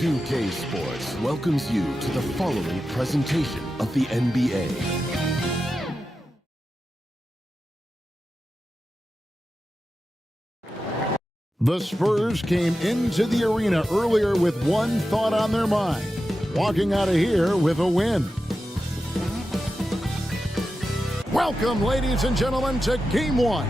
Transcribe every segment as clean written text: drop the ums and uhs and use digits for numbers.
2K Sports welcomes you to the following presentation of the NBA. The Spurs came into the arena earlier with one thought on their mind, walking out of here with a win. Welcome, ladies and gentlemen, to Game 1.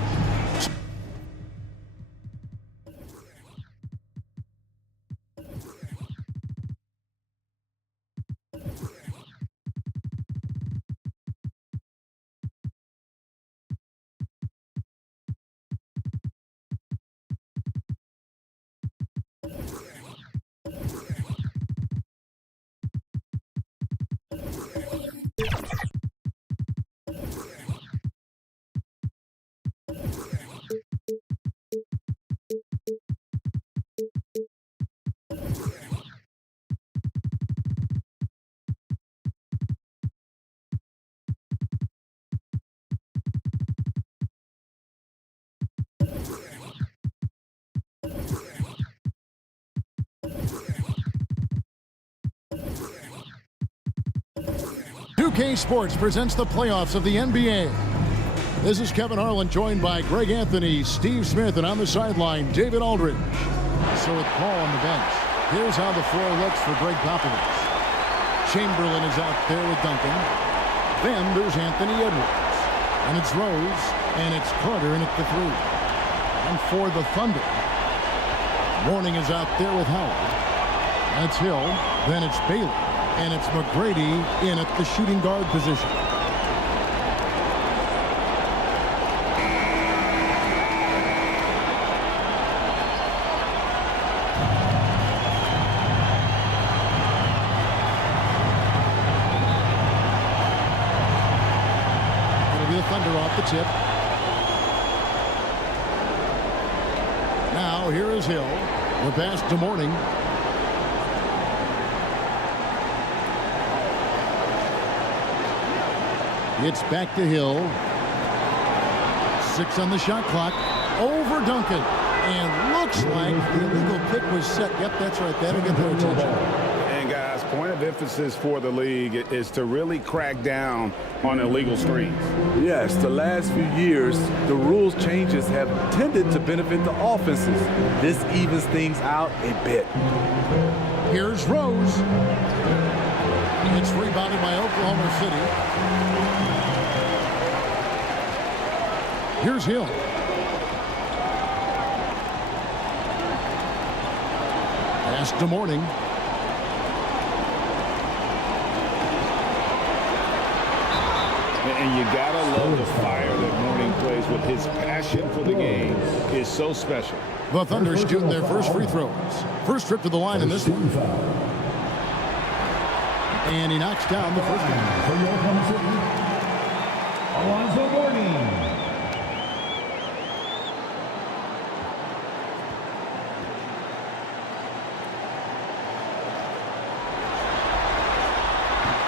K Sports presents the playoffs of the NBA. This is Kevin Harlan, joined by Greg Anthony, Steve Smith, and on the sideline, David Aldridge. So with Paul on the bench, here's how the floor looks for Greg Popovich. Chamberlain is out there with Duncan. Then there's Anthony Edwards. And it's Rose, and it's Carter in at the three. And for the Thunder, Mourning is out there with Howard. That's Hill. Then it's Bailey. And it's McGrady in at the shooting guard position. It'll be the Thunder off the tip. Now here is Hill. The pass to Mourning. It's back to Hill. 6 on the shot clock. Over Duncan. And looks like the illegal kick was set. Yep, that's right. That'll get their attention. And guys, point of emphasis for the league is to really crack down on illegal screens. Yes, the last few years, the rules changes have tended to benefit the offenses. This evens things out a bit. Here's Rose. It's rebounded by Oklahoma City. Here's Hill. Pass to Mourning. And you gotta love the fire that Mourning plays with. His passion for the game is so special. The Thunder shooting their first free throws. First trip to the line in this one. And he knocks down the first one. For Oklahoma City, Alonzo Mourning.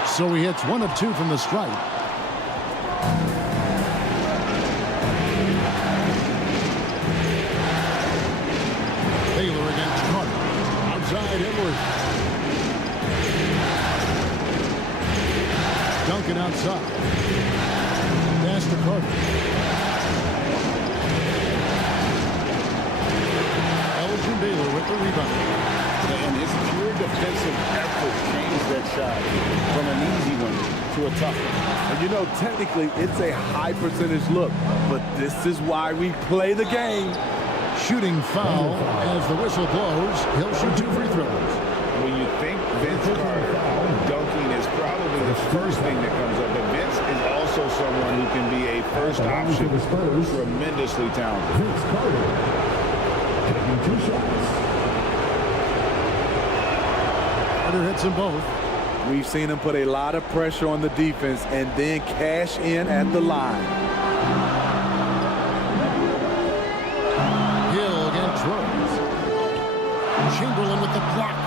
So he hits 1 of 2 from the stripe. Taylor against Carter. Outside Edwards. Duncan outside. Pass to Carter. Elgin Baylor with the rebound. And his pure defensive effort changed that shot from an easy one to a tough one. And you know, technically, it's a high percentage look, but this is why we play the game. Shooting foul as the whistle blows. He'll shoot 2 free throws. When you think Vince Carter, dunking is probably the first thing that comes up. But Vince is also someone who can be a first option. Tremendously talented. Vince Carter taking 2 shots. Carter hits them both. We've seen him put a lot of pressure on the defense and then cash in at the line. Hill against Rose. Chamberlain with the block.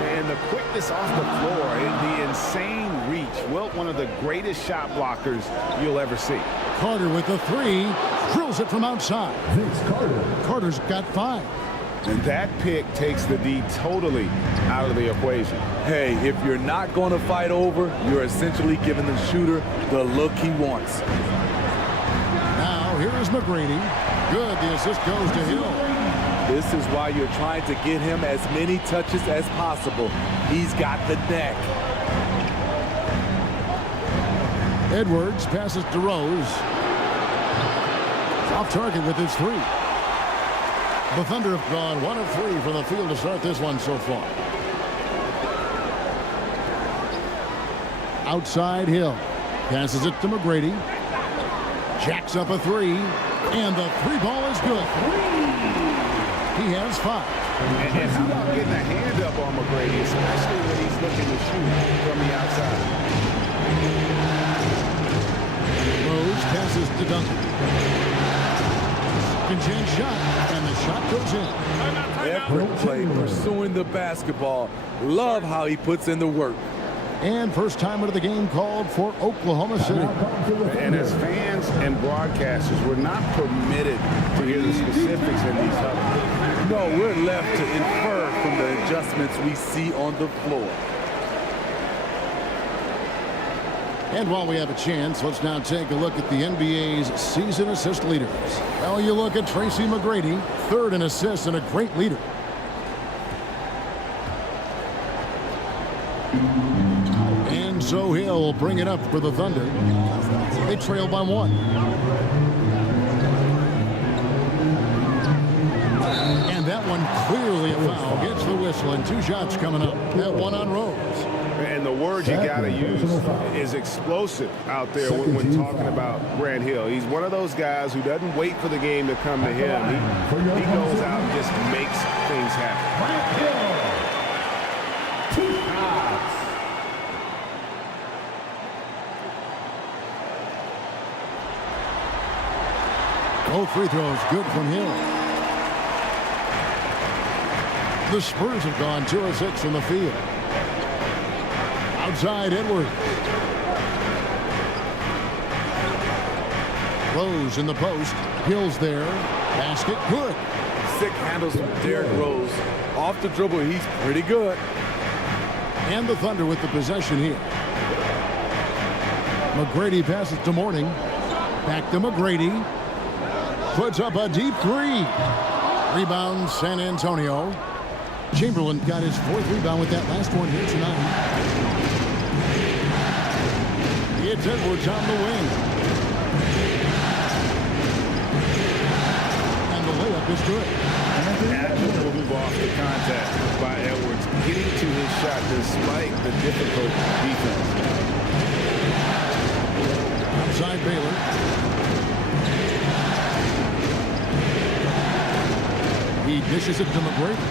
And the quickness off the floor, and the insane reach. Wilt, one of the greatest shot blockers you'll ever see. Carter with the 3. Drills it from outside. Vince Carter. Carter's got 5. And that pick takes the D totally out of the equation. Hey, if you're not going to fight over, you're essentially giving the shooter the look he wants. Now, here is McGrady. Good, the assist goes to Hill. This is why you're trying to get him as many touches as possible. He's got the neck. Edwards passes to Rose. Off target with his three. The Thunder have gone 1 of 3 from the field to start this one so far. Outside Hill. Passes it to McGrady. Jacks up a three. And the three ball is good. He has 5. And how about getting a hand up on McGrady, especially when he's looking to shoot from the outside. Rose passes to Duncan. Second chance shot, and the shot goes in. Effort play, pursuing the basketball. Love how he puts in the work. And first time of the game called for Oklahoma City. And as fans and broadcasters, we're not permitted to hear the specifics in these huddles. No, we're left to infer from the adjustments we see on the floor. And while we have a chance, let's now take a look at the NBA's season assist leaders. Well, you look at Tracy McGrady, 3rd in assists and a great leader. And so Hill will bring it up for the Thunder. They trail by 1. And that one clearly a foul. Gets the whistle and 2 shots coming up. That one on Rose. And the word you got to use is explosive out there when talking about Grant Hill. He's one of those guys who doesn't wait for the game to come to him. He goes out and just makes things happen. Grant Hill. 2 shots. Both free throws good from Hill. The Spurs have gone 2 of 6 from the field. Outside Edwards. Rose in the post. Hill's there. Basket good. Sick handles from Derrick Rose. Off the dribble, he's pretty good. And the Thunder with the possession here. McGrady passes to Mourning. Back to McGrady. Puts up a deep 3. Rebound San Antonio. Chamberlain got his 4th rebound with that last one here tonight. It's Edwards on the wing. And the layup is good. Admirable move off the contact by Edwards, getting to his shot despite the difficult defense. Outside Baylor. He dishes it to McGrady.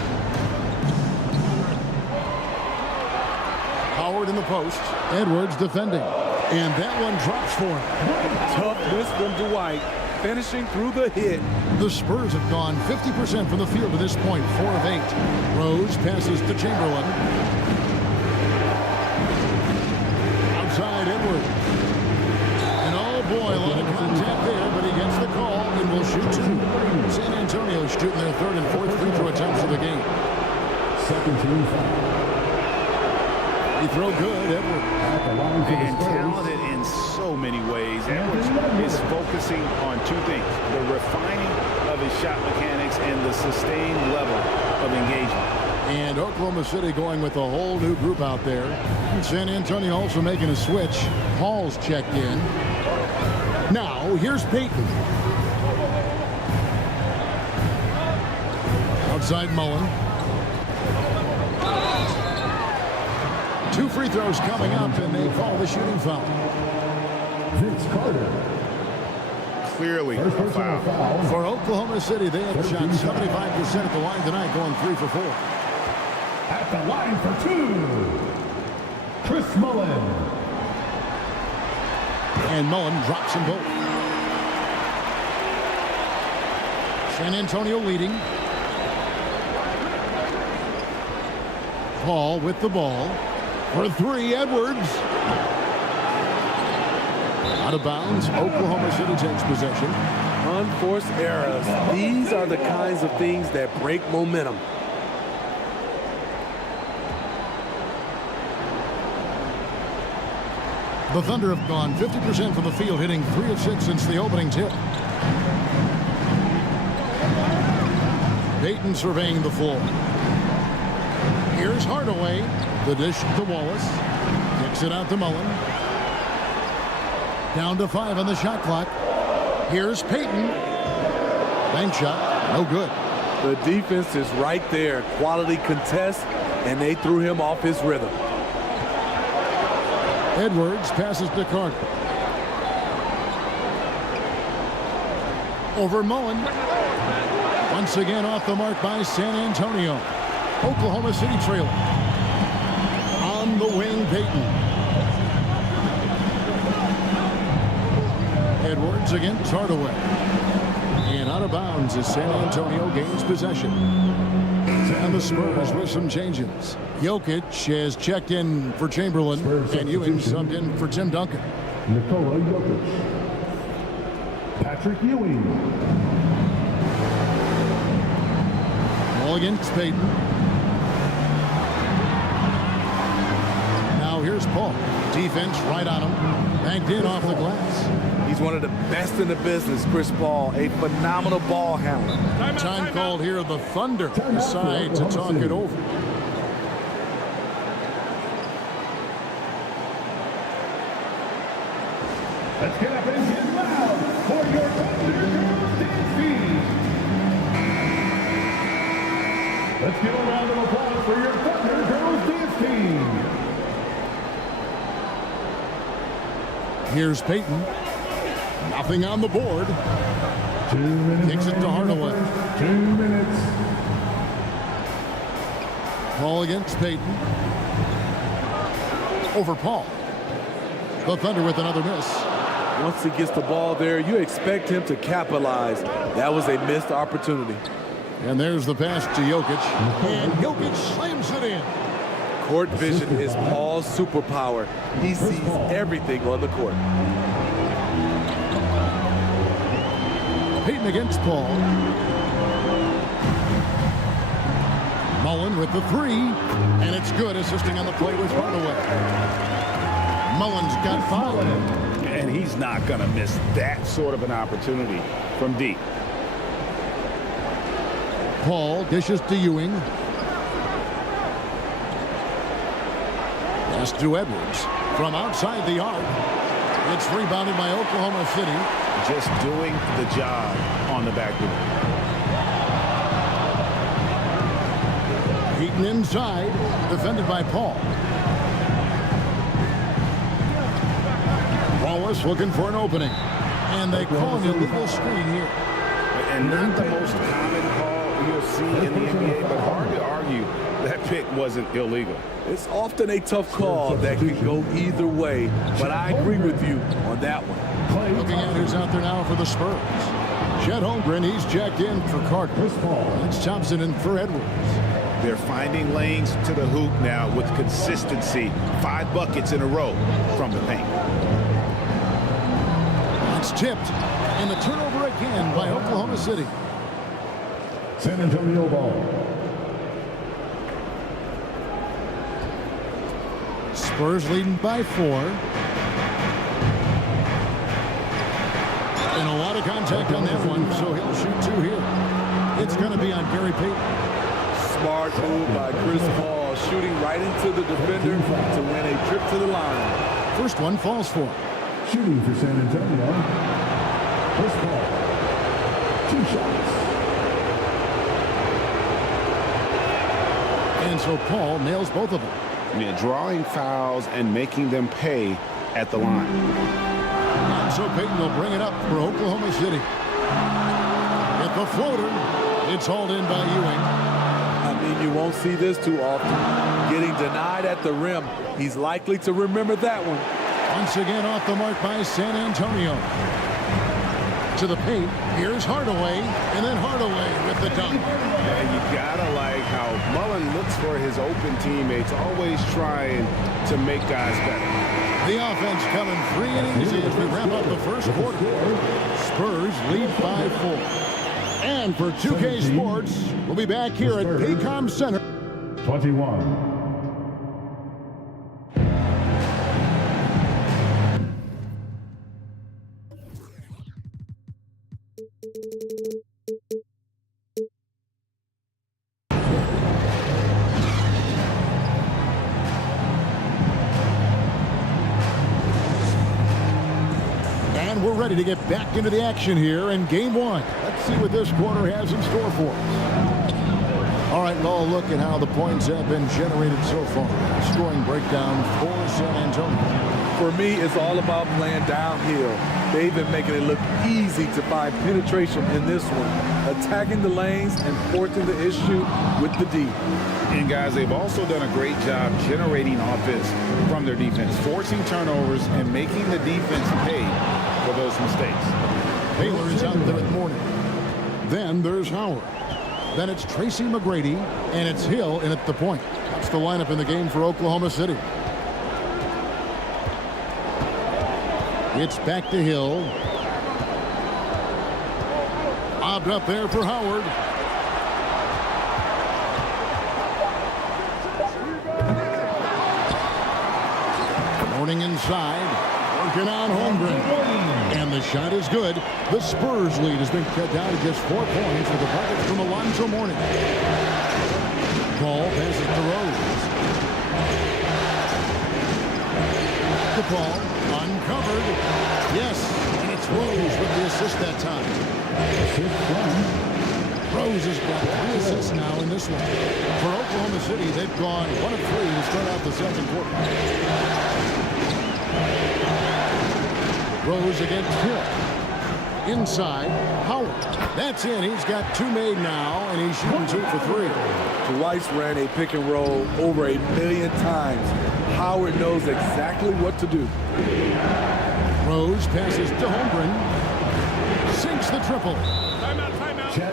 Howard in the post. Edwards defending. And that one drops for him. Toughness from Dwight, finishing through the hit. The Spurs have gone 50% from the field to this point, 4 of 8. Rose passes to Chamberlain. Outside Edwards. And oh boy, a lot of contact there, but he gets the call and will shoot 2. San Antonio shooting their 3rd and 4th free throw attempts of the game. Second team foul. He throw good, Edwards. And talented in so many ways. Edwards is focusing on 2 things: the refining of his shot mechanics and the sustained level of engagement. And Oklahoma City going with a whole new group out there. San Antonio also making a switch. Hall's checked in. Now, here's Payton. Outside Mullen. 2 free throws coming up, and they call the shooting foul. Vince Carter. Clearly a foul. For Oklahoma City, they have shot 75% at the line tonight, going 3 for 4. At the line for 2. Chris Mullen. And Mullen drops them both. San Antonio leading. Paul with the ball. For 3, Edwards. Out of bounds. Oklahoma City takes possession. Unforced errors. These are the kinds of things that break momentum. The Thunder have gone 50% from the field, hitting 3 of 6 since the opening tip. Payton surveying the floor. Here's Hardaway. The dish to Wallace. Kicks it out to Mullen. Down to 5 on the shot clock. Here's Payton. Bank shot. No good. The defense is right there. Quality contest, and they threw him off his rhythm. Edwards passes to Carter. Over Mullen. Once again off the mark by San Antonio. Oklahoma City trailing. On the wing, Payton. Edwards against Hardaway. And out of bounds as San Antonio gains possession. And the Spurs with some changes. Jokic has checked in for Chamberlain, and Ewing subbed in for Tim Duncan. NIKOLA Jokic. Patrick Ewing. Ball against Payton. Now here's Paul. Defense right on him. Banked in off the glass. He's one of the best in the business, Chris Paul, a phenomenal ball handler. Time called here. The Thunder decide to talk it over. Let's get up and get loud for your Thunder Girls Dance Team. Let's give a round of applause for your Thunder Girls Dance Team. Here's Payton. Nothing on the board. 2 minutes. Kicks it to Hardaway. 2 minutes. Paul against Payton. Over Paul. The Thunder with another miss. Once he gets the ball there, you expect him to capitalize. That was a missed opportunity. And there's the pass to Jokic. And Jokic slams it in. Court vision is Paul's superpower. He sees everything on the court. Payton against Paul. Mullen with the 3. And it's good, assisting on the play with Hardaway. Mullen's got 5. And he's not going to miss that sort of an opportunity from deep. Paul dishes to Ewing. Pass to Edwards from outside the arc. It's rebounded by Oklahoma City. Just doing the job on the backboard. Payton inside, defended by Paul. Wallace looking for an opening. And they call an illegal screen here. And not the most common call you'll see in the NBA, but hard to argue that pick wasn't illegal. It's often a tough call that can go either way, but I agree with you on that one. Looking at who's out there now for the Spurs. Chet Holmgren, he's jacked in for Carter. That's Thompson in for Edwards. They're finding lanes to the hoop now with consistency. 5 buckets in a row from the paint. It's tipped, and the turnover again by Oklahoma City. San Antonio ball. Spurs leading by 4. And a lot of contact on that one, so he'll shoot 2 here. It's going to be on Gary Payton. Smart move by Chris Paul, shooting right into the defender to win a trip to the line. First one falls for him. Shooting for San Antonio. Chris Paul. 2 shots. And so Paul nails both of them. Yeah, drawing fouls and making them pay at the line. And so Payton will bring it up for Oklahoma City. At the floater, it's hauled in by Ewing. I mean, you won't see this too often. Getting denied at the rim. He's likely to remember that one. Once again off the mark by San Antonio. To the paint, here's Hardaway, and then Hardaway with the dunk. Yeah, you gotta like how Mullen looks for his open teammates, always trying to make guys better. The offense coming free and easy as we wrap up the first quarter. Spurs lead by 4. And for 2K Sports, we'll be back here at Paycom Center. 21. And we're ready to get back into the action here in game 1. Let's see what this quarter has in store for us. All right, well, look at how the points have been generated so far. Scoring breakdown for San Antonio. For me, it's all about playing downhill. They've been making it look easy to find penetration in this one, attacking the lanes and forcing the issue with the D. And guys, they've also done a great job generating offense from their defense, forcing turnovers and making the defense pay for those mistakes. Baylor is out there at morning. Then there's Howard. Then it's Tracy McGrady, and it's Hill in at the point. That's the lineup in the game for Oklahoma City. It's back to Hill. Lobbed up there for Howard. Morning inside. Working on HOLMGREN. And the shot is good. The Spurs lead has been cut down to just 4 points with the buckets from Alonzo Mourning. Ball passes to Rose. The ball uncovered. Yes, and it's Rose with the assist that time. Rose has got 3 assists now in this one. For Oklahoma City, they've gone 1 of 3 to start out the second quarter. Rose against Hill. Inside, Howard. That's in. He's got 2 made now, and he's shooting 2 for 3. Twice ran a pick and roll over 1 million times. Howard knows exactly what to do. Rose passes to HOLMGREN. Sinks the triple.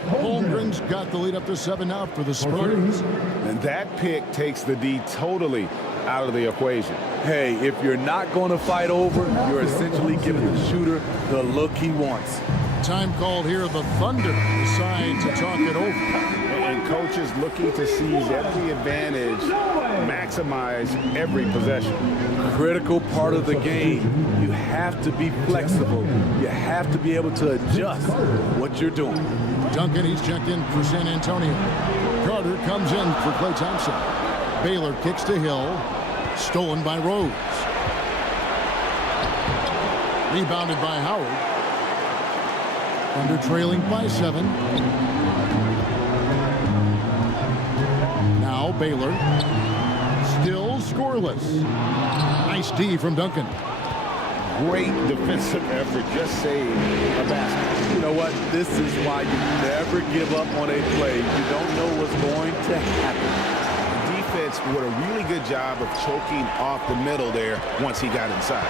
HOLMGREN's got the lead up to 7 now for the Spurs. And that pick takes the D totally out of the equation. Hey, if you're not going to fight over, you're essentially giving the shooter the look he wants. Time called here. The Thunder decide to talk it over. And coaches looking to seize every advantage, maximize every possession. Critical part of the game. You have to be flexible. You have to be able to adjust what you're doing. Duncan, he's checked in for San Antonio. Carter comes in for Klay Thompson. Baylor kicks to Hill. Stolen by Rose. Rebounded by Howard. Under trailing by 7. Now Baylor. Still scoreless. Nice D from Duncan. Great defensive effort, just saved a basket. You know what? This is why you never give up on a play. You don't know what's going to happen. Defense did a really good job of choking off the middle there once he got inside.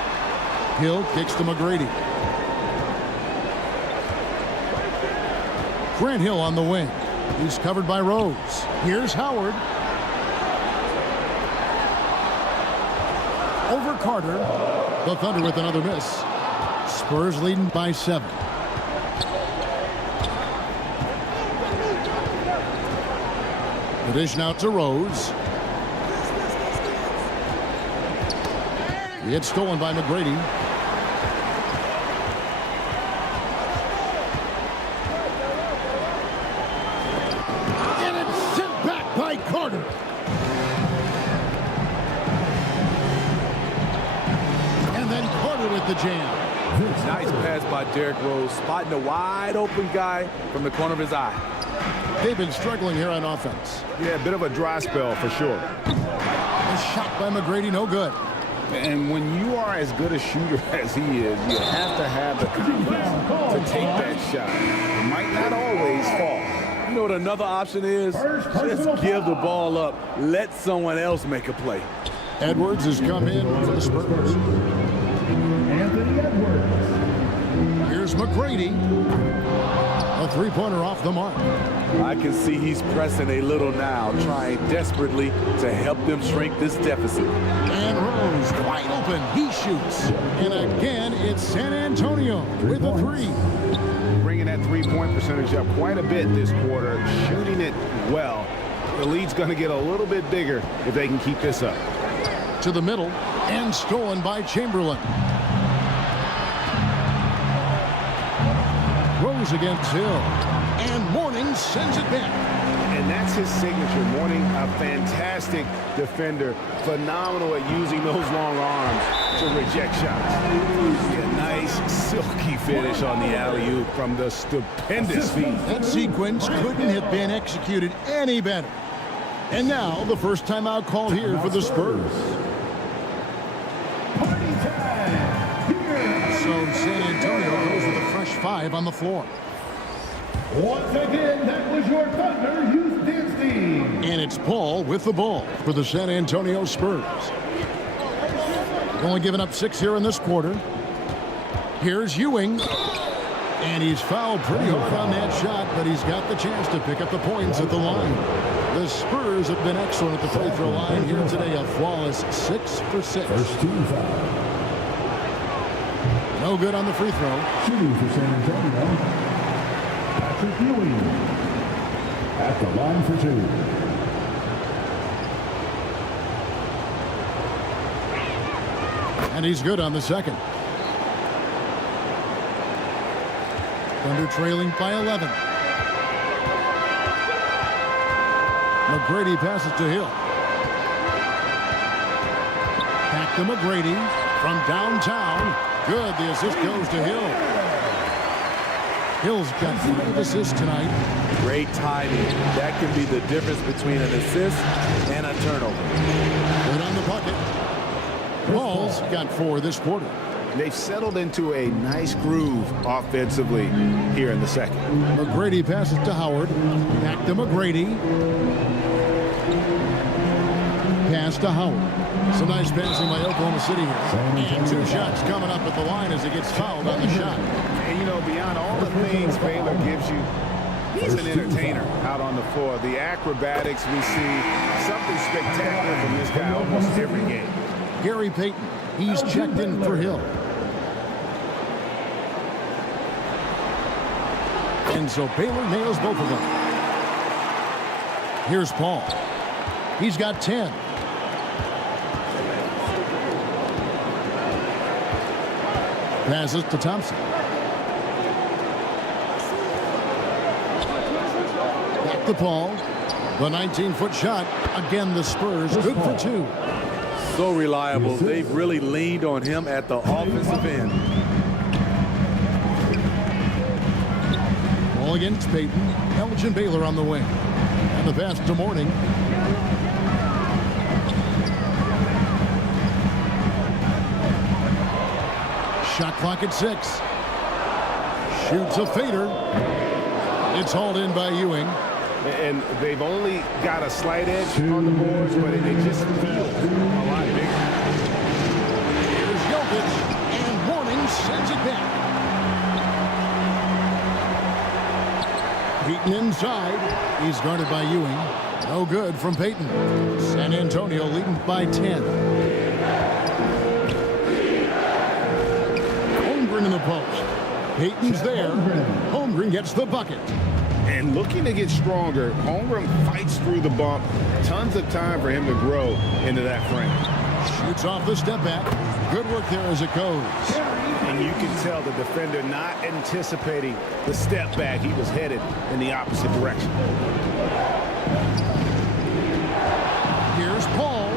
Hill kicks to McGrady. Grant Hill on the wing. He's covered by Rose. Here's Howard. Over Carter. The Thunder with another miss. Spurs leading by 7. The dish now to Rose. It's stolen by McGrady. And it's sent back by Carter. And then Carter with the jam. Nice pass by Derrick Rose, spotting a wide open guy from the corner of his eye. They've been struggling here on offense. Yeah, a bit of a dry spell for sure. A shot by McGrady, no good. And when you are as good a shooter as he is, you have to have the confidence to take that shot. It might not always fall. You know what another option is? Just give the ball up. Let someone else make a play. Edwards has come in for the Spurs. Anthony Edwards. Here's McGrady. A A three-pointer off the mark. I can see he's pressing a little now, trying desperately to help them shrink this deficit. And Rose wide open. He shoots. And again, it's San Antonio with a three. Bringing that three-point percentage up quite a bit this quarter, shooting it well. The lead's going to get a little bit bigger if they can keep this up. To the middle and stolen by Chamberlain. Rose against Hill. And Mourning sends it back. And that's his signature. Mourning, a fantastic defender. Phenomenal at using those long arms to reject shots. A nice, silky finish on the alley-oop from the stupendous feed. That sequence couldn't have been executed any better. And now, the first timeout called here for the Spurs. Party time. Here. So San Antonio goes with a fresh 5 on the floor. Once again, that was your Thunder Youth Dance Team. And it's Paul with the ball for the San Antonio Spurs. Only given up 6 here in this quarter. Here's Ewing. And he's fouled pretty hard on that shot, but he's got the chance to pick up the points at the line. The Spurs have been excellent at the free throw line here today. A flawless 6 for 6. First team foul. No good on the free throw. Shooting for San Antonio. Patrick Ewing at the line for 2. And he's good on the second. Thunder trailing by 11. McGrady passes to Hill. Back to McGrady from downtown. Good. The assist goes to Hill. Hill's got 5 assists tonight. Great timing. That can be the difference between an assist and a turnover. Good on the bucket. Paul's got 4 this quarter. They've settled into a nice groove offensively here in the second. McGrady passes to Howard. Back to McGrady. Pass to Howard. Some nice passing by Oklahoma City here. And 2 shots coming up at the line as he gets fouled on the shot. And, you know, beyond all the things Baylor gives you, he's an entertainer out on the floor. The acrobatics we see, something spectacular from this guy almost every game. Gary Payton, he's checked in for Hill. And so Baylor nails both of them. Here's Paul. He's got 10. Passes to Thompson. Back to Paul. The 19-foot shot. Again, the Spurs. Good for 2. So reliable. They've really leaned on him at the offensive end. Ball against Payton. Elgin Baylor on the wing. And the pass to Mourning. Shot clock at 6. Shoots a fader. It's hauled in by Ewing. And they've only got a slight edge on the boards, but they just feel a lot bigger. Here's Jokic, and Mourning sends it back. Payton inside. He's guarded by Ewing. No good from Payton. San Antonio leading by 10. Holmgren in the post. Payton's there. Holmgren gets the bucket. And looking to get stronger, Holmgren fights through the bump. Tons of time for him to grow into that frame. Shoots off the step back. Good work there as it goes. And you can tell the defender not anticipating the step back. He was headed in the opposite direction. Here's Paul.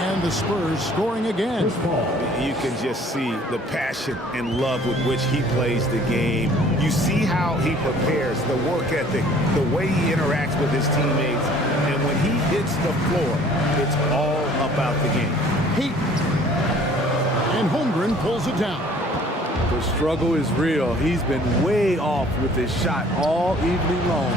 And the Spurs scoring again. You can just see the passion and love with which he plays the game. You see how he prepares, the work ethic, the way he interacts with his teammates. And when he hits the floor, it's all about the game. Payton. And Holmgren pulls it down. The struggle is real. He's been way off with his shot all evening long.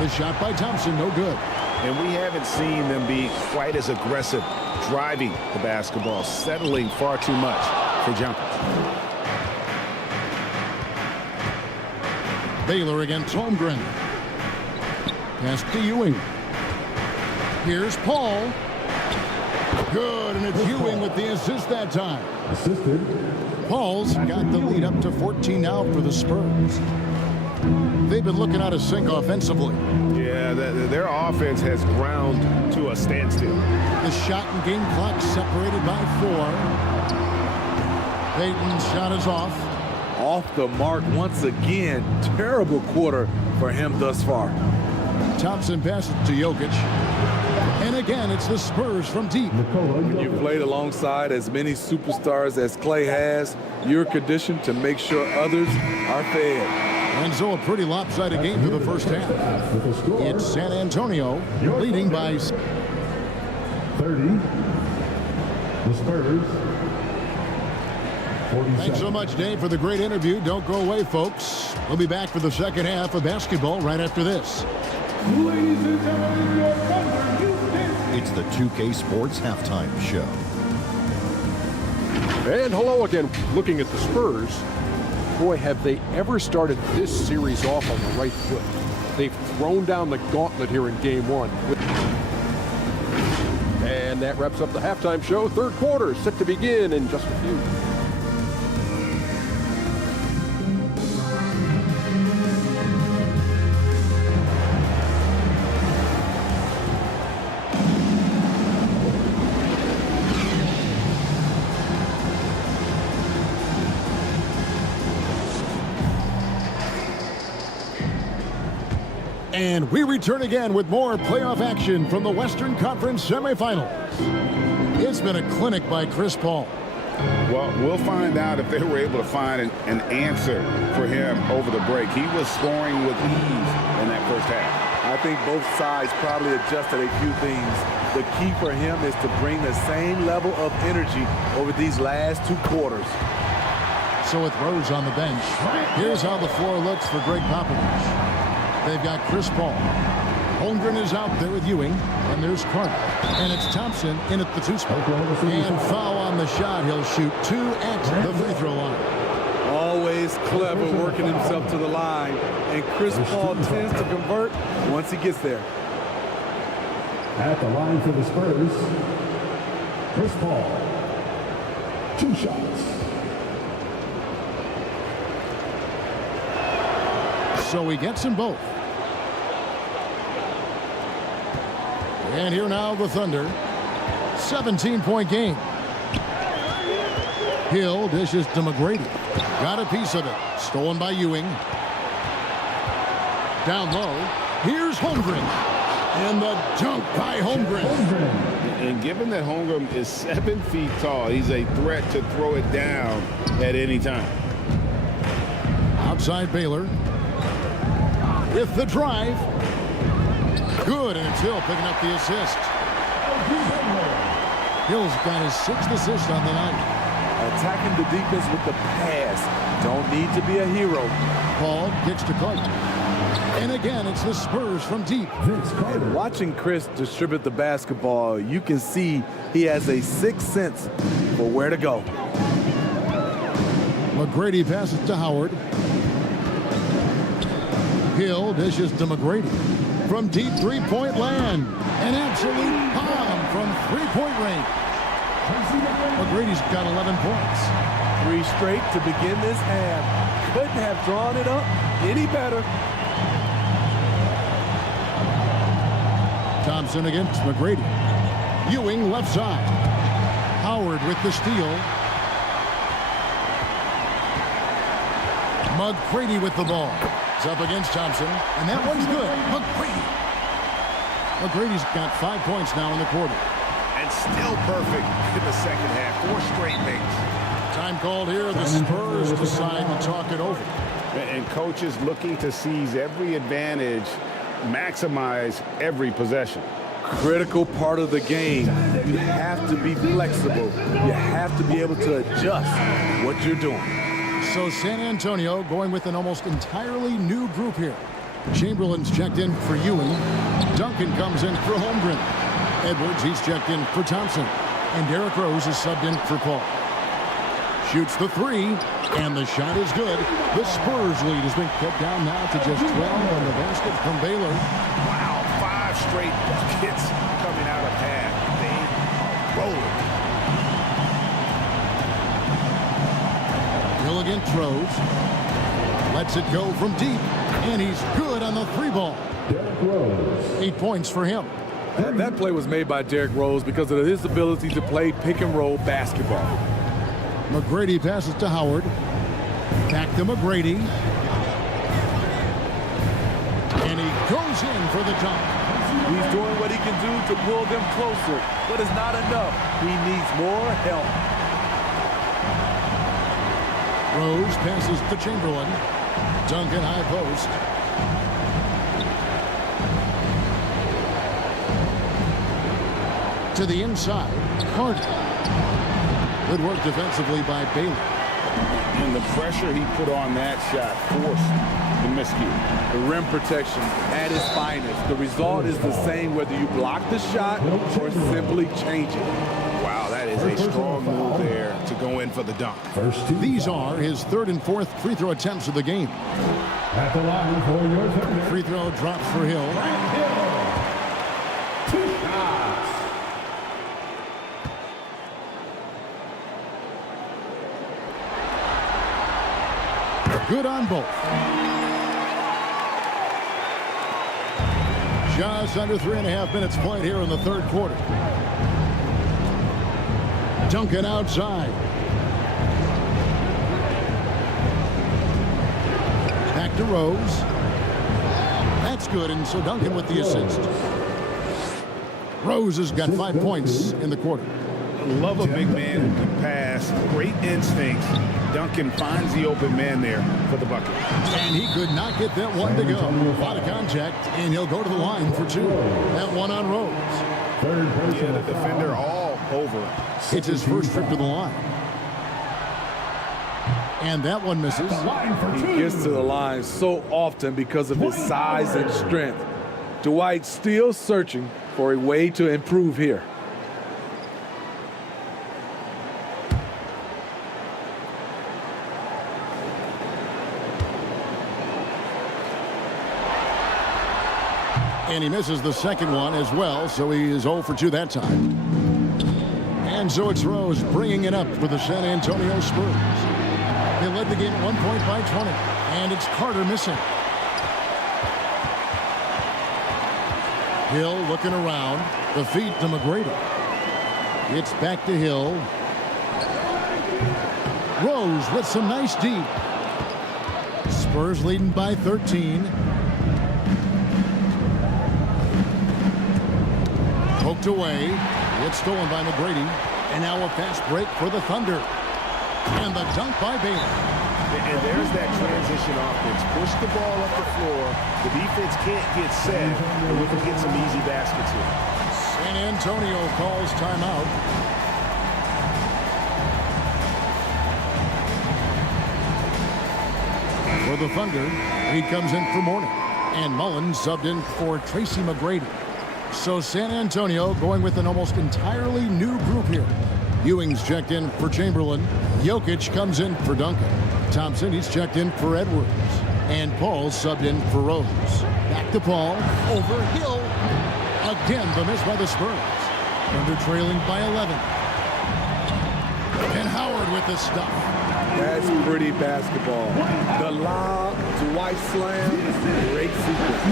The shot by Thompson, no good. And we haven't seen them be quite as aggressive driving the basketball, settling far too much for jumpers. Baylor against Holmgren. Pass to Ewing. Here's Paul. Good, and it's Ewing with the assist that time. Assisted. Paul's got the lead up to 14 now for the Spurs. They've been looking out of sync offensively. Yeah, their offense has ground to a standstill. The shot and game clock separated by 4. Payton's shot is off. Off the mark once again. Terrible quarter for him thus far. Thompson passes to Jokic. And again, it's the Spurs from deep. When you played alongside as many superstars as Clay has, you're conditioned to make sure others are fed. And so a pretty lopsided game for the first half. It's San Antonio leading by 30. The Spurs. 47. Thanks so much, Dave, for the great interview. Don't go away, folks. We'll be back for the second half of basketball right after this. Ladies and gentlemen, your Thunder Houston. It's the 2K Sports Halftime Show. And hello again. Looking at the Spurs, boy, have they ever started this series off on the right foot. They've thrown down the gauntlet here in game 1. And that wraps up the halftime show. Third quarter set to begin in just a few. And we return again with more playoff action from the Western Conference semifinals. It's been a clinic by Chris Paul. Well, we'll find out if they were able to find an answer for him over the break. He was scoring with ease in that first half. I think both sides probably adjusted a few things. The key for him is to bring the same level of energy over these last 2 quarters. So with Rose on the bench, here's how the floor looks for Greg Popovich. They've got Chris Paul. Holmgren is out there with Ewing. And there's Carter. And it's Thompson in at the 2 spot. And foul on the shot. He'll shoot 2 at the free throw line. Always clever working himself to the line. And Chris Paul tends to convert once he gets there. At the line for the Spurs, Chris Paul. 2 shots. So he gets them both. And here now the Thunder. 17-point game. Hill dishes to McGrady. Got a piece of it. Stolen by Ewing. Down low. Here's Holmgren. And the dunk by Holmgren. And given that Holmgren is 7 feet tall, he's a threat to throw it down at any time. Outside Baylor. With the drive. Good, and it's Hill picking up the assist. Hill's got his 6th assist on the night. Attacking the defense with the pass. Don't need to be a hero. Paul kicks to Carter. And again, it's the Spurs from deep. And watching Chris distribute the basketball, you can see he has a 6th sense for where to go. McGrady passes to Howard. Hill dishes to McGrady. From deep 3-point land. An absolute bomb from 3-point range. McGrady's got 11 points. 3 straight to begin this half. Couldn't have drawn it up any better. Thompson against McGrady. Ewing left side. Howard with the steal. McGrady with the ball. It's up against Thompson, and that one's good. McGrady. McGrady's got 5 points now in the quarter. And still perfect in the second half. 4 straight makes. Time called here. The Spurs decide to talk it over. And coaches looking to seize every advantage, maximize every possession. Critical part of the game. You have to be flexible. You have to be able to adjust what you're doing. So San Antonio going with an almost entirely new group here. Chamberlain's checked in for Ewing. Duncan comes in for Holmgren. Edwards, he's checked in for Thompson. And Derrick Rose is subbed in for Paul. Shoots the three, and the shot is good. The Spurs lead has been cut down now to just 12 on the basket from Baylor. Wow, 5 straight buckets coming out of half. They are rolling. Gilligan throws. Lets it go from deep, and he's good on the 3-ball. 8 points for him. That play was made by Derrick Rose because of his ability to play pick-and-roll basketball. McGrady passes to Howard. Back to McGrady. And he goes in for the dunk. He's doing what he can do to pull them closer, but it's not enough. He needs more help. Rose passes to Chamberlain. Duncan high post. To the inside, Carter. Good work defensively by Baylor. And the pressure he put on that shot forced the miscue. The rim protection at its finest. The result is the same whether you block the shot or simply change it. Wow, that is a strong move there to go in for the dunk. These are his 3rd and 4th free throw attempts of the game. At the line for your thunder. Free throw drops for Hill. Two shots. Good on both. Just under 3.5 minutes played here in the 3rd quarter. Duncan outside. Back to Rose. That's good, and so Duncan with the assist. Rose has got 5 points in the quarter. Love a big man who can pass. Great instincts. Duncan finds the open man there for the bucket. And he could not get that one to go. A lot of contact, and he'll go to the line for 2. That one on Rose. Yeah, the defender all over. It's his first trip to the line. And that one misses. He gets to the line so often because of his size and strength. Dwight still searching for a way to improve here. And he misses the second one as well, so he is 0 for 2 that time. And so it's Rose bringing it up for the San Antonio Spurs. They led the game at 1 point by 20, and it's Carter missing. Hill looking around, the feed to McGrady. It's back to Hill. Rose with some nice deep. Spurs leading by 13. Poked away. It's stolen by McGrady. And now a fast break for the Thunder. And the dunk by Baylor. And there's that transition offense. Push the ball up the floor. The defense can't get set, and we can get some easy baskets here. San Antonio calls timeout. For the Thunder, he comes in for Mourning. And Mullen subbed in for Tracy McGrady. So San Antonio going with an almost entirely new group here. Ewing's checked in for Chamberlain. Jokic comes in for Duncan. Thompson, he's checked in for Edwards. And Paul subbed in for Rose. Back to Paul. Over Hill. Again, the miss by the Spurs. Thunder trailing by 11. And Howard with the stuff. That's pretty basketball. The lob, Dwight slam, great sequence.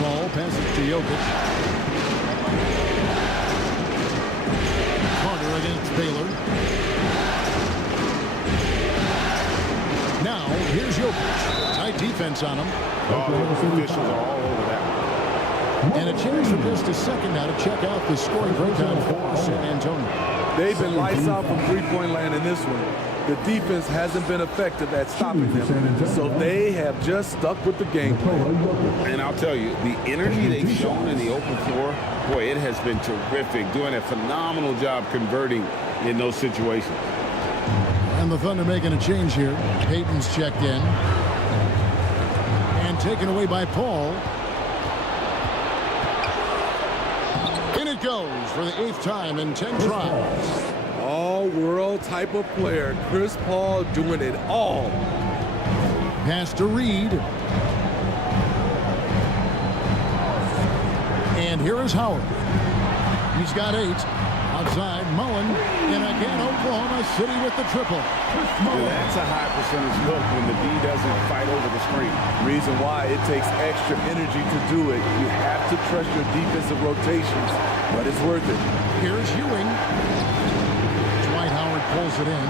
Ball passes to Jokic. Carter against Baylor. Now, here's Jokic. Tight defense on him. Oh, the officials are all over that. And a chance for just a second now to check out the scoring breakdown for San Antonio. They've been lights out from three-point land in this one. The defense hasn't been effective at stopping them, so they have just stuck with the game plan. And I'll tell you, the energy they've shown in the open floor, boy, it has been terrific. Doing a phenomenal job converting in those situations. And the Thunder making a change here. Payton's checked in. And taken away by Paul. In it goes for the 8th time in 10 tries. all-world type of player. Chris Paul doing it all. Pass to Reed. And here is Howard. He's got 8. Outside, Mullen. And again, Oklahoma City with the triple. That's a high percentage look when the D doesn't fight over the screen. Reason why it takes extra energy to do it. You have to trust your defensive rotations, but it's worth it. Here's Ewing. Dwight Howard pulls it in.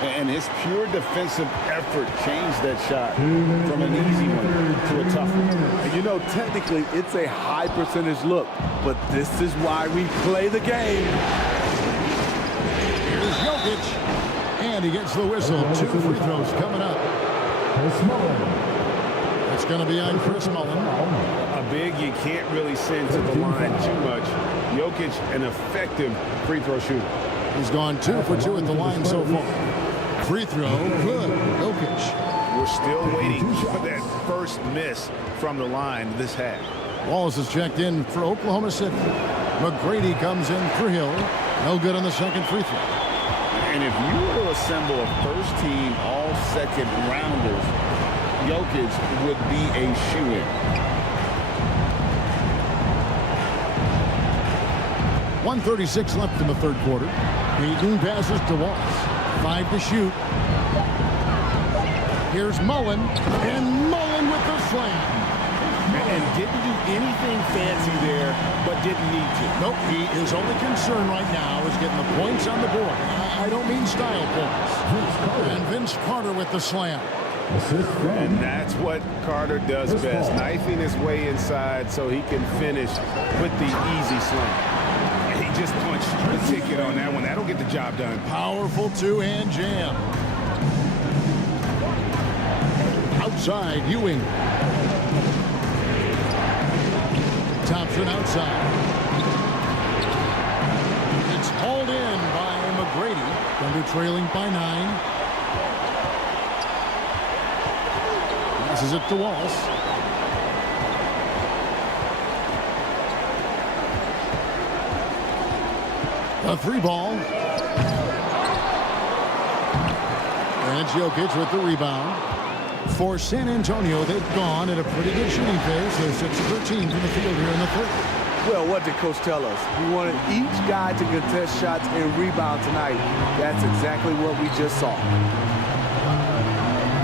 And his pure defensive effort changed that shot from an easy one to a tough one. And you know, technically, it's a high percentage look, but this is why we play the game. Here's Jokic. And he gets the whistle. 2 free throws coming up. It's going to be on Chris Mullen. A big you can't really send to the line too much. Jokic, an effective free throw shooter. He's gone 2 for 2 at the line so far. Free throw, good. Jokic. We're still waiting for that first miss from the line this half. Wallace is checked in for Oklahoma City. McGrady comes in for Hill. No good on the second free throw. And if you were to assemble a first-team all-second rounders, Jokic would be a shoo-in. 1:36 left in the third quarter. Payton passes to Wallace. 5 to shoot. Here's Mullen, and Mullen with the slam. And didn't do anything fancy there, but didn't need to. Nope, his only concern right now is getting the points on the board. I don't mean style points. And Vince Carter with the slam. And that's what Carter does best, knifing his way inside so he can finish with the easy slam. He just punched the ticket on that one. That'll get the job done. Powerful two-hand jam. Outside, Ewing. Thompson outside. It's hauled in by McGrady. Thunder trailing by 9. Passes it to Wallace. A 3 ball. And it's Jokic with the rebound. For San Antonio, they've gone at a pretty good shooting pace. They're 6 of 13 from the field here in the third. Well, what did Coach tell us? He wanted each guy to contest shots and rebound tonight. That's exactly what we just saw.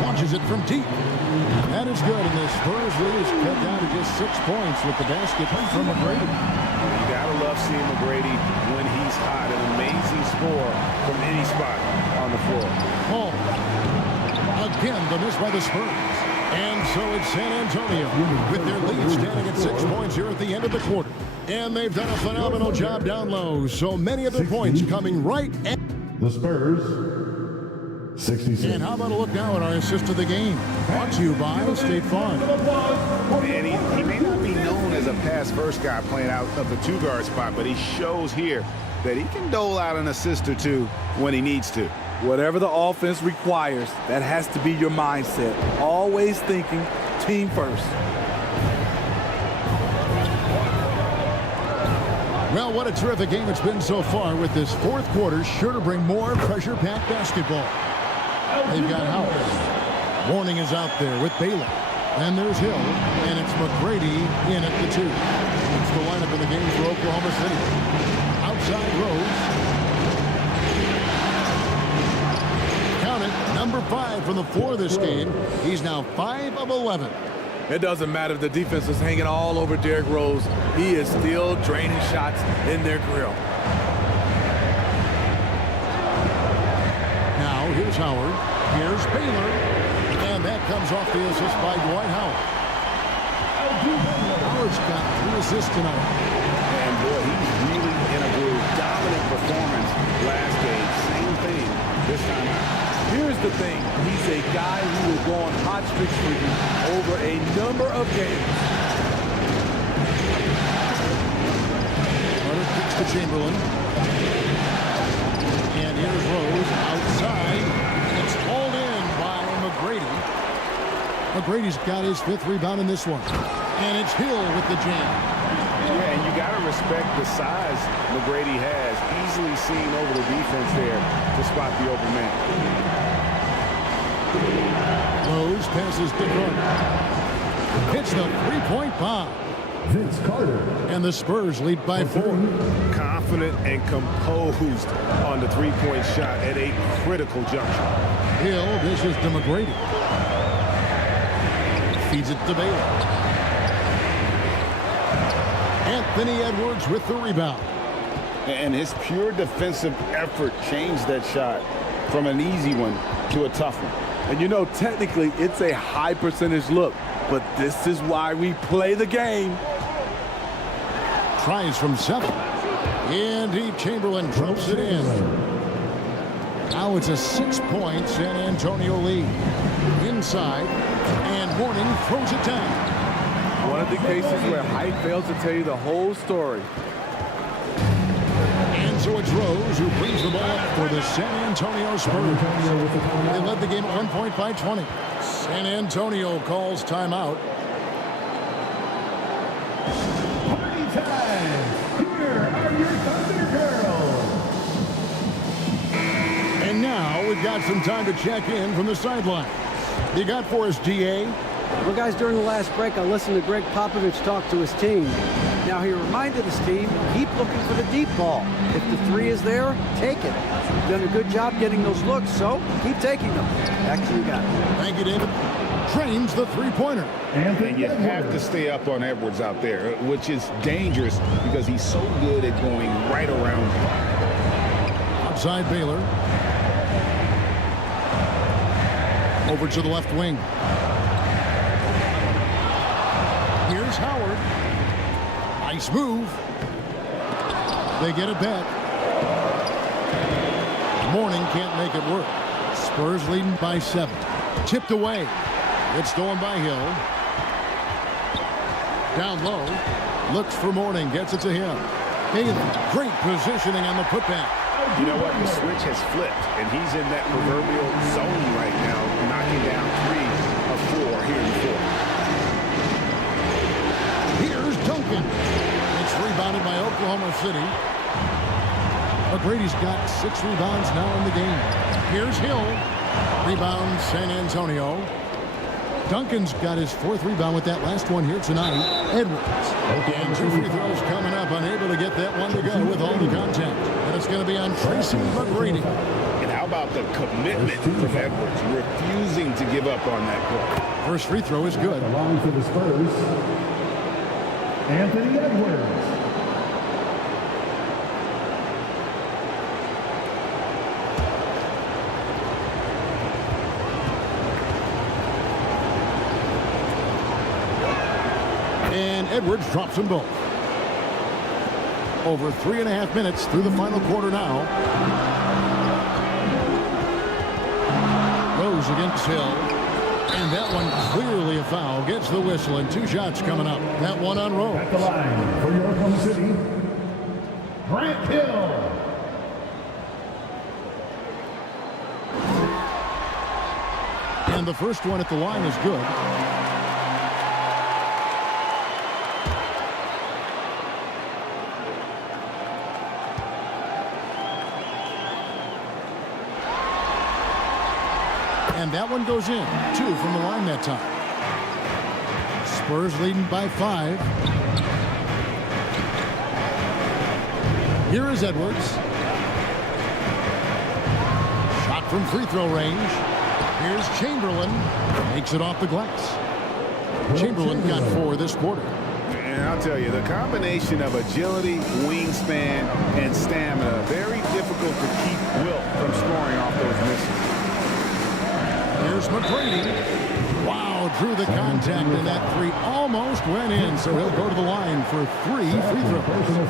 Launches it from deep. That is good, and the Spurs really is cut down to just 6 points with the basket from McGrady. You gotta love seeing McGrady when he's hot. An amazing score from any spot on the floor. Oh, again, the miss by the Spurs. And so it's San Antonio with their lead standing at 6 points here at the end of the quarter. And they've done a phenomenal job down low. So many of the points coming right at the Spurs. 66. And how about a look now at our assist of the game? Brought to you by State Farm. And he may not be known as a pass-first guy playing out of the 2-guard spot, but he shows here that he can dole out an assist or 2 when he needs to. Whatever the offense requires, that has to be your mindset. Always thinking team first. Well, what a terrific game it's been so far with this fourth quarter. Sure to bring more pressure-packed basketball. They've got Howard. Warning is out there with Baylor. And there's Hill. And it's McGrady in at the 2. It's the lineup in the game for Oklahoma City. Outside Rose. Count it, number 5 from the floor this game. He's now 5 of 11. It doesn't matter if the defense is hanging all over Derrick Rose. He is still draining shots in their grill. Now, here's Howard. Here's Baylor. And that comes off the assist by Dwight Howard. Howard's got 3 assists tonight. And boy, he's really in a groove. Dominant performance last game. Same thing this time out. Here's the thing. He's a guy who will go on hot streaks for you over a number of games. Carter kicks to Chamberlain. And here's Rose outside. It's hauled in by McGrady. McGrady's got his 5th rebound in this one. And it's Hill with the jam. Yeah, and you got to respect the size McGrady has. Easily he's seen over the defense there to spot the open man. Rose passes to Carter. Hits the three-point bomb. Vince Carter. And the Spurs lead by 4. Confident and composed on the three-point shot at a critical juncture. Hill dishes to McGrady. Feeds it to Baylor. Anthony Edwards with the rebound. And his pure defensive effort changed that shot from an easy one to a tough one. And you know, technically, it's a high percentage look, but this is why we play the game. Tries from 7. In deep, Chamberlain drops it in. Now it's a 6-point San Antonio lead. Inside, and Mourning throws it down. One of the cases where height fails to tell you the whole story. And so it's Rose who brings the ball up for the San Antonio Spurs. They led the game at 1 point by 20. San Antonio calls timeout. Party time! Here are your Thunder Girls! And now we've got some time to check in from the sideline. You got for us, DA? Well, guys, during the last break, I listened to Greg Popovich talk to his team. Now, he reminded his team, keep looking for the deep ball. If the 3 is there, take it. You've done a good job getting those looks, so keep taking them. Back to you guys. Thank you, David. Drains the three-pointer. And you have to stay up on Edwards out there, which is dangerous because he's so good at going right around. Outside Baylor. Over to the left wing. Here's Howard. Nice move. They get it back. Mourning can't make it work. Spurs leading by 7. Tipped away. It's stolen by Hill. Down low. Looks for Mourning. Gets it to him. Great positioning on the putback. You know what? The switch has flipped, and he's in that proverbial zone right now, knocking down 3 of 4 here in the 4th. Here's Duncan. It's rebounded by Oklahoma City. McGrady's got 6 rebounds now in the game. Here's Hill. Rebound San Antonio. Duncan's got his 4th rebound with that last one here tonight. Edwards. And 2 free throws coming up. Unable to get that one to go with all the contact. And it's going to be on Tracy McGrady. And how about the commitment from Edwards, refusing to give up on that play. First free throw is good. The line for the Spurs, Anthony Edwards. And Edwards drops them both. Over 3.5 minutes through the final quarter now. Rose against Hill. And that one clearly a foul. Gets the whistle and 2 shots coming up. That one on Rose. At the line for Oklahoma City, Grant Hill. And the first one at the line is good. And that one goes in. 2 from the line that time. Spurs leading by 5. Here is Edwards. Shot from free throw range. Here's Chamberlain. Makes it off the glass. Chamberlain got 4 this quarter. And I'll tell you, the combination of agility, wingspan, and stamina, very difficult to keep Wilt from scoring off those misses. Here's McGrady. Wow, drew the contact, and that 3 almost went in. So he'll go to the line for 3 free throws.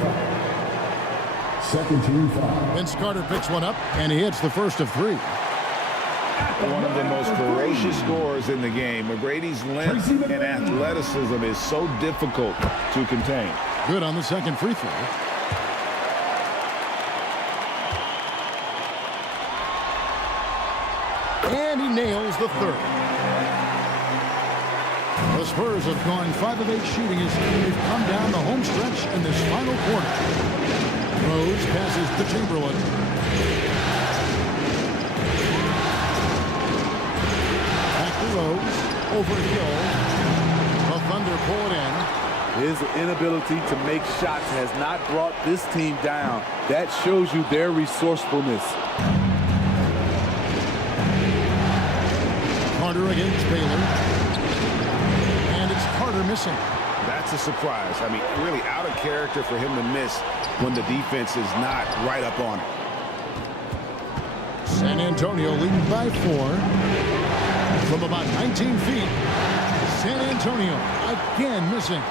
Second team foul. Vince Carter picks one up, and he hits the first of 3. One of the most courageous scorers in the game. McGrady's length and athleticism is so difficult to contain. Good on the second free throw. And he nails the 3rd. The Spurs have gone 5 of 8 shooting as they've come down the home stretch in this final quarter. Rose passes to Chamberlain. Back to Rose. Over Hill. The Thunder pull it in. His inability to make shots has not brought this team down. That shows you their resourcefulness. Carter against Baylor. And it's Carter missing. That's a surprise. I mean, really out of character for him to miss when the defense is not right up on it. San Antonio leading by 4. From about 19 feet, San Antonio again missing.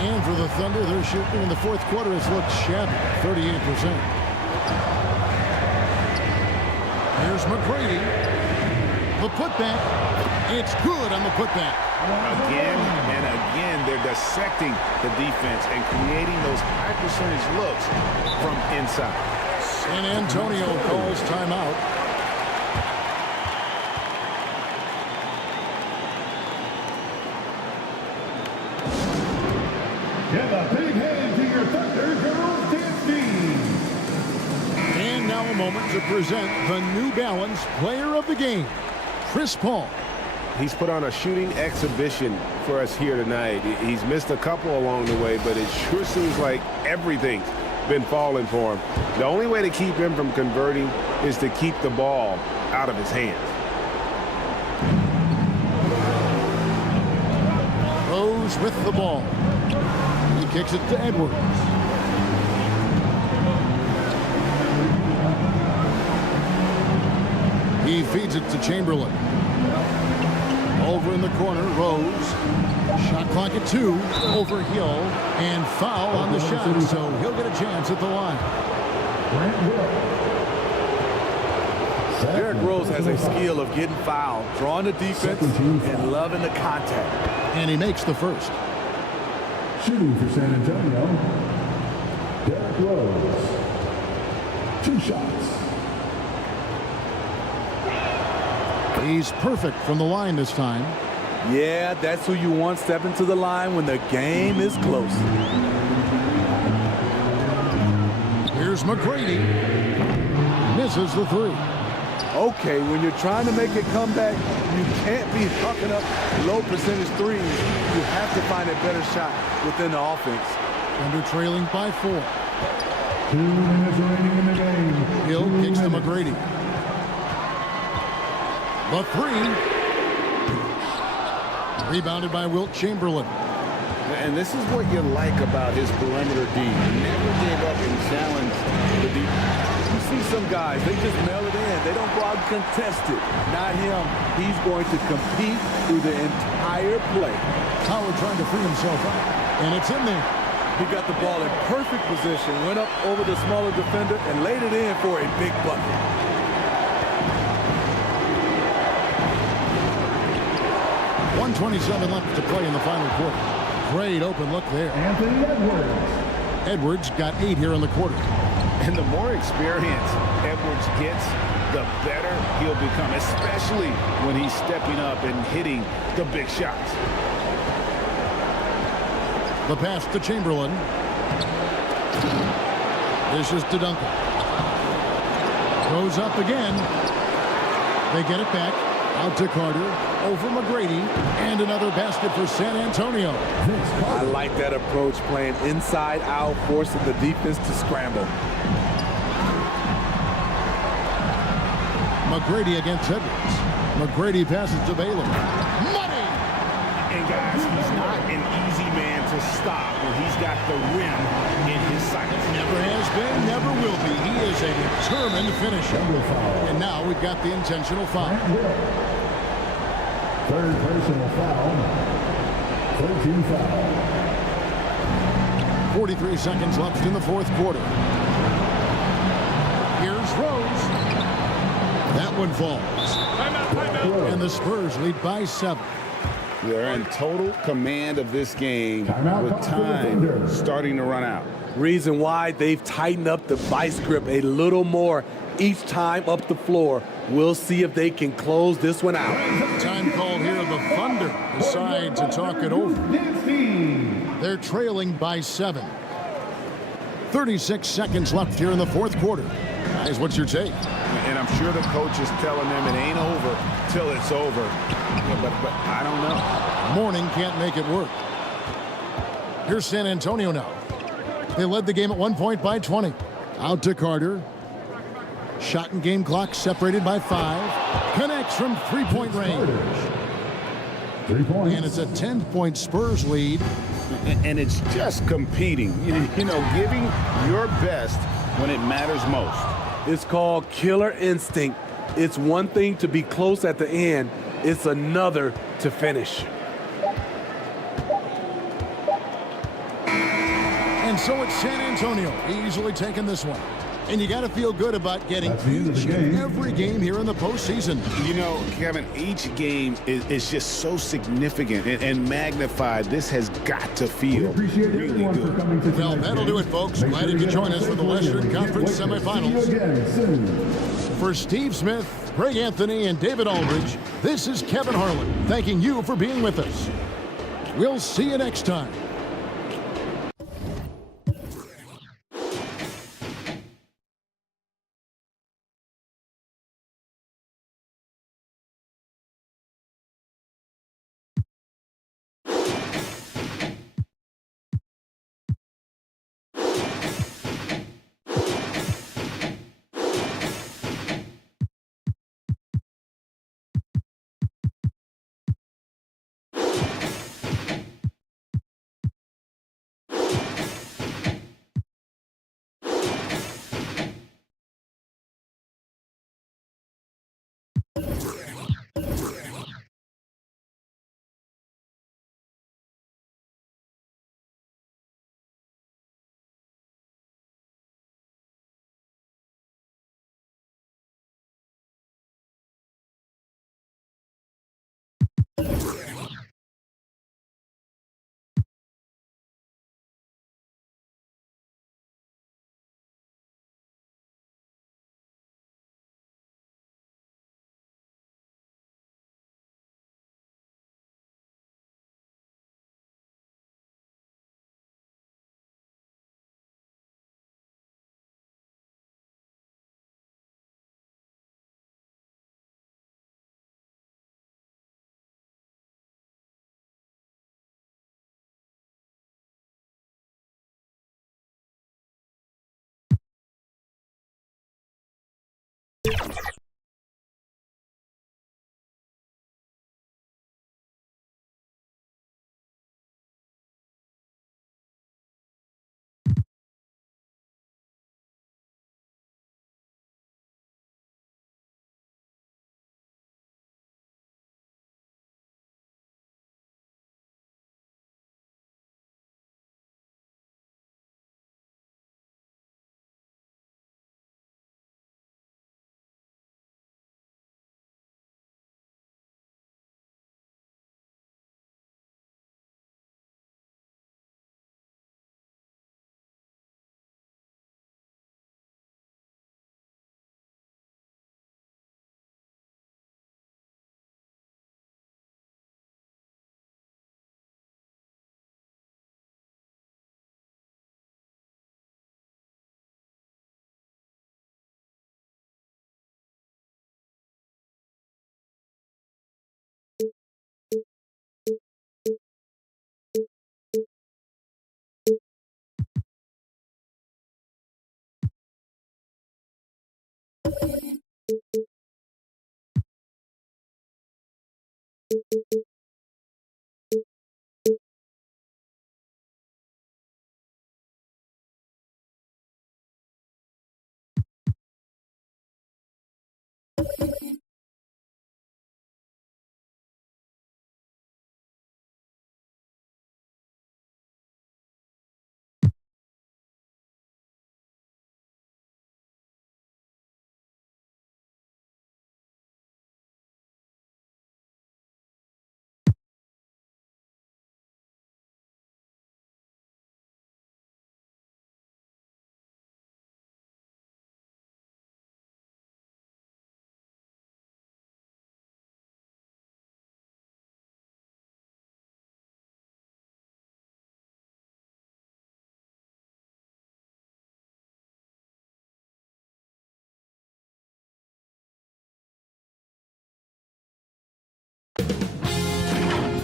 And for the Thunder, their shooting in the fourth quarter has looked shabby, 38%. Here's McGrady. The putback. It's good on the putback. Again and again, they're dissecting the defense and creating those high percentage looks from inside. San Antonio calls timeout. Give a big hand to your Thunder Girls dance team. And now a moment to present the New Balance Player of the Game, Chris Paul. He's put on a shooting exhibition for us here tonight. He's missed a couple along the way, but it sure seems like everything's been falling for him. The only way to keep him from converting is to keep the ball out of his hands. Rose with the ball. He kicks it to Edwards. He feeds it to Chamberlain. Over in the corner, Rose. Shot clock at 2. Over Hill. And foul on the shot, so he'll get a chance at the line. Derrick Rose has a skill of getting fouled, drawing the defense, and loving the contact. And he makes the first. Shooting for San Antonio, Derrick Rose. 2 shots. He's perfect from the line this time. Yeah, that's who you want stepping to the line when the game is close. Here's McGrady. Misses the 3. Okay, when you're trying to make a comeback, you can't be hucking up low percentage threes. You have to find a better shot within the offense. Thunder trailing by 4. 2 minutes remaining in the game. Hill kicks to McGrady. The 3. Rebounded by Wilt Chamberlain. And this is what you like about his perimeter D. He never gave up and challenged the defense. You see some guys, they just mail it in. They don't go out and contest it. Not him. He's going to compete through the entire play. Howard trying to free himself up. And it's in there. He got the ball in perfect position, went up over the smaller defender, and laid it in for a big bucket. .127 left to play in the final quarter. Great open look there. Anthony Edwards. Edwards got 8 here in the quarter. And the more experience Edwards gets, the better he'll become, especially when he's stepping up and hitting the big shots. The pass to Chamberlain. This is to Duncan. Goes up again. They get it back. Out to Carter. Over McGrady. And another basket for San Antonio. I like that approach, playing inside out, forcing the defense to scramble. McGrady against Edwards. McGrady passes to Baylor. Money! And guys, he's not an easy man to stop when he's got the rim in his sights. Never has been, never will be. He is a determined finisher. And now we've got the intentional foul. Third personal foul. 13 foul. 43 seconds left in the fourth quarter. Here's Rose. That one falls. And the Spurs lead by 7. They're in total command of this game with time starting to run out. Reason why they've tightened up the vice grip a little more each time up the floor. We'll see if they can close this one out. Time called here. The Thunder decide to talk it over. They're trailing by 7. 36 seconds left here in the fourth quarter. Guys, what's your take? And I'm sure the coach is telling them it ain't over till it's over. Yeah, but I don't know. Morning can't make it work. Here's San Antonio now. They led the game at 1 point by 20. Out to Carter. Shot and game clock separated by 5. Connects from three-point range. 3 points. And it's a 10-point Spurs lead. And it's just competing, you know, giving your best when it matters most. It's called killer instinct. It's one thing to be close at the end. It's another to finish. And so it's San Antonio easily taking this one. And you got to feel good about getting That's the end of the each game. and every game here in the postseason. You know, Kevin, each game is just so significant and magnified. This has got to We feel appreciate really everyone for good. coming to Well, tonight's that'll game. do it, folks. Make Glad sure you could get join on us for the social Western media. Conference Can't wait to semifinals. see you again soon. For Steve Smith, Greg Anthony, and David Aldridge, this is Kevin Harlan thanking you for being with us. We'll see you next time.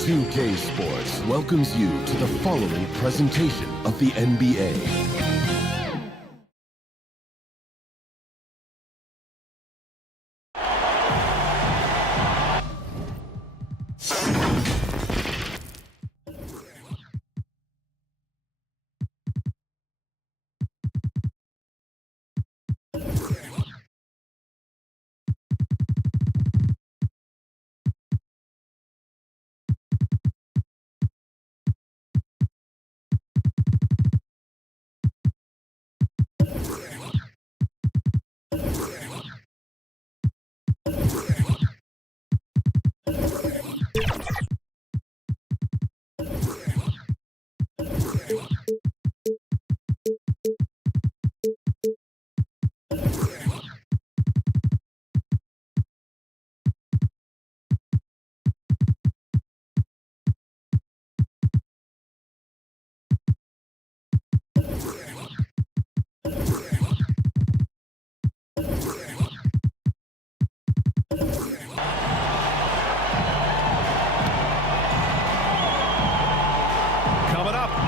2K Sports welcomes you to the following presentation of the NBA.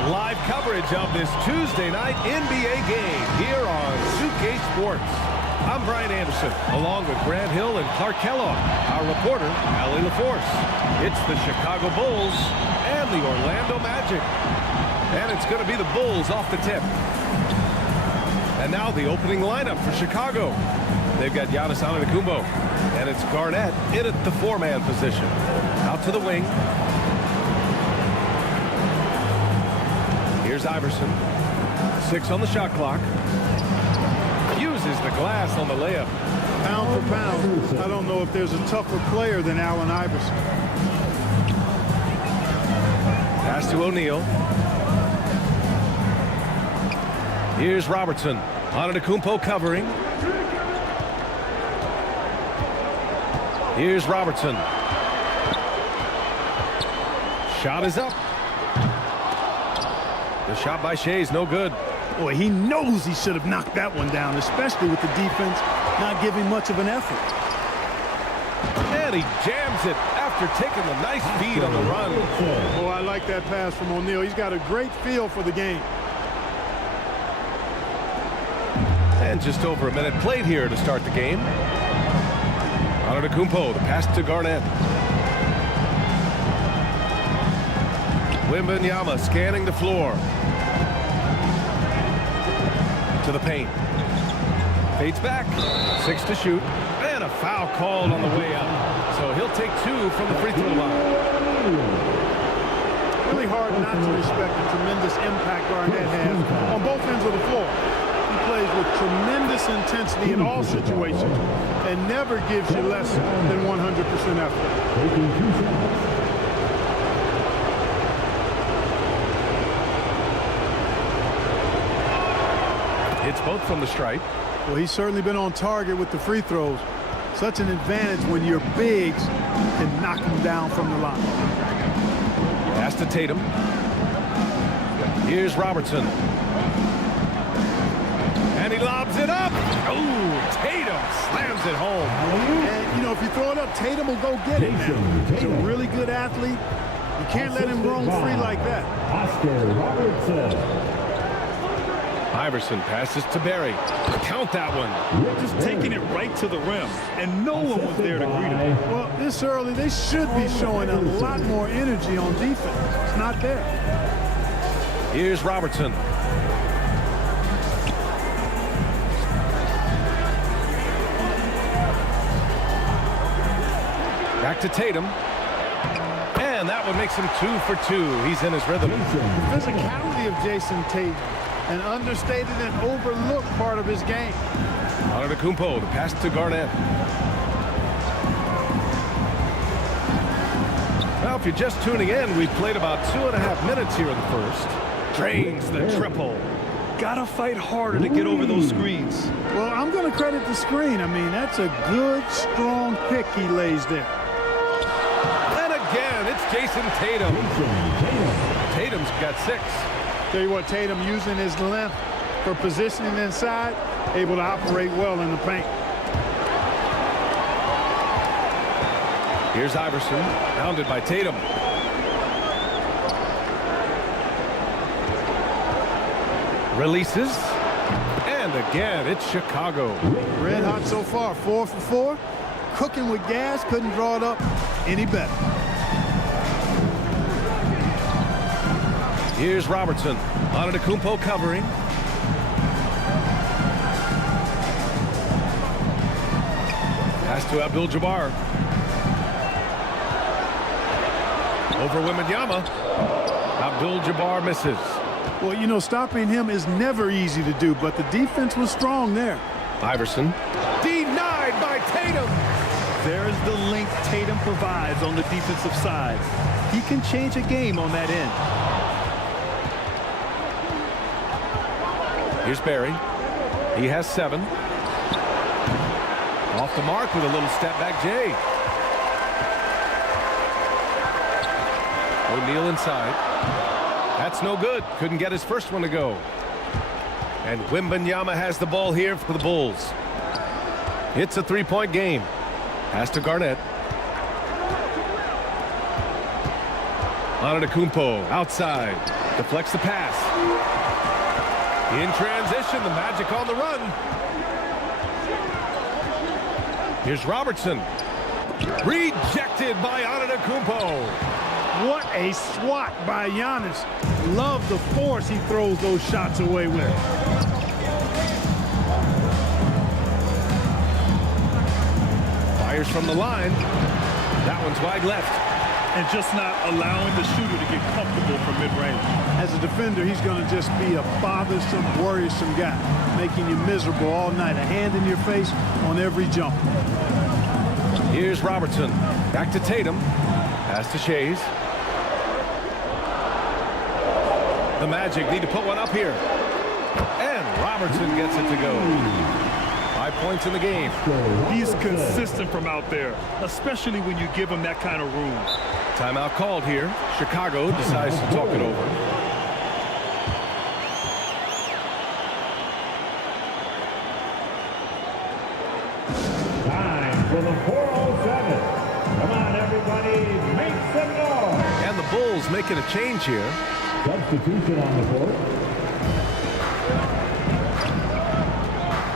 Live coverage of this Tuesday night NBA game here on 2K Sports. I'm Brian Anderson, along with Grant Hill and Clark Kellogg, our reporter, Allie LaForce. It's the Chicago Bulls and the Orlando Magic. And it's going to be the Bulls off the tip. And now the opening lineup for Chicago. They've got Giannis Antetokounmpo, and it's Garnett in at the four-man position. Out to the wing. Here's Iverson. 6 on the shot clock. Uses the glass on the layup. Pound for pound, I don't know if there's a tougher player than Allen Iverson. Pass to O'Neal. Here's Robertson. Antetokounmpo covering. Here's Robertson. Shot is up. The shot by SHAI is no good. Boy, he knows he should have knocked that one down, especially with the defense not giving much of an effort. And he jams it after taking the nice feed on the run. Oh, I like that pass from O'Neal. He's got a great feel for the game. And just over a minute played here to start the game. Antetokounmpo, the pass to Garnett. Wembanyama scanning the floor. To the paint. Fades back. 6 to shoot. And a foul called on the way up. So he'll take 2 from the free throw line. Really hard not to respect the tremendous impact Garnett has on both ends of the floor. He plays with tremendous intensity in all situations and never gives you less than 100% effort. It's both from the stripe. Well, he's certainly been on target with the free throws. Such an advantage when your bigs can knock them down from the line. Pass to Tatum. Here's Robertson. And he lobs it up. Oh, Tatum slams it home. And, you know, if you throw it up, Tatum will go get it now. He's a really good athlete. You can't let him roam free like that. Oscar Robertson. Iverson passes to Barry. Count that one. Just taking it right to the rim, and no one was there to greet him. Well, this early, they should be showing a lot more energy on defense. It's not there. Here's Robertson. Back to Tatum. And that one makes him 2 for 2. He's in his rhythm. The physicality of Jason Tatum, an understated and overlooked part of his game. Antetokounmpo, the pass to Garnett. Well, if you're just tuning in, we've played about 2.5 minutes here in the first. Drains the triple. Gotta fight harder to get over those screens. Well, I'm gonna credit the screen. I mean, that's a good, strong pick he lays there. And again, it's Jason Tatum. Tatum's got 6. Tell you what, Tatum using his length for positioning inside, able to operate well in the paint. Here's Iverson, pounded by Tatum. Releases. And again, it's Chicago. Red hot so far, 4 for 4. Cooking with gas, couldn't draw it up any better. Here's Robertson. Antetokounmpo covering. Pass to Abdul-Jabbar. Over Wembanyama. Abdul-Jabbar misses. Well, you know, stopping him is never easy to do, but the defense was strong there. Iverson. Denied by Tatum. There's the length Tatum provides on the defensive side. He can change a game on that end. Here's Barry. He has 7. Off the mark with a little step back Jay. O'Neal inside. That's no good. Couldn't get his first one to go. And Wembanyama has the ball here for the Bulls. It's a 3-point game. Pass to Garnett. Antetokounmpo outside. Deflects the pass. In transition, the Magic on the run. Here's Robertson. Rejected by Antetokounmpo. What a swat by Giannis. Love the force he throws those shots away with. Fires from the line. That one's wide left. And just not allowing the shooter to get comfortable from mid-range. As a defender, he's going to just be a bothersome, worrisome guy, making you miserable all night. A hand in your face on every jump. Here's Robertson. Back to Tatum. Pass to Shays. The Magic need to put one up here. And Robertson gets it to go. 5 points in the game. He's consistent from out there, especially when you give him that kind of room. Timeout called here. Chicago decides to talk it over. Time for the 407. Come on, everybody, make some noise. And the Bulls making a change here. Substitution on the court.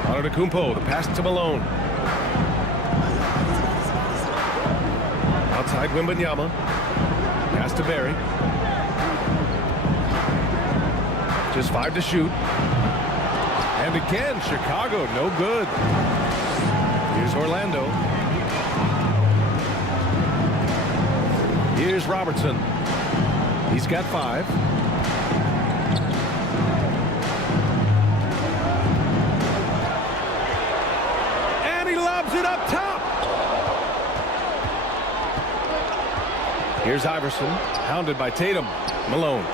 Antetokounmpo, the pass to Malone. Outside Wembanyama. Pass to Barry. Just 5 to shoot. And again, Chicago, no good. Here's Orlando. Here's Robertson. He's got 5. And he lobs it up top. Here's Iverson, hounded by Tatum. Malone.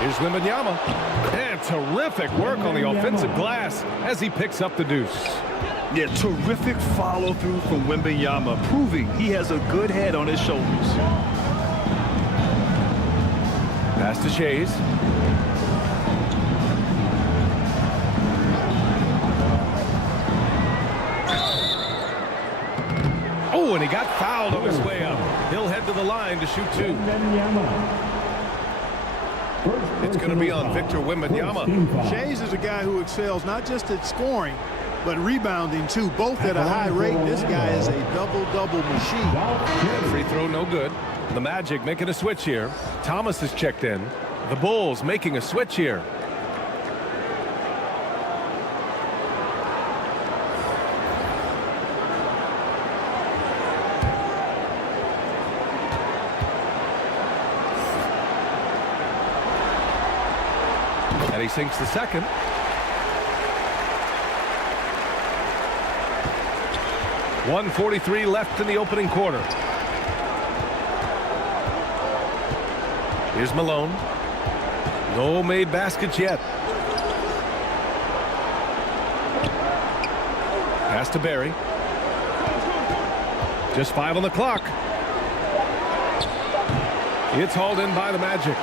Here's Wembanyama. And terrific work on the offensive glass as he picks up the deuce. Yeah, terrific follow-through from Wembanyama, proving he has a good head on his shoulders. Pass to Shays. Oh, and he got fouled on his way up. He'll head to the line to shoot 2. It's going to be on Victor Wembanyama. Shays is a guy who excels not just at scoring, but rebounding too, both at a high rate. This guy is a double-double machine. And free throw no good. The Magic making a switch here. Thomas is checked in. The Bulls making a switch here. And he sinks the second. .143 left in the opening quarter. Here's Malone. No made baskets yet. Pass to Barry. Just 5 on the clock. It's hauled in by the Magic.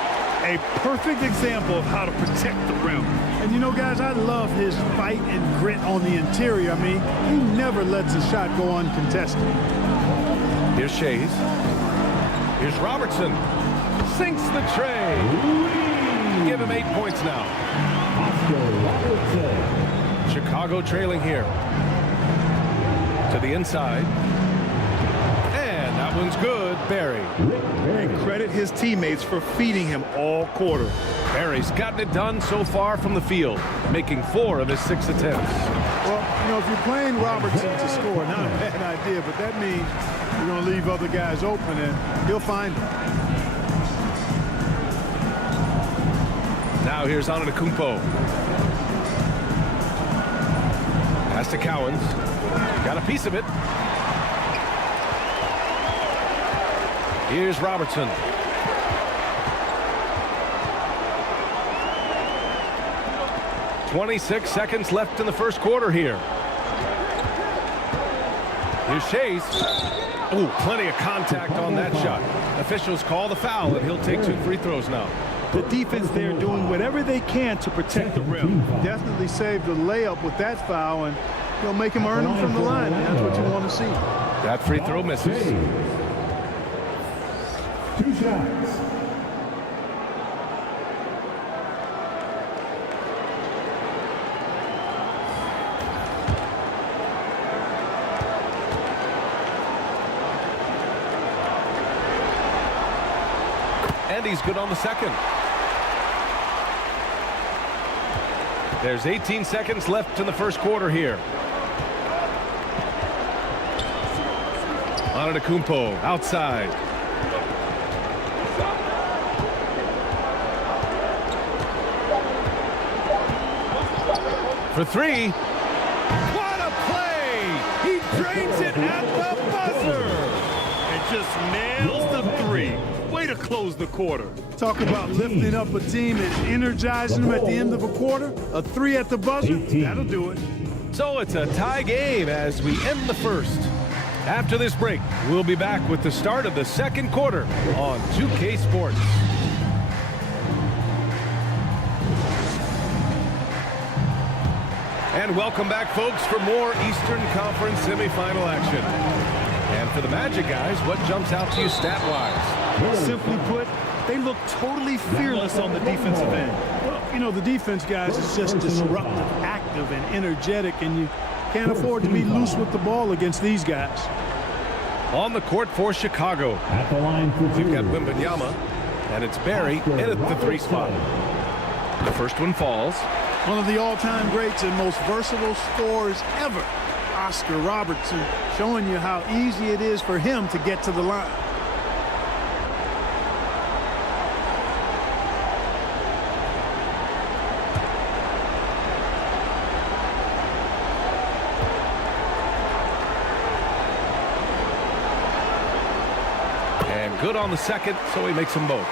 A perfect example of how to protect the rim. And you know, guys, I love his fight and grit on the interior. I mean, he never lets a shot go uncontested. Here's Shays. Here's Robertson. Sinks the tray. Give him 8 points now. Chicago trailing here. To the inside. And that one's good. Barry. And credit his teammates for feeding him all quarter. Barry's gotten it done so far from the field, making 4 of his 6 attempts. Well, you know, if you're playing Robertson to score, not a bad idea, but that means you're going to leave other guys open, and he'll find them. Now here's Antetokounmpo. Pass to Cowens. Got a piece of it. Here's Robertson. "26 seconds left in the first quarter here. Here's Chase. Oh, plenty of contact on that shot. Officials call the foul, and he'll take 2 free throws now. The defense there doing whatever they can to protect the rim. Definitely saved the layup with that foul, and he'll make him earn them from the line, and that's what you want to see. That free throw misses. 2 shots. And he's good on the second. There's 18 seconds left in the first quarter here. Antetokounmpo outside. For 3. What a play! He drains it at the buzzer! And just nails the 3. Way to close the quarter. Talk about lifting up a team and energizing them at the end of a quarter. A 3 at the buzzer, that'll do it. So it's a tie game as we end the first. After this break, we'll be back with the start of the second quarter on 2K Sports. And welcome back, folks, for more Eastern Conference semifinal action. And for the Magic guys, what jumps out to you stat-wise? Simply put, they look totally fearless on the defensive end. Well, you know, the defense, guys, is just disruptive, active, and energetic, and you can't afford to be loose with the ball against these guys. On the court for Chicago, At the line for 2. we've got Wembanyama, and it's Barry in at the 3 spot. The first one falls. One of the all-time greats and most versatile scorers ever, Oscar Robertson, showing you how easy it is for him to get to the line. And good on the second, so he makes them both.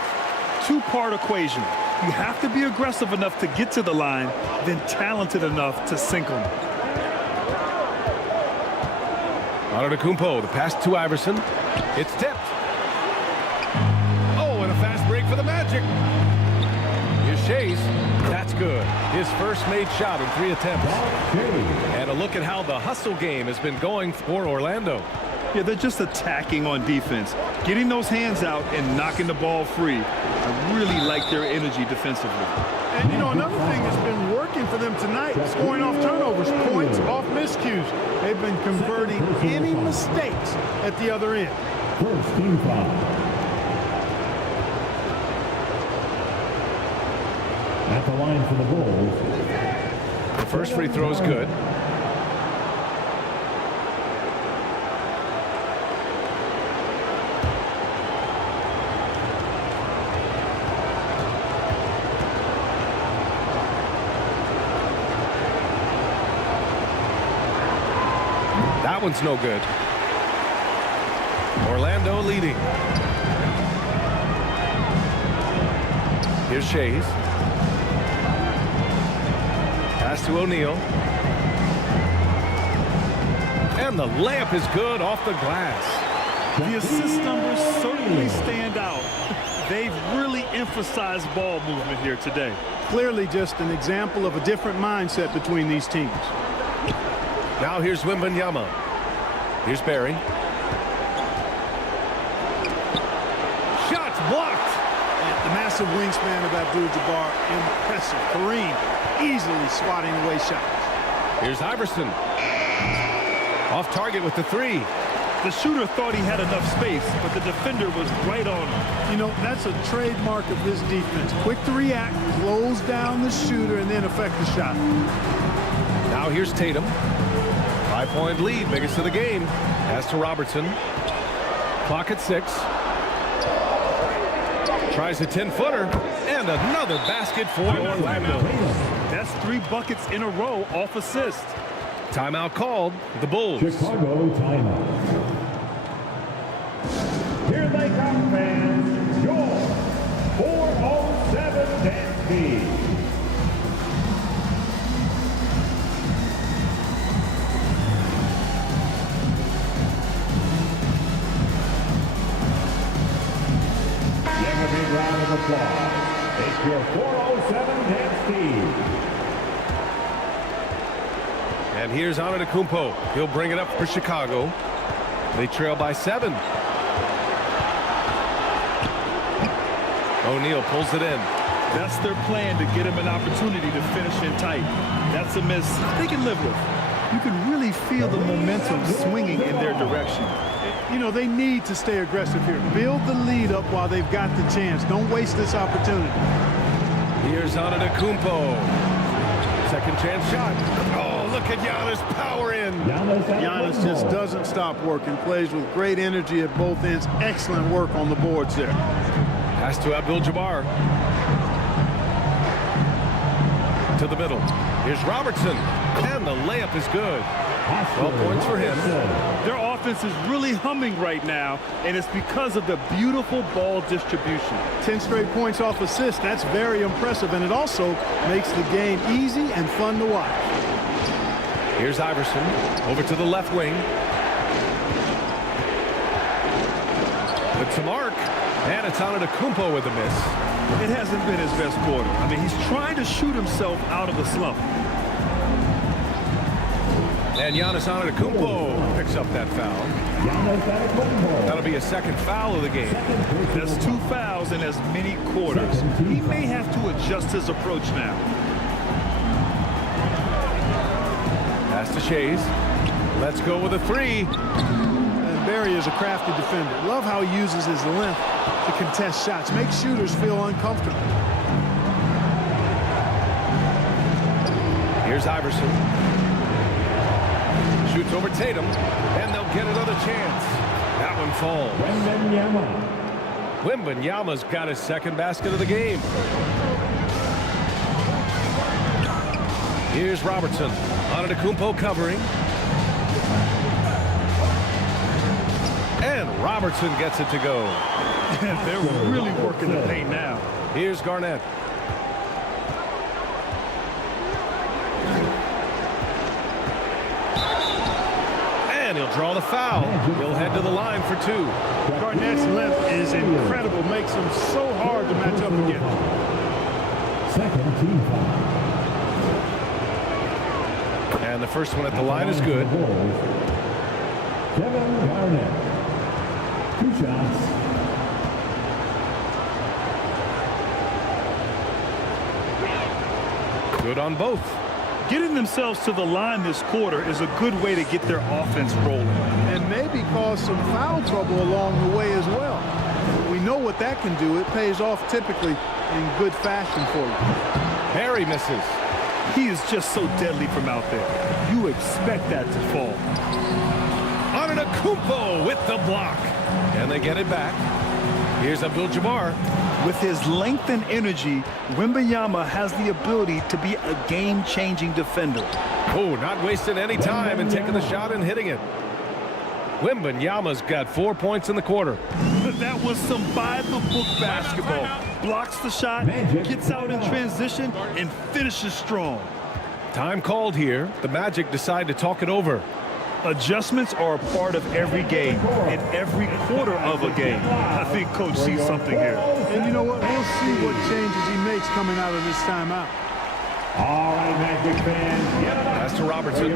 2-part equation. You have to be aggressive enough to get to the line, then talented enough to sink them. Antetokounmpo, the pass to Iverson. It's tipped. Oh, and a fast break for the Magic. Here's Chase. That's good. His first made shot in 3 attempts. And a look at how the hustle game has been going for Orlando. Yeah, they're just attacking on defense, getting those hands out and knocking the ball free. I really like their energy defensively. And, you know, another thing that's been working for them tonight, scoring off turnovers, points off miscues. They've been converting any mistakes at the other end. First team foul. At the line for the Bulls. The first free throw is good. That one's no good. Orlando leading. Here's Shays. Pass to O'Neal. And the layup is good off the glass. The assist numbers certainly stand out. They've really emphasized ball movement here today. Clearly just an example of a different mindset between these teams. Now here's Wembanyama. Here's Barry. Shots blocked. And the massive wingspan of Abdul-Jabbar, impressive. Kareem easily swatting away shots. Here's Iverson. Off target with the three. The shooter thought he had enough space, but the defender was right on him. You know, that's a trademark of his defense. Quick to react, close down the shooter, and then affect the shot. Now here's Tatum. 5-point lead, biggest of the game. Pass to Robertson. Clock at 6. Tries a 10-footer, and another basket for Orlando. That's 3 buckets in a row off assist. Timeout called. The Bulls. Chicago timeout. Here they come, fans. Your 407 dance beat. Give a big round of applause. It's your 407 dance beat. And here's Antetokounmpo. He'll bring it up for Chicago. They trail by 7. O'Neal pulls it in. That's their plan, to get him an opportunity to finish in tight. That's a miss they can live with. You can really feel the momentum swinging in their direction. You know, they need to stay aggressive here. Build the lead up while they've got the chance. Don't waste this opportunity. Here's Antetokounmpo. Second chance shot. Oh, look at Giannis power in. Giannis just doesn't stop working. Plays with great energy at both ends. Excellent work on the boards there. Pass to Abdul-Jabbar. To the middle. Here's Robertson. And the layup is good. 12 points for him. Their offense is really humming right now, and it's because of the beautiful ball distribution. 10 straight points off assists. That's very impressive, and it also makes the game easy and fun to watch. Here's Iverson. Over to the left wing. Puts a mark. And it's Antetokounmpo with a miss. It hasn't been his best quarter. I mean, he's trying to shoot himself out of the slump. And Giannis Antetokounmpo picks up that foul. That'll be a second foul of the game. That's 2 fouls in as many quarters. He may have to adjust his approach now. Pass to Shays. Let's go with a 3. And Barry is a crafty defender. Love how he uses his length to contest shots. Make shooters feel uncomfortable. Here's Iverson. Shoots over Tatum, and they'll get another chance. That one falls. Wembanyama's got his second basket of the game. Here's Robertson. Antetokounmpo covering. And Robertson gets it to go. They're really working the paint now. Here's Garnett. And he'll draw the foul. He'll head to the line for 2. Garnett's length is incredible. Makes him so hard to match up against. Second team foul. And the first one at the line is good. Kevin Garnett. 2 shots. Good on both. Getting themselves to the line this quarter is a good way to get their offense rolling. And maybe cause some foul trouble along the way as well. We know what that can do. It pays off typically in good fashion for you. Barry misses. He is just so deadly from out there. You expect that to fall. Antetokounmpo with the block. And they get it back. Here's Abdul-Jabbar. With his length and energy, Wembanyama has the ability to be a game-changing defender. Oh, not wasting any time and taking the shot and hitting it. Wembanyama's got 4 points in the quarter. That was some by-the-book basketball. Blocks the shot, gets out in transition, and finishes strong. Time called here. The Magic decide to talk it over. Adjustments are a part of every game, in every quarter of a game. I think Coach sees something here. And you know what? We'll see what changes he makes coming out of this timeout. All right, Magic fans, get it up. Pass to Robertson.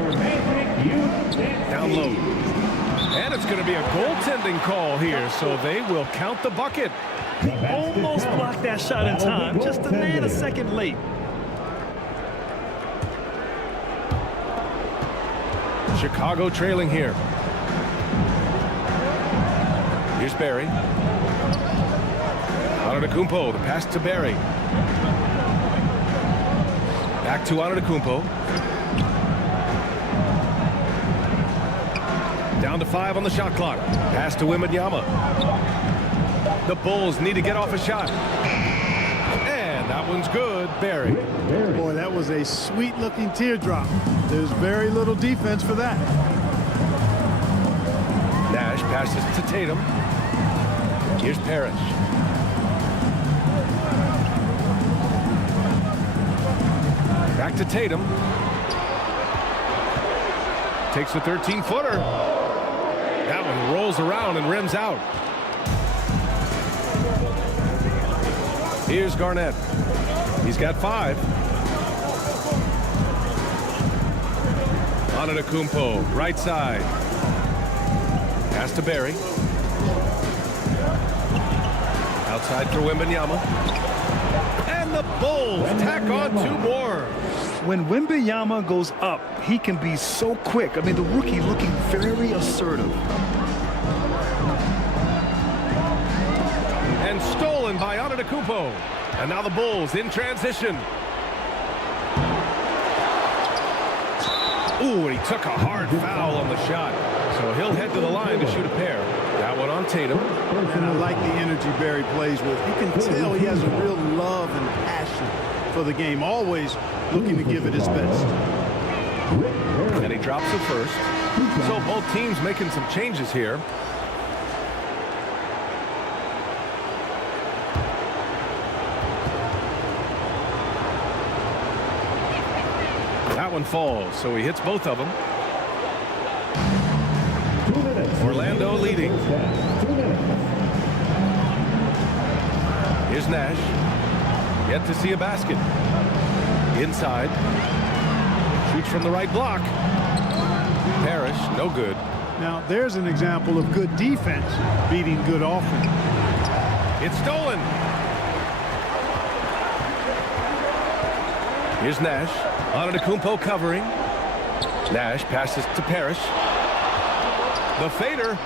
Down low. And it's going to be a goaltending call here, so they will count the bucket. He almost blocked that shot in time, just a nanosecond late. Chicago trailing here. Here's Barry. Antetokounmpo, the pass to Barry. Back to Antetokounmpo. Down to 5 on the shot clock. Pass to Wembanyama. The Bulls need to get off a shot. And that one's good. Barry. Boy, that was a sweet-looking teardrop. There's very little defense for that. Nash passes to Tatum. Here's Parrish. Back to Tatum. Takes a 13-footer. That one rolls around and rims out. Here's Garnett. He's got 5. Antetokounmpo, right side. Pass to Barry. Outside for Wembanyama. And the Bulls tack on 2 more. When Wembanyama goes up, he can be so quick. I mean, the rookie looking very assertive. And stolen by Antetokounmpo. And now the Bulls in transition. Ooh, and he took a hard foul on the shot. So he'll head to the line to shoot a pair. That one on Tatum. And I like the energy Barry plays with. You can tell he has a real love and passion for the game. Always looking to give it his best. And he drops it first. So both teams making some changes here. That one falls, so he hits both of them. Orlando leading. Here's Nash. Yet to see a basket. Inside. Shoots from the right block. Parrish, no good. Now, there's an example of good defense beating good offense. It's stolen. Here's Nash. Antetokounmpo covering. Nash passes to Parrish. The fader.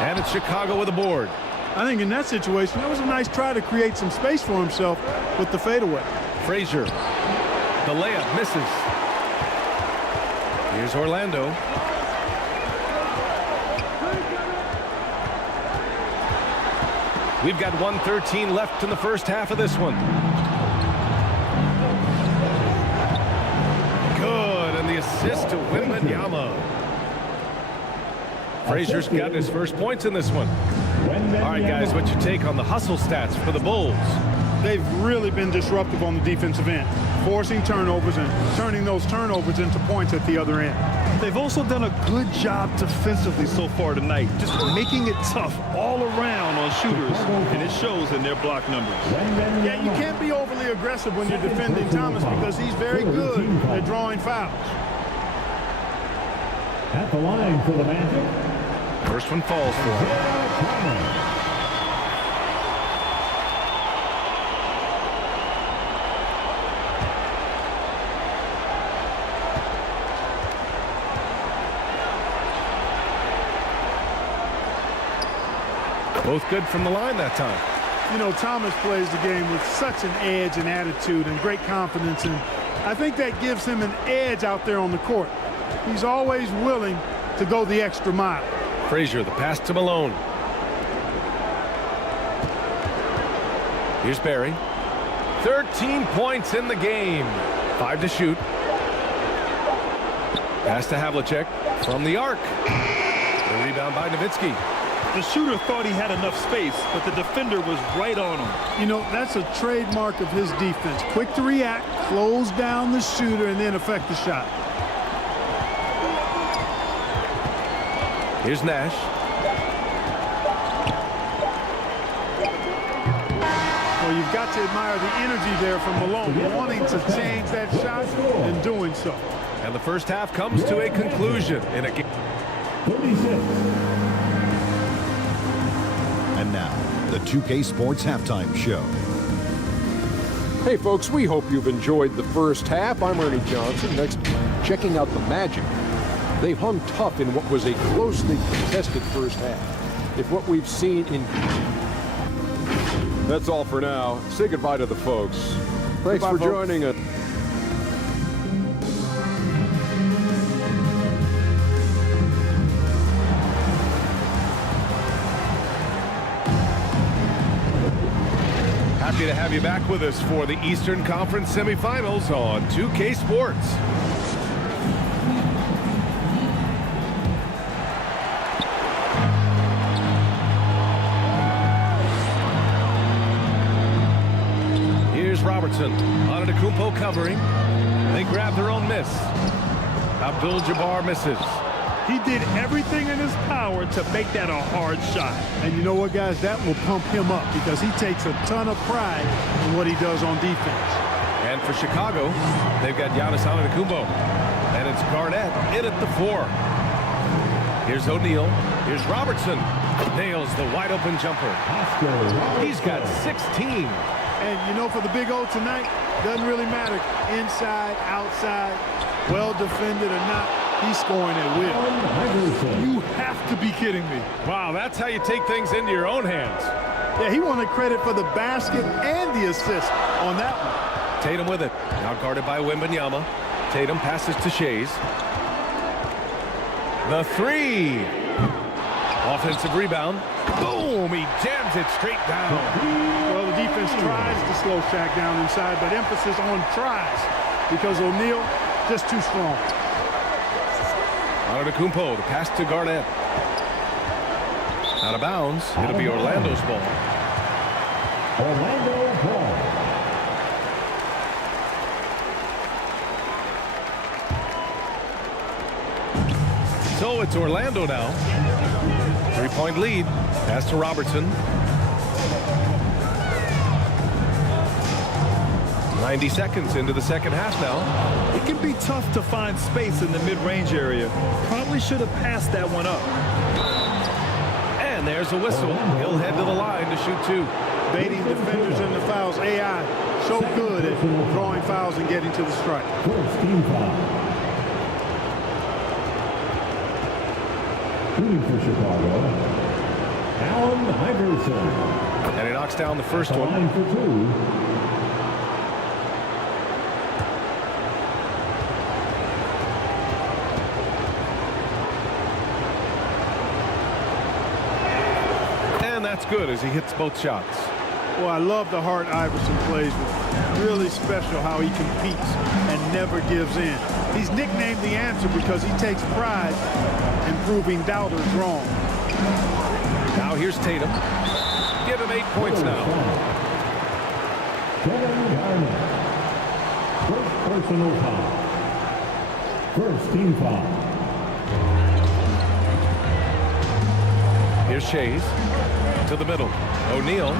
And it's Chicago with a board. I think in that situation, that was a nice try to create some space for himself with the fadeaway. Frazier. The layup misses. Here's Orlando. We've got 1:13 left in the first half of this one. Good, and the assist to Wembanyama. Frazier's got his first points in this one. All right, guys, what's your take on the hustle stats for the Bulls? They've really been disruptive on the defensive end, forcing turnovers and turning those turnovers into points at the other end. They've also done a good job defensively so far tonight, just making it tough all around on shooters, and it shows in their block numbers. Yeah, you can't be overly aggressive when you're defending Thomas because he's very good at drawing fouls. At the line for the Magic. First one falls for him. Both good from the line that time. You know, Thomas plays the game with such an edge and attitude and great confidence, and I think that gives him an edge out there on the court. He's always willing to go the extra mile. Frazier, the pass to Malone. Here's Barry. 13 points in the game. 5 to shoot. Pass to Havlicek from the arc. The rebound by Nowitzki. The shooter thought he had enough space, but the defender was right on him. You know, that's a trademark of his defense. Quick to react, close down the shooter, and then affect the shot. Here's Nash. Well, you've got to admire the energy there from Malone, wanting to change that shot and doing so. And the first half comes to a conclusion in a game. 36. And now, the 2K Sports Halftime Show. Hey folks, we hope you've enjoyed the first half. I'm Ernie Johnson. Next, checking out the Magic. They've hung tough in what was a closely contested first half. If what we've seen in... That's all for now. Say goodbye to the folks. Thanks for joining us. Happy to have you back with us for the Eastern Conference semifinals on 2K Sports. Here's Robertson. Antetokounmpo covering. They grab their own miss. Abdul-Jabbar misses. He did everything in his power to make that a hard shot. And you know what, guys? That will pump him up because he takes a ton of pride in what he does on defense. And for Chicago, they've got Giannis Antetokounmpo. And it's Garnett in at the 4. Here's O'Neal. Here's Robertson. Nails the wide-open jumper. He's got 16. And, you know, for the Big O tonight, doesn't really matter. Inside, outside, well defended or not. He's scoring at will. You have to be kidding me. Wow, that's how you take things into your own hands. Yeah, he wanted credit for the basket and the assist on that one. Tatum with it. Now guarded by Wembanyama. Tatum passes to Shays. The 3. Offensive rebound. Boom! He jams it straight down. Well, the defense tries to slow Shaq down inside, but emphasis on tries because O'Neal just too strong. Antetokounmpo, the pass to Garnett. Out of bounds. It'll be Orlando's ball. Orlando ball. So it's Orlando now. 3-point lead. Pass to Robertson. 90 seconds into the second half now. It can be tough to find space in the mid-range area. Probably should have passed that one up. And there's a whistle. He'll head to the line to shoot 2. Baiting defenders into fouls. AI so good at drawing fouls and getting to the strike. First team foul. Shooting for Chicago, Allen Iverson. And he knocks down the first one. Line for 2. That's good as he hits both shots. Well, I love the heart Iverson plays with. Really special how he competes and never gives in. He's nicknamed the answer because he takes pride in proving doubters wrong. Now here's Tatum. Give him 8 points now. Kevin Garnett. First personal foul. First team foul. Here's Shays. To the middle. O'Neal.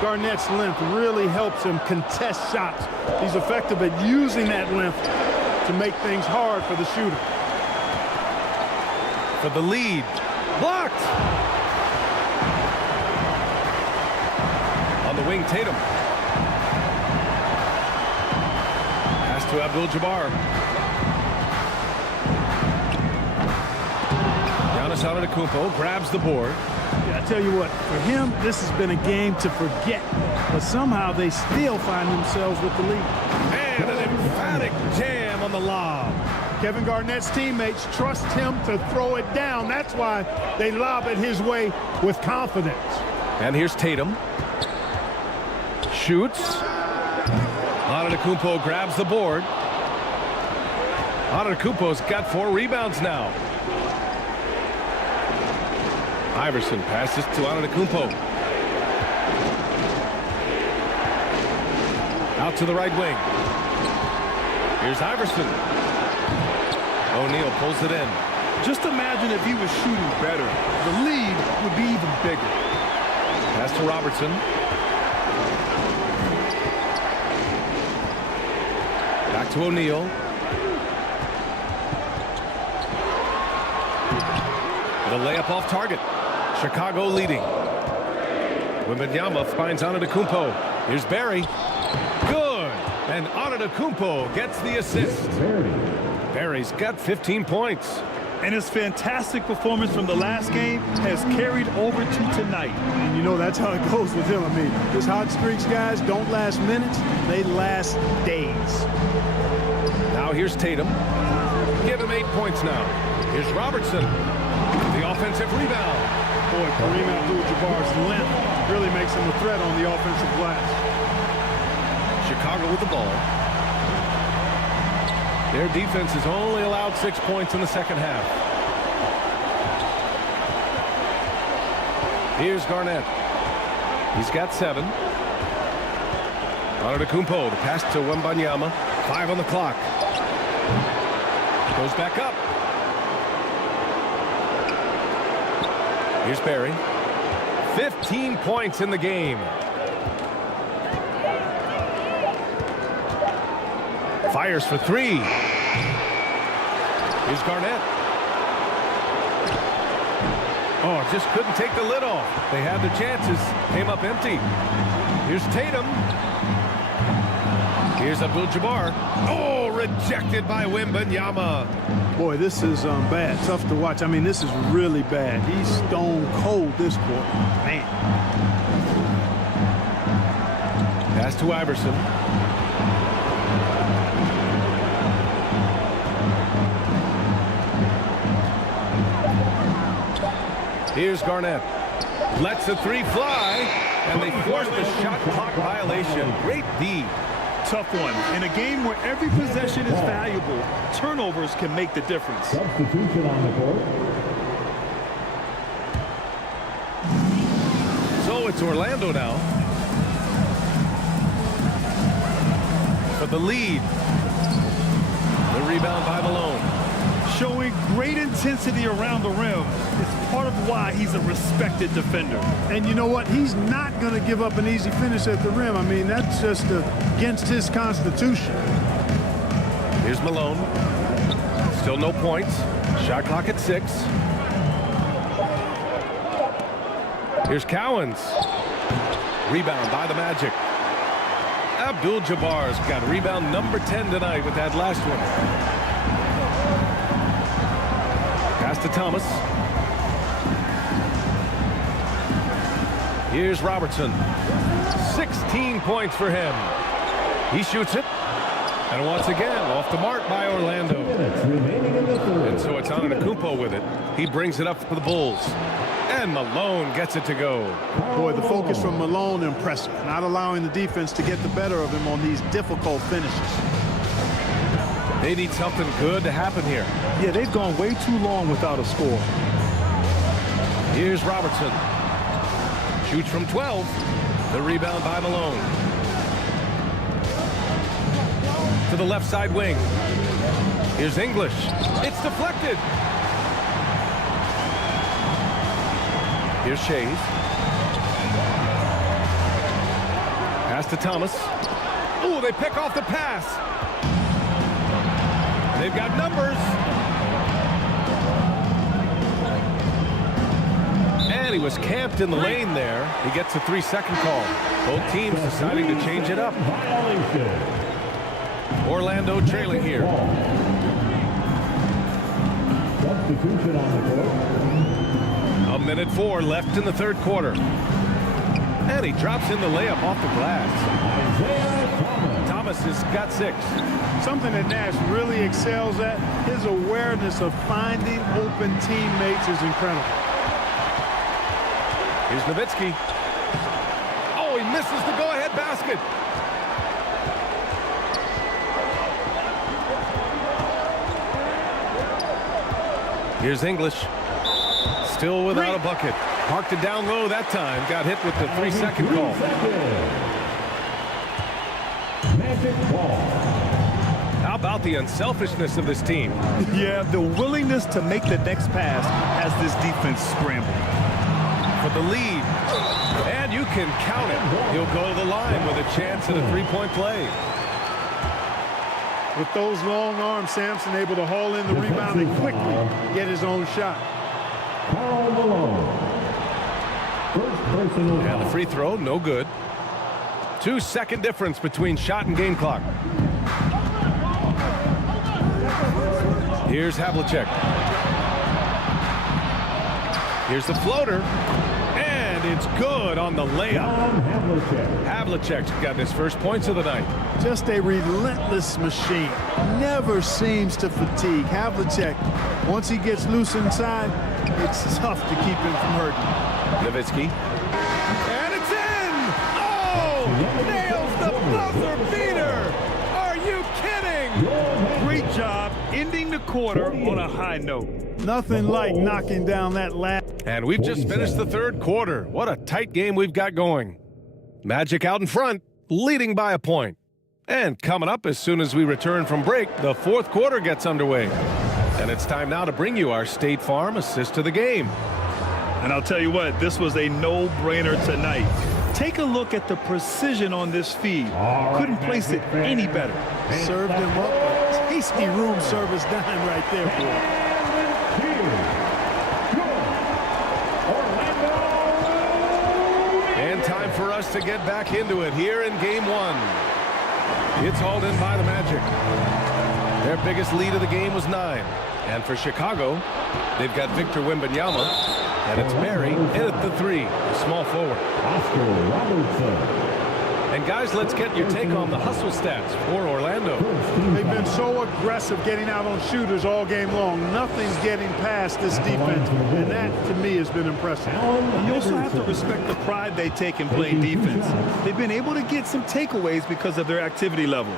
Garnett's length really helps him contest shots. He's effective at using that length to make things hard for the shooter. For the lead. Blocked. On the wing, Tatum. Pass to Abdul-Jabbar. Giannis Antetokounmpo grabs the board. I tell you what, for him, this has been a game to forget. But somehow they still find themselves with the lead. And an emphatic jam on the lob. Kevin Garnett's teammates trust him to throw it down. That's why they lob it his way with confidence. And here's Tatum. Shoots. Antetokounmpo grabs the board. Antetokounmpo's got 4 rebounds now. Iverson passes to Antetokounmpo. Out to the right wing. Here's Iverson. O'Neal pulls it in. Just imagine if he was shooting better. The lead would be even bigger. Pass to Robertson. Back to O'Neal. The layup off target. Chicago leading. Wembanyama finds Antetokounmpo. Here's Barry. Good. And Antetokounmpo gets the assist. Barry's got 15 points. And his fantastic performance from the last game has carried over to tonight. And you know, that's how it goes with him. I mean, his hot streaks, guys, don't last minutes. They last days. Now here's Tatum. Give him 8 points now. Here's Robertson. The offensive rebound. Boy, Kareem Abdul-Jabbar's length really makes him a threat on the offensive glass. Chicago with the ball. Their defense has only allowed 6 points in the second half. Here's Garnett. He's got 7. Antetokounmpo, the pass to Wembanyama. 5 on the clock. Goes back up. Here's Barry. 15 points in the game. Fires for 3. Here's Garnett. Oh, just couldn't take the lid off. They had the chances. Came up empty. Here's Tatum. Here's Abdul-Jabbar. Oh, rejected by Wembanyama. Boy, this is bad. Tough to watch. I mean, this is really bad. He's stone cold this quarter. Man. Pass to Iverson. Here's Garnett. Lets the 3 fly, and they force the shot clock violation. Great D. Tough one. In a game where every possession is valuable, turnovers can make the difference. Substitution on the court. So it's Orlando now. For the lead. The rebound by Malone. Showing great intensity around the rim is part of why he's a respected defender. And you know what? He's not going to give up an easy finish at the rim. I mean, that's just against his constitution. Here's Malone. Still no points. Shot clock at 6. Here's Cowens. Rebound by the Magic. Abdul-Jabbar's got rebound number 10 tonight with that last one. Pass to Thomas. Here's Robertson. 16 points for him. He shoots it. And once again, off the mark by Orlando. And so it's Antetokounmpo with it. He brings it up for the Bulls. And Malone gets it to go. Boy, the focus from Malone, impressive. Not allowing the defense to get the better of him on these difficult finishes. They need something good to happen here. Yeah, they've gone way too long without a score. Here's Robertson. Shoots from 12. The rebound by Malone. To the left side wing. Here's English. It's deflected. Here's Shays. Pass to Thomas. Oh, they pick off the pass. They've got numbers. And he was camped in the lane there. He gets a 3-second call. Both teams deciding to change it up. Orlando trailing here. Substitution on the court. 1:04 left in the third quarter. And he drops in the layup off the glass. Thomas has got 6. Something that Nash really excels at, his awareness of finding open teammates is incredible. Here's Nowitzki. Oh, he misses the go-ahead basket. Here's English. Still without a bucket. Parked it down low that time. Got hit with the 3-second call. Magic ball. How about the unselfishness of this team? Yeah, the willingness to make the next pass has this defense scrambling. For the lead. And you can count it. He'll go to the line with a chance at a 3-point play. With those long arms, Sampson able to haul in the rebound and quickly get his own shot. And the free throw, no good. 2-second difference between shot and game clock. Here's Havlicek. Here's the floater. And it's good on the layup. Havlicek's got his first points of the night. Just a relentless machine. Never seems to fatigue. Havlicek, once he gets loose inside, it's tough to keep him from hurting. Nowitzki. And it's in! Oh! Nails the buzzer beater! Are you kidding? Great job ending the quarter on a high note. Nothing like knocking down that last. And we've just finished the third quarter. What a tight game we've got going. Magic out in front, leading by a point. And coming up as soon as we return from break, the fourth quarter gets underway. And it's time now to bring you our State Farm assist to the game. And I'll tell you what, this was a no-brainer tonight. Take a look at the precision on this feed. Couldn't place it any better. Served him up a tasty room service dime right there, boy. And time for us to get back into it here in game one. It's hauled in by the Magic. Their biggest lead of the game was 9. And for Chicago, they've got Victor Wembanyama, and it's Barry in at the 3, the small forward. And guys, let's get your take on the hustle stats for Orlando. They've been so aggressive getting out on shooters all game long. Nothing's getting past this defense, and that, to me, has been impressive. You also have to respect the pride they take in playing defense. They've been able to get some takeaways because of their activity level.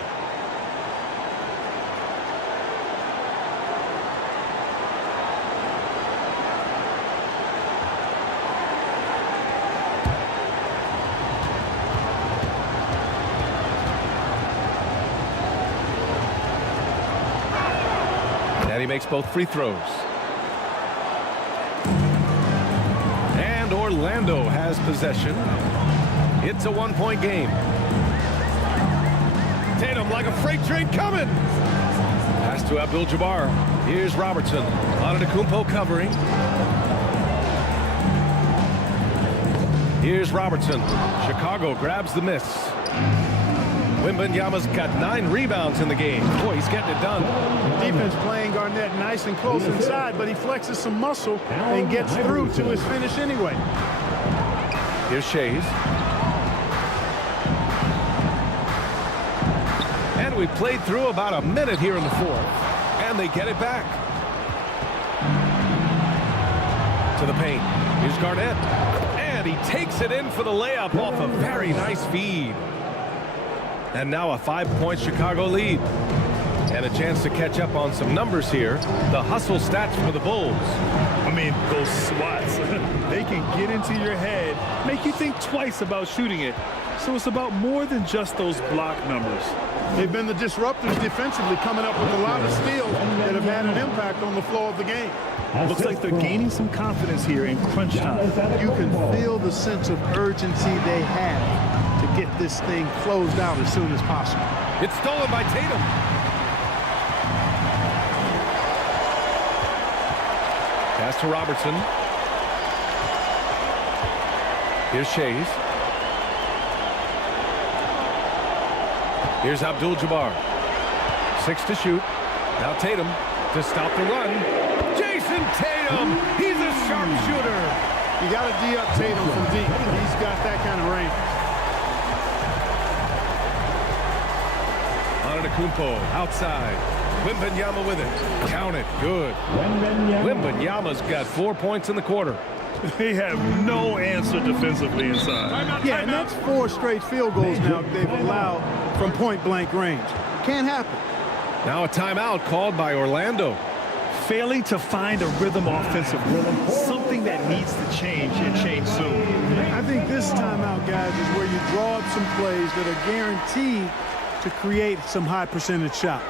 And he makes both free throws. And Orlando has possession. It's a one-point game. Tatum like a freight train coming. Pass to Abdul-Jabbar. Here's Robertson. Antetokounmpo covering. Here's Robertson. Chicago grabs the miss. Wembanyama's got 9 rebounds in the game. Boy, he's getting it done. Defense playing Garnett nice and close inside, but he flexes some muscle and gets through to his finish anyway. Here's Shays. And we played through about a minute here in the fourth, and they get it back. To the paint. Here's Garnett. And he takes it in for the layup off a very nice feed. And now a 5-point Chicago lead. And a chance to catch up on some numbers here. The hustle stats for the Bulls. I mean, those swats, they can get into your head, make you think twice about shooting it. So it's about more than just those block numbers. They've been the disruptors defensively, coming up with a lot of steals that have had an impact on the flow of the game. Looks like they're gaining some confidence here in crunch time. You can feel the sense of urgency they have to get this thing closed out as soon as possible. It's stolen by Tatum. Pass to Robertson. Here's Shays. Here's Abdul-Jabbar. 6 to shoot. Now Tatum to stop the run. Jason Tatum! He's a sharpshooter! You got to D-up Tatum from deep. He's got that kind of range. Antetokounmpo outside. Wembanyama with it. Count it. Good. Wembanyama's got 4 points in the quarter. They have no answer defensively inside. Yeah, and that's 4 straight field goals now they've allowed from point-blank range. Can't happen. Now a timeout called by Orlando. Failing to find a rhythm offensively, something that needs to change and change soon. I think this timeout, guys, is where you draw up some plays that are guaranteed to create some high-percentage shots.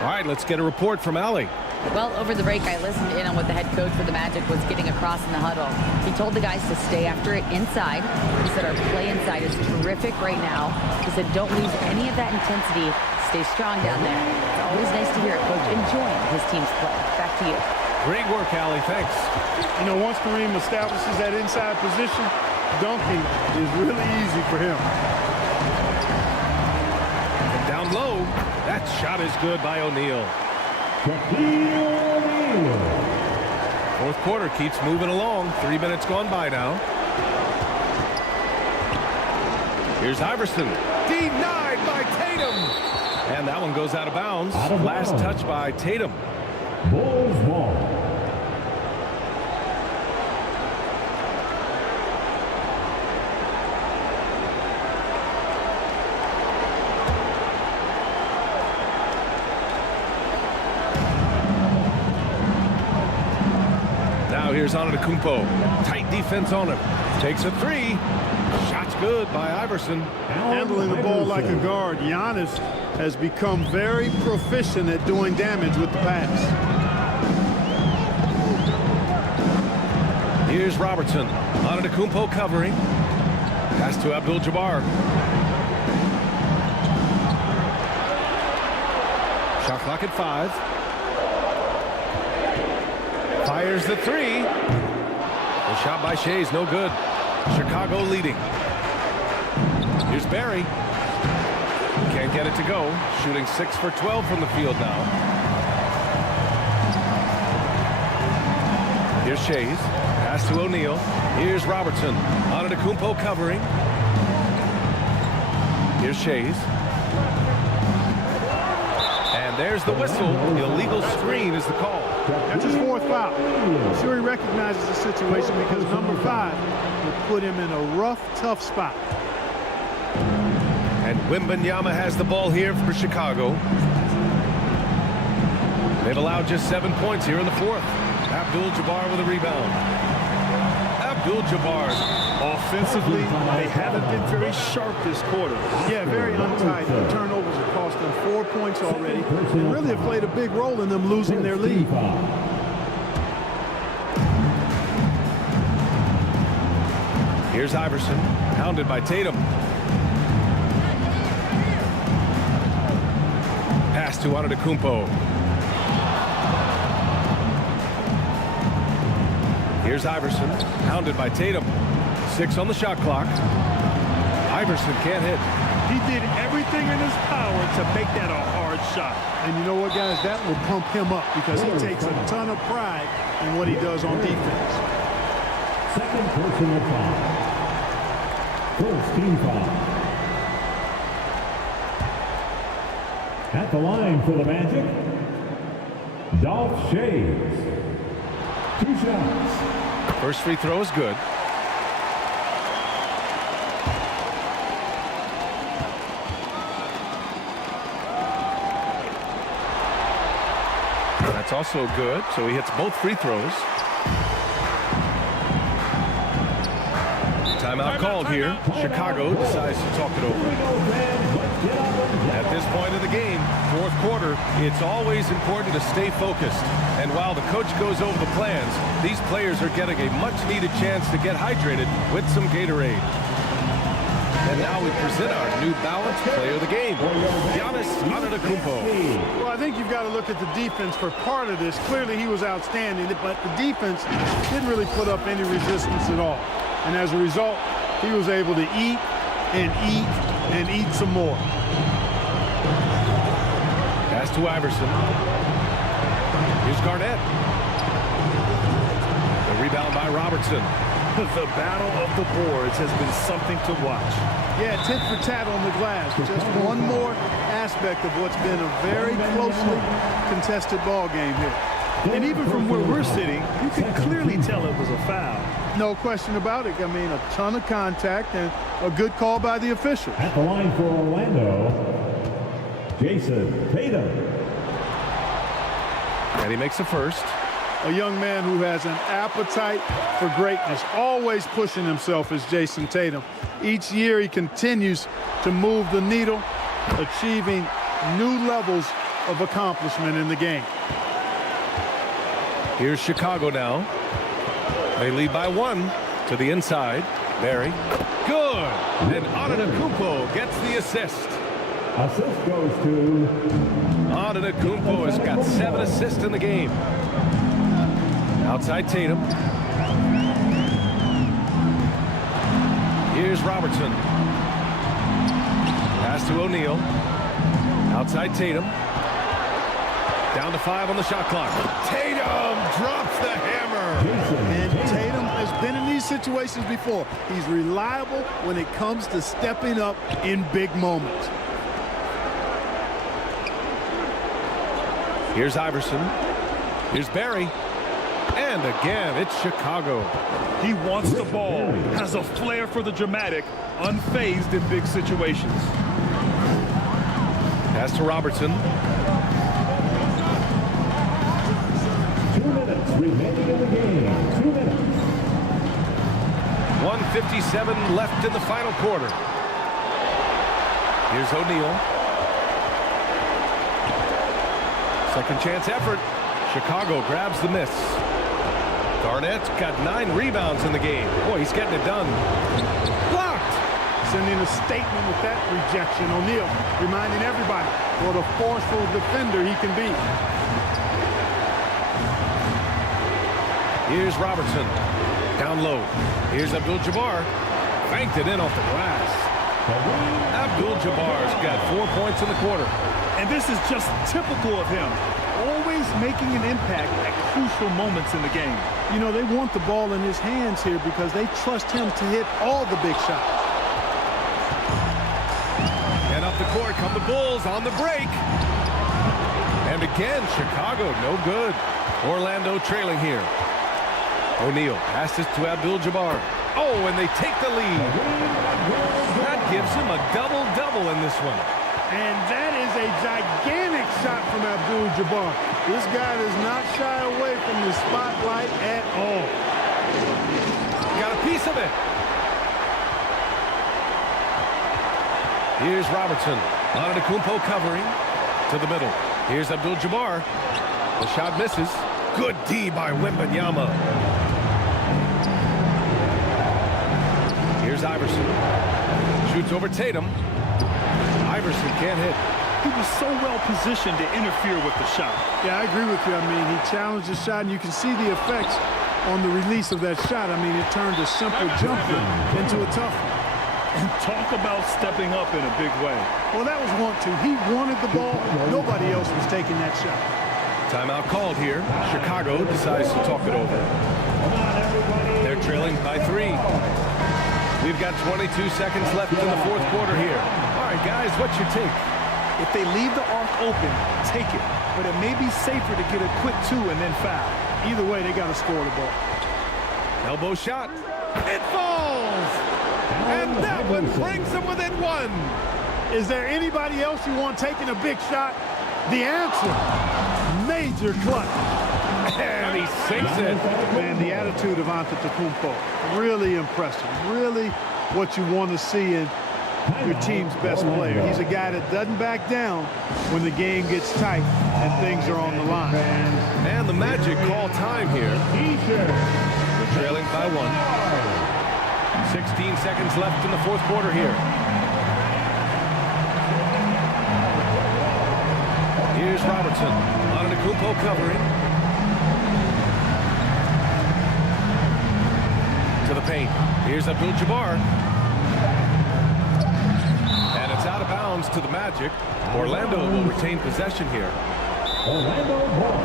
All right, let's get a report from Allie. Well, over the break, I listened in on what the head coach for the Magic was getting across in the huddle. He told the guys to stay after it inside. He said our play inside is terrific right now. He said don't lose any of that intensity. Stay strong down there. It's always nice to hear a coach enjoying his team's play. Back to you. Great work, Allie. Thanks. You know, once Kareem establishes that inside position, Dunking is really easy for him. And down low, that shot is good by O'Neal. Fourth quarter keeps moving along. 3 minutes gone by now. Here's Iverson. Denied by Tatum. And that one goes out of bounds. Last touch by Tatum. Bulls ball. Now here's Antetokounmpo. Tight defense on him. Takes a three. Shot's good by Iverson. Handling the ball like a guard. Giannis has become very proficient at doing damage with the pass. Here's Robertson. Antetokounmpo covering. Pass to Abdul-Jabbar. Shot clock at 5. Fires the three. The shot by Shai is no good. Chicago leading. Here's Barry. Can't get it to go. Shooting 6 for 12 from the field now. Here's Shai. Pass to O'Neal. Here's Robertson. Antetokounmpo covering. Here's Shai. And there's the whistle. Illegal screen is the call. That's his 4th foul. I'm sure he recognizes the situation because number 5 will put him in a rough, tough spot. And Wembanyama has the ball here for Chicago. They've allowed just 7 points here in the 4th. Abdul-Jabbar with a rebound. Abdul-Jabbar. Offensively, they haven't been very sharp this quarter. Yeah, very untight. The turnovers have cost them 4 points already. They really have played a big role in them losing their lead. Here's Iverson, hounded by Tatum. Pass to Antetokounmpo. Here's Iverson, hounded by Tatum. 6 on the shot clock. Iverson can't hit. He did everything in his power to make that a hard shot. And you know what, guys? That will pump him up because he takes a ton of pride in what he does on defense. Second personal foul. First team foul. At the line for the Magic, Dolph Shades. 2 shots. First free throw is good. That's also good, so he hits both free throws. Timeout called here. Chicago decides to talk it over. At this point of the game, 4th quarter, it's always important to stay focused. And while the coach goes over the plans, these players are getting a much-needed chance to get hydrated with some Gatorade. And now we present our New Balance player of the game, Giannis Antetokounmpo. Well, I think you've got to look at the defense for part of this. Clearly, he was outstanding, but the defense didn't really put up any resistance at all. And as a result, he was able to eat and eat and eat some more. Pass to Iverson. Here's Garnett. The rebound by Robertson. The battle of the boards has been something to watch. Yeah, tit for tat on the glass. Just one more aspect of what's been a very closely contested ball game here. And even from where we're sitting, you can clearly tell it was a foul. No question about it. I mean, a ton of contact and a good call by the official. At the line for Orlando, Jason Tatum. And he makes the first. A young man who has an appetite for greatness, always pushing himself, is Jason Tatum. Each year he continues to move the needle, achieving new levels of accomplishment in the game. Here's Chicago now. They lead by 1 to the inside. Barry. Good. And Antetokounmpo gets the assist. Assist goes to Antetokounmpo has got 7 assists in the game. Outside Tatum. Here's Robertson. Pass to O'Neal. Outside Tatum. Down to 5 on the shot clock. Tatum drops the hammer. And Tatum has been in these situations before. He's reliable when it comes to stepping up in big moments. Here's Iverson. Here's Barry. And again, it's Chicago. He wants the ball, has a flair for the dramatic, unfazed in big situations. Pass to Robertson. 2 minutes remaining in the game. 2 minutes. 1:57 left in the final quarter. Here's O'Neal. Second chance effort. Chicago grabs the miss. Garnett's got 9 rebounds in the game. Boy, he's getting it done. Blocked. Sending a statement with that rejection. O'Neal reminding everybody what a forceful defender he can be. Here's Robertson. Down low. Here's Abdul-Jabbar. Banked it in off the glass. Abdul-Jabbar's got 4 points in the quarter. And this is just typical of him. Always making an impact at crucial moments in the game. You know, they want the ball in his hands here because they trust him to hit all the big shots. And up the court come the Bulls on the break. And again, Chicago, no good. Orlando trailing here. O'Neal passes to Abdul-Jabbar. Oh, and they take the lead. That gives him a double-double in this one. And that is a gigantic shot from Abdul-Jabbar. This guy does not shy away from the spotlight at all. Got a piece of it. Here's Robertson. Antetokounmpo covering to the middle. Here's Abdul-Jabbar. The shot misses. Good D by Wembanyama. Here's Iverson. Shoots over Tatum. Iverson can't hit. He was so well positioned to interfere with the shot. Yeah, I agree with you. I mean, he challenged the shot, and you can see the effects on the release of that shot. I mean, it turned a simple jumper into a tough one. And talk about stepping up in a big way. Well, that was want to. He wanted the ball. Nobody else was taking that shot. Timeout called here. Chicago decides to talk it over. They're trailing by 3. We've got 22 seconds left in the fourth quarter here. All right, guys, what's your take? If they leave the arc open, take it. But it may be safer to get a quick 2 and then foul. Either way, they got to score the ball. Elbow shot. It falls! And that one brings them within 1. Is there anybody else you want taking a big shot? The answer, major clutch. And he sinks it. Man, the attitude of Antetokounmpo, really impressive. Really what you want to see in your team's best player. He's a guy that doesn't back down when the game gets tight and things are on the line. And the Magic call time here. Trailing by 1. 16 seconds left in the fourth quarter here. Here's Robertson. Antetokounmpo covering. To the paint. Here's Abdul-Jabbar. And it's out of bounds to the Magic. Orlando will retain possession here. Orlando ball.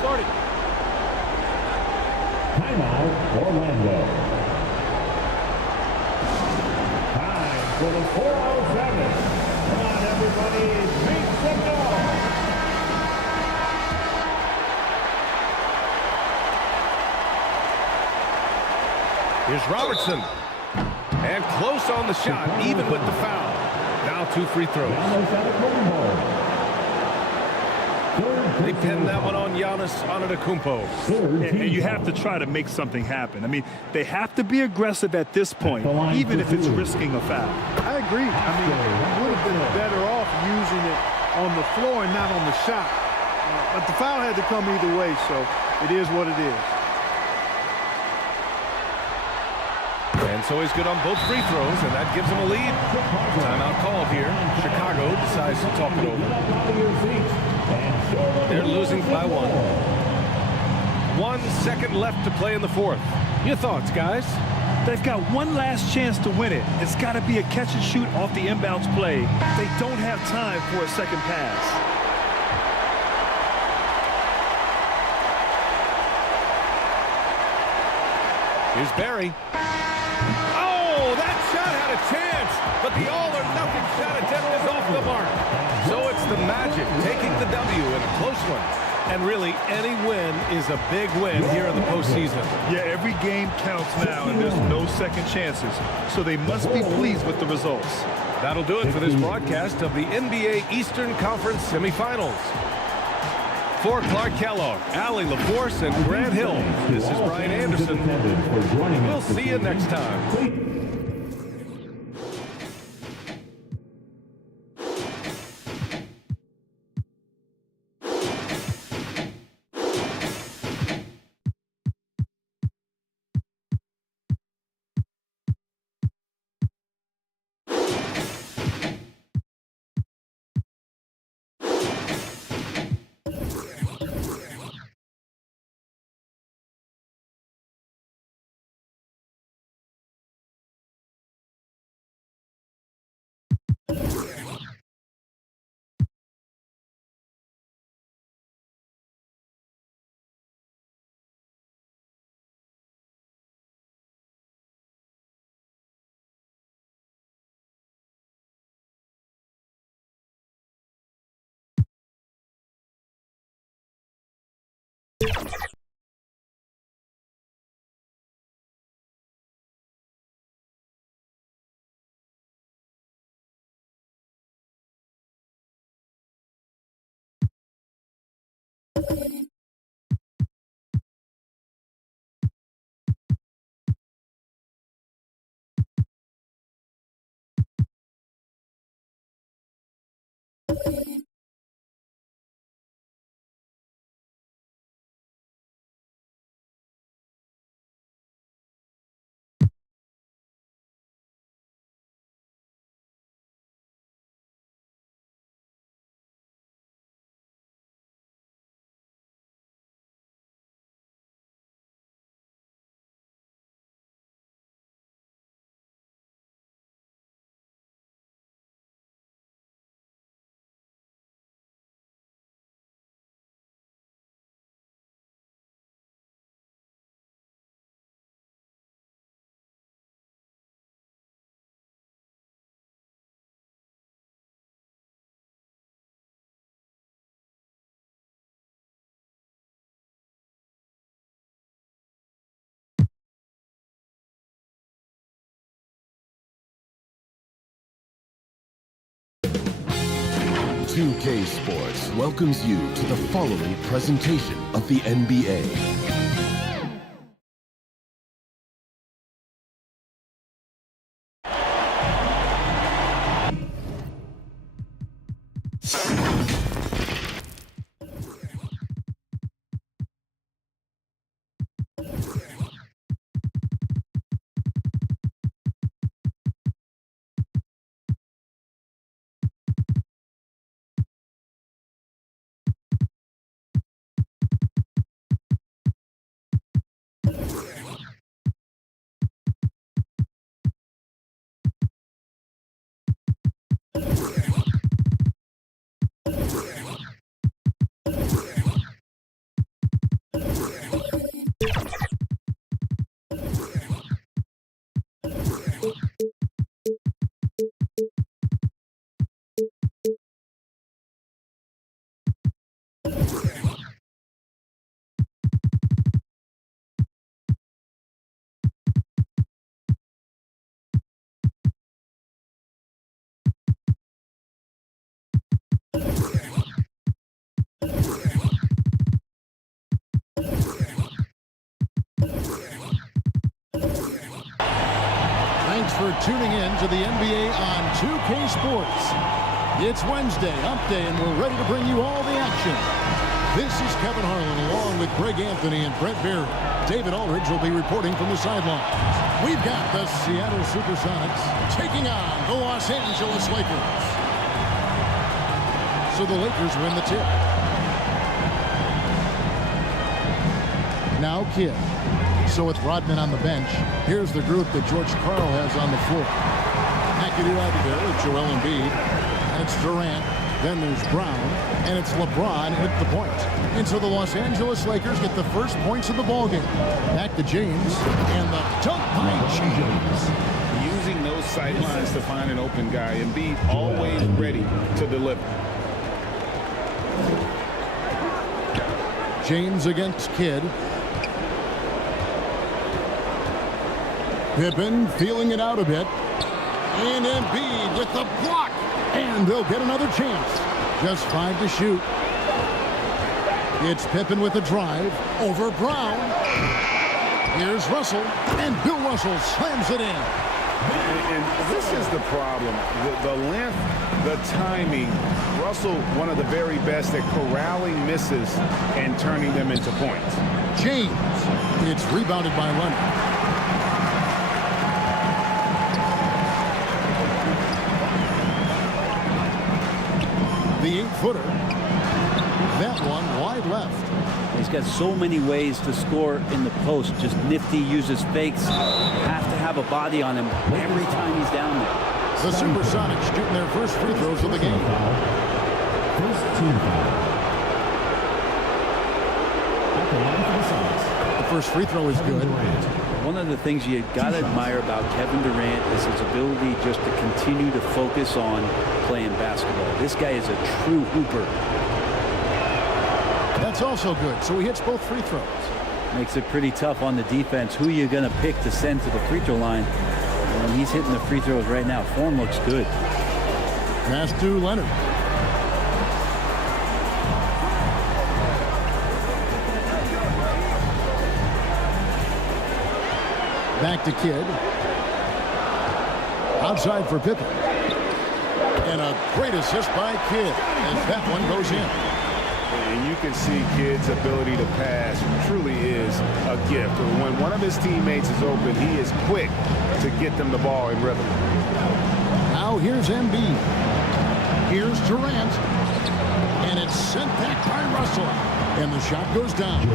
Started. Timeout, Orlando. Time for the 4:07. Come on, everybody, make some noise. Here's Robertson. And close on the shot, even with the foul. Now 2 free throws. They pinned that one on Giannis Antetokounmpo. And you have to try to make something happen. I mean, they have to be aggressive at this point, even if it's risking a foul. I agree. I mean, we would have been better off using it on the floor and not on the shot. But the foul had to come either way, so it is what it is. And so he's good on both free throws, and that gives him a lead. Timeout called here. Chicago decides to talk it over. They're losing by 1. 1 second left to play in the fourth. Your thoughts, guys? They've got one last chance to win it. It's got to be a catch and shoot off the inbounds play. They don't have time for a second pass. Here's Barry. Oh, that shot had a chance, but the all-or-nothing shot attempt is off the mark. So it's the Magic taking the W in a close one. And really, any win is a big win here in the postseason. Yeah, every game counts now, and there's no second chances. So they must be pleased with the results. That'll do it for this broadcast of the NBA Eastern Conference semifinals. For Clark Kellogg, Allie LaForce, and Grant Hill, this is Brian Anderson. We'll see you next time. .2K Sports welcomes you to the following presentation of the NBA. Thanks for tuning in to the NBA on 2K Sports. It's Wednesday, Hump Day, and we're ready to bring you all the action. This is Kevin Harlan along with Greg Anthony and Brett Berry. David Aldridge will be reporting from the sidelines. We've got the Seattle Supersonics taking on the Los Angeles Lakers. So the Lakers win the tip. Now Kidd. So with Rodman on the bench, here's the group that George Karl has on the floor. McAdoo out there with Joel Embiid, and it's Durant. Then there's Brown, and it's LeBron at the point. And so the Los Angeles Lakers get the first points of the ballgame. Back to James, and the dunk by James. Using those sight lines to find an open guy. Embiid always ready to deliver. James against Kidd. Pippen feeling it out a bit. And Embiid with the block. And they'll get another chance. Just 5 to shoot. It's Pippen with a drive over Brown. Here's Russell. And Bill Russell slams it in. And this is the problem. The length, the timing. Russell, one of the very best at corralling misses and turning them into points. James. It's rebounded by Leonard. The 8-footer. That one wide left. He's got so many ways to score in the post. Just nifty, uses fakes. Have to have a body on him every time he's down there. The Supersonics shooting their first free throws of the game. First team foul. At the line for the Sonics. The first free throw is good. One of the things you got to admire about Kevin Durant is his ability just to continue to focus on playing basketball. This guy is a true hooper. That's also good. So he hits both free throws. Makes it pretty tough on the defense. Who are you going to pick to send to the free throw line? And he's hitting the free throws right now. Form looks good. Pass to Leonard. Back to Kidd. Outside for Pippen. And a great assist by Kidd as that one goes in. And you can see Kidd's ability to pass truly is a gift. When one of his teammates is open, he is quick to get them the ball in rhythm. Now here's Embiid. Here's Durant. And it's sent back by Russell. And the shot goes down.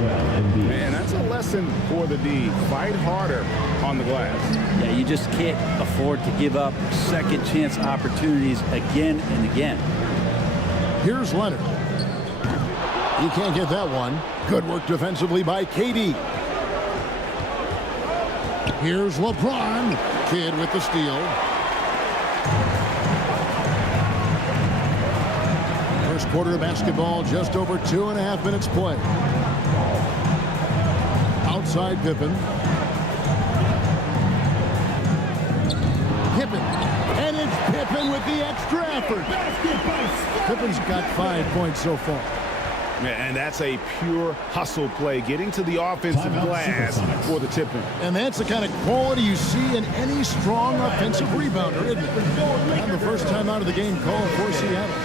Man, that's a lesson for the D. Fight harder on the glass. Yeah, you just can't afford to give up second chance opportunities again and again. Here's Leonard. He can't get that one. Good work defensively by KD. Here's LeBron. Kidd with the steal. First quarter of basketball, just over 2.5 minutes play. Outside Pippen. Pippen. And it's Pippen with the extra effort. Pippen's got 5 points so far. And that's a pure hustle play, getting to the offensive glass for the tip-in. And that's the kind of quality you see in any strong offensive rebounder, isn't it? And the first time out of the game call for Seattle.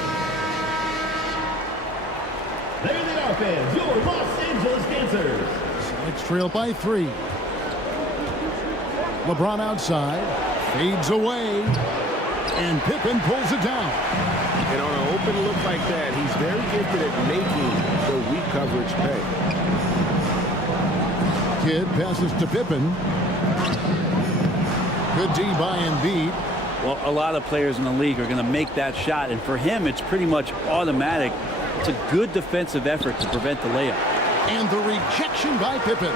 They're the offense, your Los Angeles Dancers. It's trailed by 3. LeBron outside, fades away, and Pippen pulls it down. And on an open look like that, he's very gifted at making the weak coverage pay. Kidd passes to Pippen. Good D by Embiid. Well, a lot of players in the league are going to make that shot, and for him, it's pretty much automatic. It's a good defensive effort to prevent the layup. And the rejection by Pippen.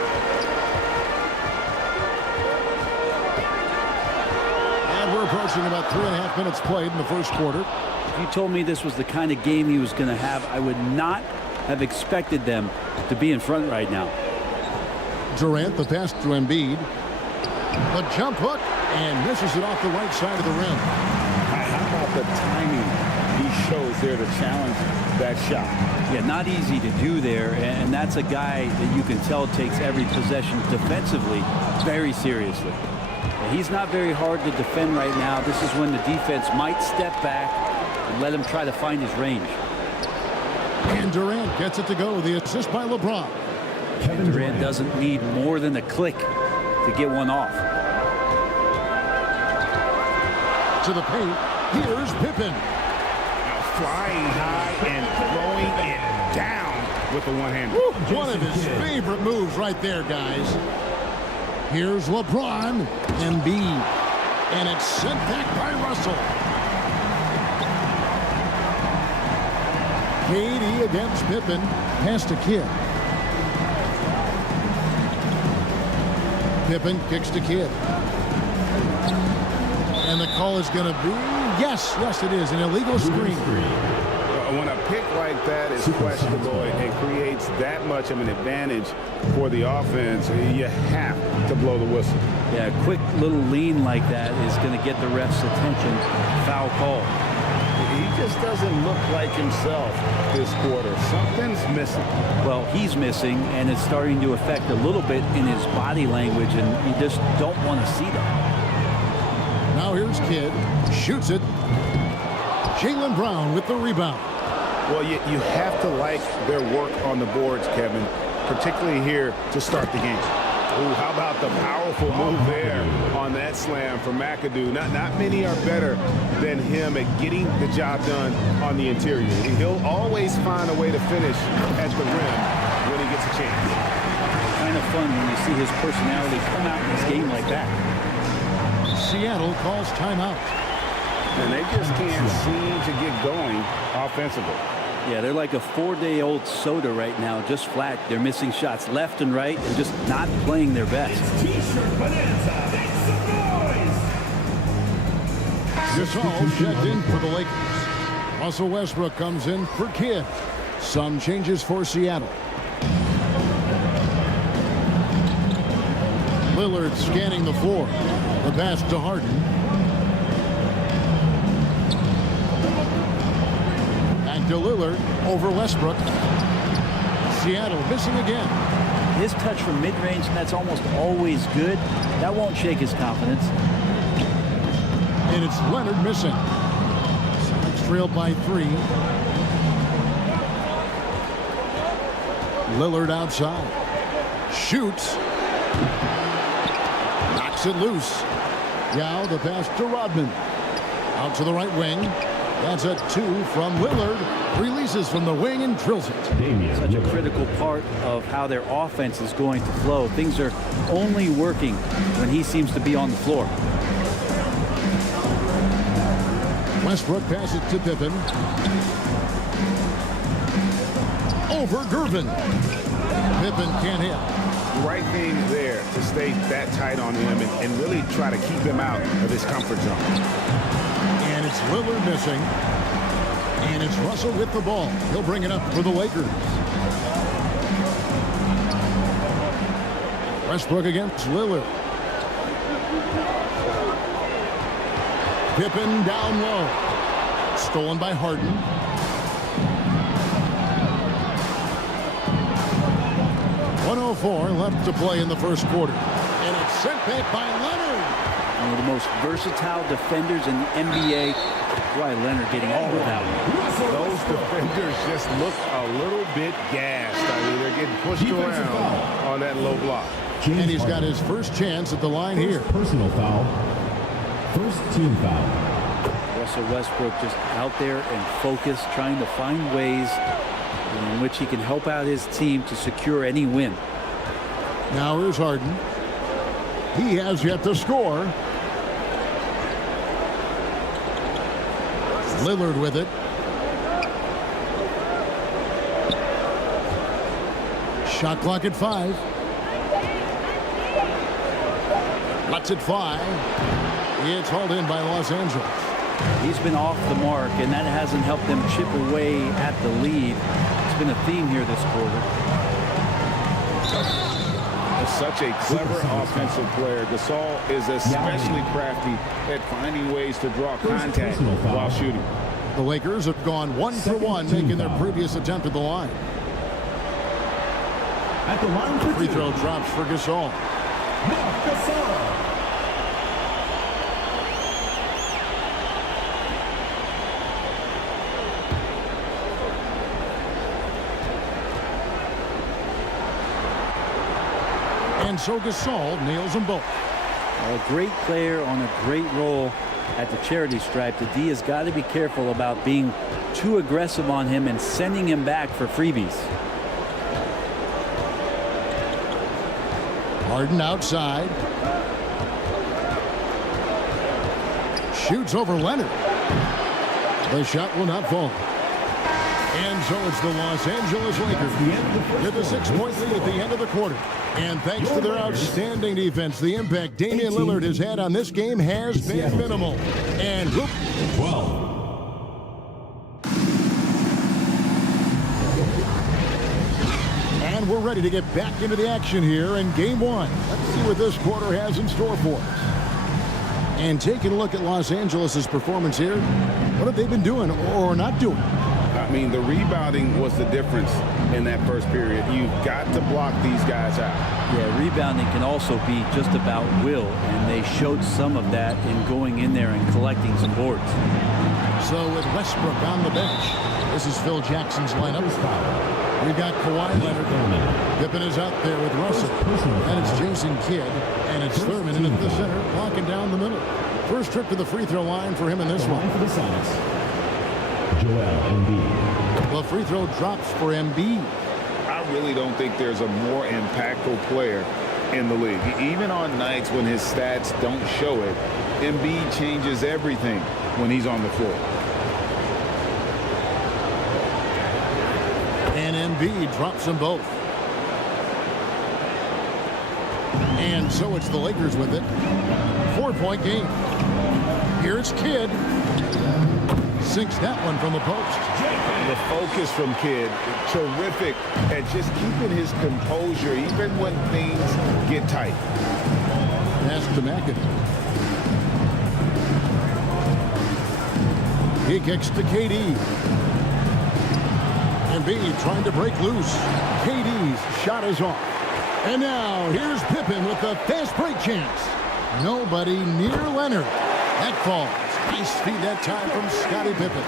And we're approaching about 3.5 minutes played in the first quarter. If you told me this was the kind of game he was going to have, I would not have expected them to be in front right now. Durant, the pass to Embiid. The jump hook, and misses it off the right side of the rim. How about the timing he shows there to challenge that shot? Yeah, not easy to do there, and that's a guy that you can tell takes every possession defensively very seriously. He's not very hard to defend right now. This is when the defense might step back and let him try to find his range. And Durant gets it to go. The assist by LeBron. Kevin Durant doesn't need more than a click to get one off. To the paint. Here's Pippen. Flying high and throwing it down with the one-hander. One of his favorite moves right there, guys. Here's LeBron, Embiid, and it's sent back by Russell. KD against Pippen, pass to Kidd. Pippen kicks to Kidd. And the call is going to be, yes, it is, an illegal screen. When a pick like that is questionable and creates that much of an advantage for the offense, you have to blow the whistle. Yeah, a quick little lean like that is going to get the ref's attention. Foul call. He just doesn't look like himself this quarter. Something's missing. Well, he's missing, and it's starting to affect a little bit in his body language, and you just don't want to see that. Now here's Kidd, shoots it. Jaylen Brown with the rebound. Well, you have to like their work on the boards, Kevin, particularly here to start the game. Ooh, how about the powerful move there on that slam from McAdoo? Not many are better than him at getting the job done on the interior. He'll always find a way to finish at the rim when he gets a chance. Kind of fun when you see his personality come out in this game like that. Seattle calls timeout. And they just can't seem to get going offensively. Yeah, they're like a 4-day-old soda right now, just flat. They're missing shots left and right and just not playing their best. T-shirt bonanza, make some noise! Gasol checked in for the Lakers. Russell Westbrook comes in for Kidd. Some changes for Seattle. Lillard scanning the floor. The pass to Harden. To Lillard over Westbrook. Seattle missing again. His touch from mid-range, that's almost always good. That won't shake his confidence. And it's Leonard missing. Sox trailed by 3. Lillard outside. Shoots. Knocks it loose. Yao the pass to Rodman. Out to the right wing. That's a 2 from Lillard. Releases from the wing and drills it. Such a critical part of how their offense is going to flow. Things are only working when he seems to be on the floor. Westbrook passes to Pippen. Over Gervin. Pippen can't hit. Right thing there to stay that tight on him and really try to keep him out of his comfort zone. And it's Lillard missing. And it's Russell with the ball. He'll bring it up for the Lakers. Westbrook against Lillard. Pippen down low. Stolen by Harden. .104 left to play in the first quarter. And it's sent back by Leonard. One of the most versatile defenders in the NBA. Why Leonard getting all of that one. Those defenders just look a little bit gassed. I mean, they're getting pushed around on that low block. And he's got his first chance at the line here. Personal foul. First team foul. Russell Westbrook just out there and focused, trying to find ways in which he can help out his team to secure any win. Now here's Harden. He has yet to score. Lillard with it. Shot clock at 5. Lets it fly. It's hauled in by Los Angeles. He's been off the mark, and that hasn't helped them chip away at the lead. It's been a theme here this quarter. Such a clever offensive player. Gasol is especially crafty at finding ways to draw contact while shooting. The Lakers have gone 1 for 1, making their previous attempt at the line. At the line for free throw drops for Gasol. Gasol. And so Gasol nails them both. A great player on a great role at the charity stripe. The D has got to be careful about being too aggressive on him and sending him back for freebies. Harden outside. Shoots over Leonard. The shot will not fall. And so it's the Los Angeles Lakers with a 6-point lead at the end of the quarter. And thanks to their outstanding defense, the impact Damian Lillard has had on this game has been minimal. And 12. And we're ready to get back into the action here in game one. Let's see what this quarter has in store for us. And taking a look at Los Angeles' performance here, what have they been doing or not doing? I mean, the rebounding was the difference in that first period. You've got to block these guys out. Yeah, rebounding can also be just about will, and they showed some of that in going in there and collecting some boards. So with Westbrook on the bench, this is Phil Jackson's lineup. We've got Kawhi Leonard. Pippen is out there with Russell. And it's Jason Kidd. And it's Thurman into the center, locking down the middle. First trip to the free throw line for him in this one. For the Suns, Joel Embiid. The free throw drops for Embiid. I really don't think there's a more impactful player in the league. Even on nights when his stats don't show it, Embiid changes everything when he's on the floor. And Embiid drops them both. And so it's the Lakers with it. 4-point game. Here's Kidd. Sinks that one from the post. The focus from Kidd, terrific at just keeping his composure even when things get tight. Pass to McAdoo. He kicks to KD. Embiid trying to break loose. KD's shot is off. And now here's Pippen with the fast break chance. Nobody near Leonard. That falls. Nice feed that time from Scottie Pippen.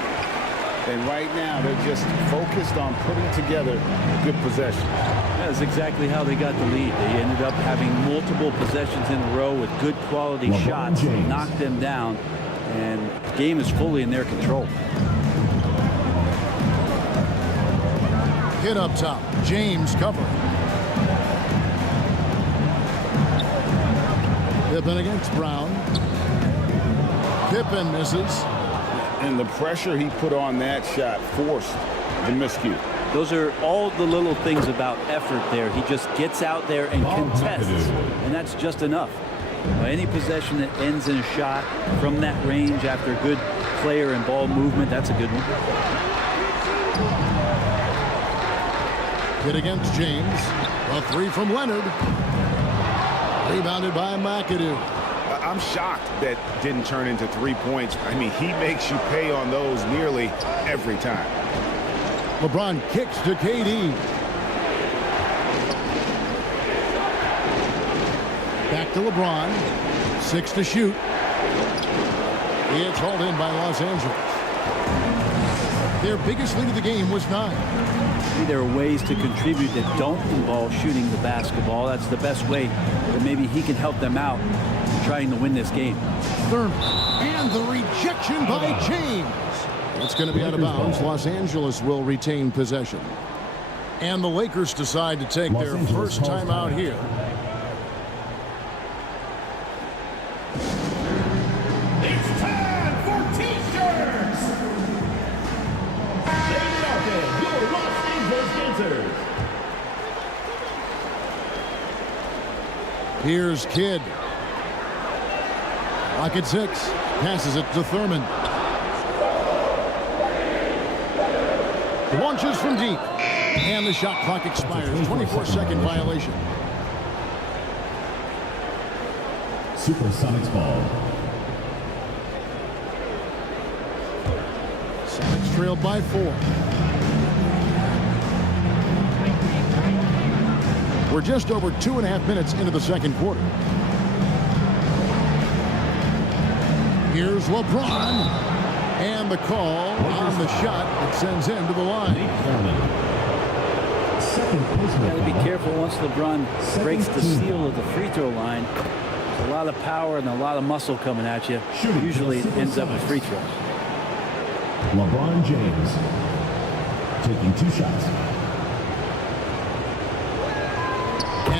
And right now they're just focused on putting together good possession. That's exactly how they got the lead. They ended up having multiple possessions in a row with good quality shots, knocked them down, and the game is fully in their control. Hit up top. James covering. Pippen against Brown. Pippen misses. And the pressure he put on that shot forced the miscue. Those are all the little things about effort there. He just gets out there and contests, and that's just enough. Any possession that ends in a shot from that range after good player and ball movement, that's a good one. Hit against James. A three from Leonard. Rebounded by McAdoo. I'm shocked that didn't turn into 3 points. I mean, he makes you pay on those nearly every time. LeBron kicks to KD. Back to LeBron. 6 to shoot. It's hauled in by Los Angeles. Their biggest lead of the game was 9. There are ways to contribute that don't involve shooting the basketball. That's the best way that maybe he can help them out trying to win this game. Thurman. And the rejection by James. It's going to be out of bounds. Los Angeles will retain possession. And the Lakers decide to take their first time out here. It's time for T-shirts! Ladies and gentlemen, your Los Angeles dancers. Here's Kidd. Lock at 6. Passes it to Thurman. Launches from deep. And the shot clock expires. 24-second violation. Supersonics ball. Sonics trailed by 4. We're just over 2.5 minutes into the second quarter. Here's LeBron. And the call on the shot that sends him to the line. Got to be careful once LeBron breaks the seal of the free throw line. There's a lot of power and a lot of muscle coming at you. Usually it ends up with free throws. LeBron James taking 2 shots.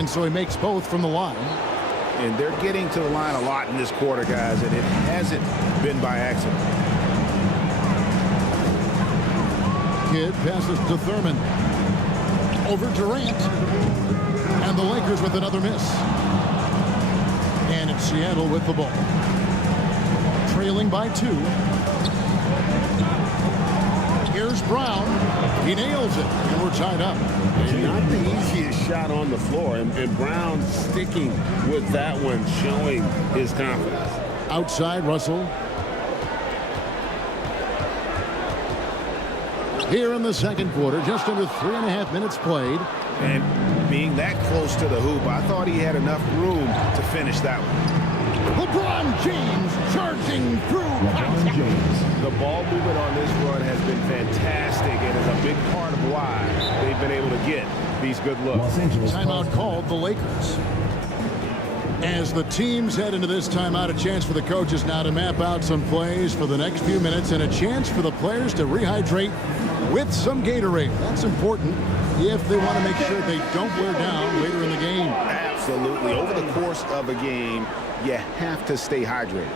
And so he makes both from the line. And they're getting to the line a lot in this quarter, guys, and it hasn't been by accident. Kidd passes to Thurman. Over Durant. And the Lakers with another miss. And it's Seattle with the ball. Trailing by 2. Here's Brown. He nails it, and we're tied up. Not the easiest shot on the floor, and Brown sticking with that one, showing his confidence. Outside, Russell. Here in the second quarter, just under 3.5 minutes played. And being that close to the hoop, I thought he had enough room to finish that one. LeBron James charging through contact. The ball movement on this run has been fantastic and is a big part of why they've been able to get these good looks. Timeout called the Lakers. As the teams head into this timeout, a chance for the coaches now to map out some plays for the next few minutes and a chance for the players to rehydrate with some Gatorade. That's important if they want to make sure they don't wear down later in the game. Absolutely. Over the course of a game, you have to stay hydrated.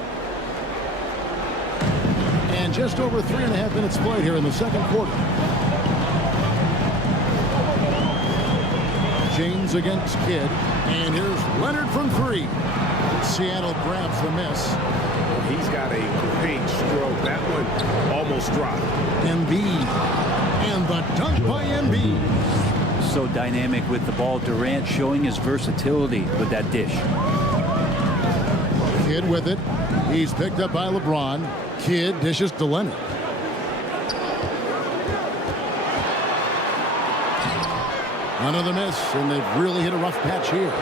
And just over 3.5 minutes played here in the second quarter. James against Kidd. And here's Leonard from 3. Seattle grabs the miss. He's got a great stroke. That one almost dropped. Embiid. And the dunk by Embiid. So dynamic with the ball. Durant showing his versatility with that dish. Kidd with it. He's picked up by LeBron. Kidd dishes to Leonard. Another miss, and they've really hit a rough patch here.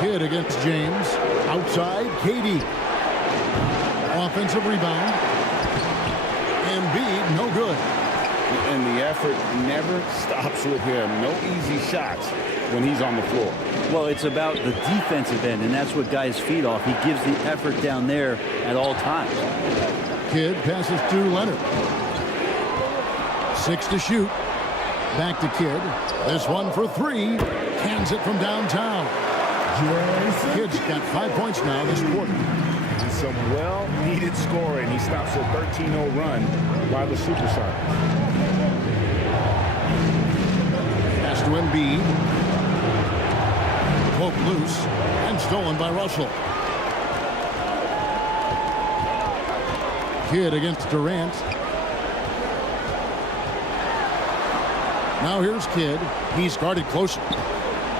Kidd against James. Outside, KD. Offensive rebound. Embiid, no good. And the effort never stops with him. No easy shots when he's on the floor. Well, it's about the defensive end, and that's what guys feed off. He gives the effort down there at all times. Kidd passes to Leonard. 6 to shoot. Back to Kidd. This one for 3. Cans it from downtown. Kidd's got 5 points now this quarter. And some well-needed scoring. He stops a 13-0 run by the Supersonics. Pass to Embiid. Poke loose and stolen by Russell. Kidd against Durant. Now here's Kidd. He's guarded closely.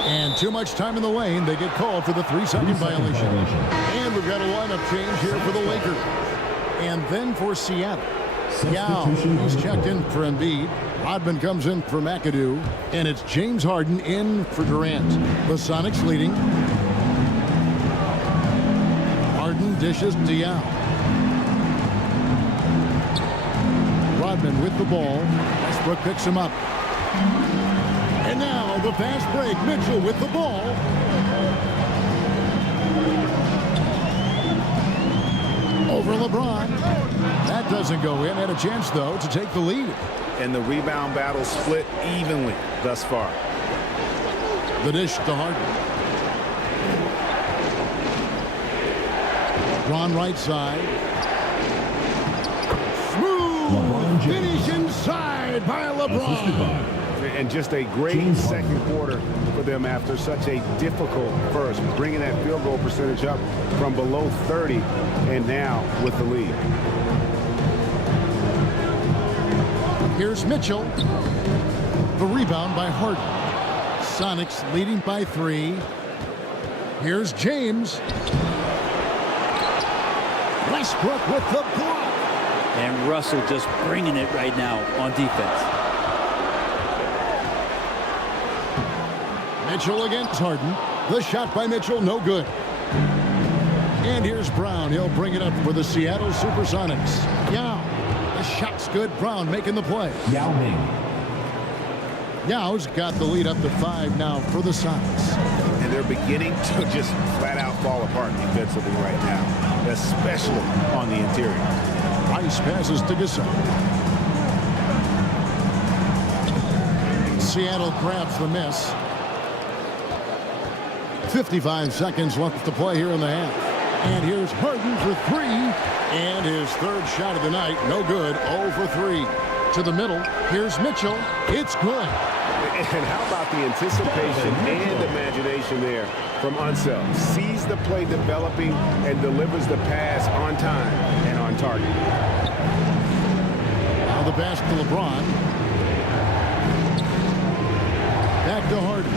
And too much time in the lane. They get called for the 3-second violation. And we've got a lineup change here for the Lakers. And then for Seattle. Yao, he's checked in for Embiid. Rodman comes in for McAdoo. And it's James Harden in for Durant. The Sonics leading. Harden dishes to Yao. Rodman with the ball. Westbrook picks him up. And now the fast break. Mitchell with the ball. Over LeBron. That doesn't go in. Had a chance, though, to take the lead. And the rebound battle split evenly thus far. The dish to Harden. Ron right side. Smooth finish inside by LeBron. And just a great second quarter for them after such a difficult first. Bringing that field goal percentage up from below 30 and now with the lead. Here's Mitchell. The rebound by Harden. Sonics leading by 3. Here's James. Westbrook with the block. And Russell just bringing it right now on defense. Mitchell against Harden. The shot by Mitchell, no good. And here's Brown. He'll bring it up for the Seattle Supersonics. Yao. The shot's good. Brown making the play. Yao Ming. Yao's got the lead up to 5 now for the Sonics. And they're beginning to just flat out fall apart defensively right now, especially on the interior. Rice passes to Gasol. Seattle grabs the miss. 55 seconds left to play here in the half. And here's Harden for three. And his third shot of the night. No good. 0 for 3. To the middle. Here's Mitchell. It's good. And how about the anticipation and imagination there from Unseld? Sees the play developing and delivers the pass on time and on target. Now the pass to LeBron. Back to Harden.